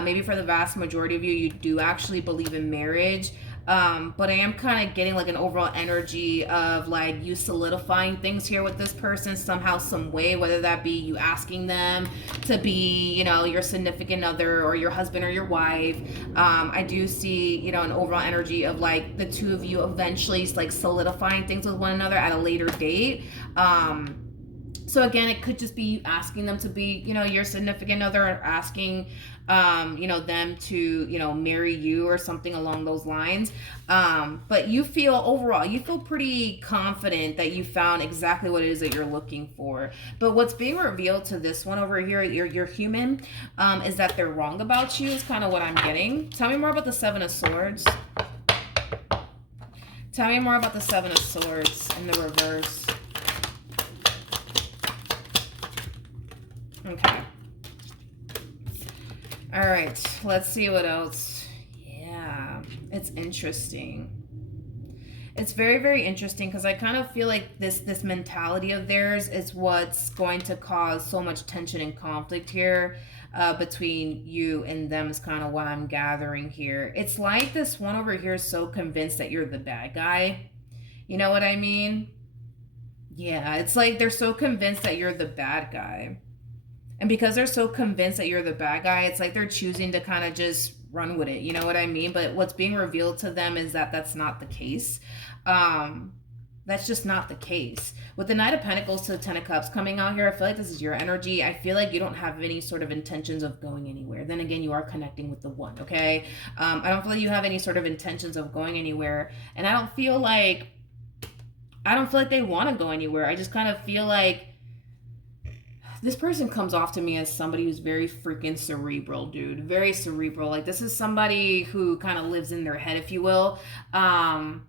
Maybe for the vast majority of you, you do actually believe in marriage. But I am kind of getting like an overall energy of like you solidifying things here with this person somehow, some way, whether that be you asking them to be, you know, your significant other or your husband or your wife. I do see, you know, an overall energy of like the two of you eventually like solidifying things with one another at a later date. So again, it could just be you asking them to be, you know, your significant other, or asking, you know, them to, you know, marry you or something along those lines. But you feel overall, you feel pretty confident that you found exactly what it is that you're looking for. But what's being revealed to this one over here, your human, is that they're wrong about you is kind of what I'm getting. Tell me more about the Seven of Swords. Tell me more about the Seven of Swords in the reverse. Okay. All right. Let's see what else. Yeah. It's interesting. It's very, very interesting because I kind of feel like this mentality of theirs is what's going to cause so much tension and conflict here between you and them is kind of what I'm gathering here. It's like this one over here is so convinced that you're the bad guy. You know what I mean? Yeah. It's like they're so convinced that you're the bad guy. And because they're so convinced that you're the bad guy, it's like they're choosing to kind of just run with it. You know what I mean? But what's being revealed to them is that that's not the case. That's just not the case. With the Knight of Pentacles to the Ten of Cups coming out here, I feel like this is your energy. I feel like you don't have any sort of intentions of going anywhere. Then again, you are connecting with the one, okay? I don't feel like you have any sort of intentions of going anywhere. And I don't feel like they want to go anywhere. I just kind of feel like this person comes off to me as somebody who's very freaking cerebral, dude. Very cerebral. Like, this is somebody who kind of lives in their head, if you will. I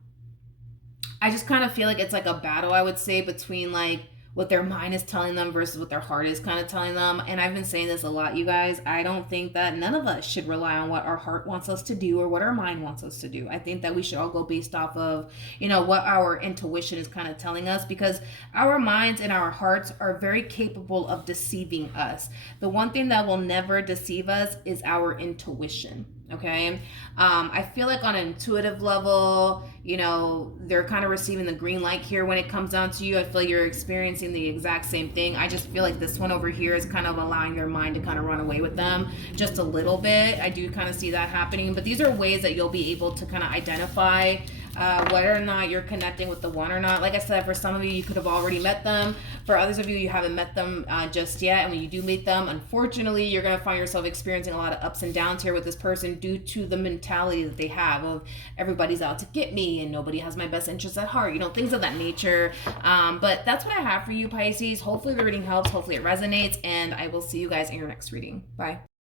just kind of feel like it's like a battle, I would say, between like what their mind is telling them versus what their heart is kind of telling them. And I've been saying this a lot, you guys. I don't think that none of us should rely on what our heart wants us to do or what our mind wants us to do. I think that we should all go based off of, you know, what our intuition is kind of telling us, because our minds and our hearts are very capable of deceiving us. The one thing that will never deceive us is our intuition. Okay. I feel like on an intuitive level, you know, they're kind of receiving the green light here when it comes down to you. I feel like you're experiencing the exact same thing. I just feel like this one over here is kind of allowing their mind to kind of run away with them just a little bit. I do kind of see that happening, but these are ways that you'll be able to kind of identify whether or not you're connecting with the one or not. Like I said, for some of you, you could have already met them. For others of you, you haven't met them just yet. And when you do meet them, unfortunately, you're going to find yourself experiencing a lot of ups and downs here with this person due to the mentality that they have of everybody's out to get me and nobody has my best interests at heart, you know, things of that nature. But that's what I have for you, Pisces. Hopefully the reading helps. Hopefully it resonates. And I will see you guys in your next reading. Bye.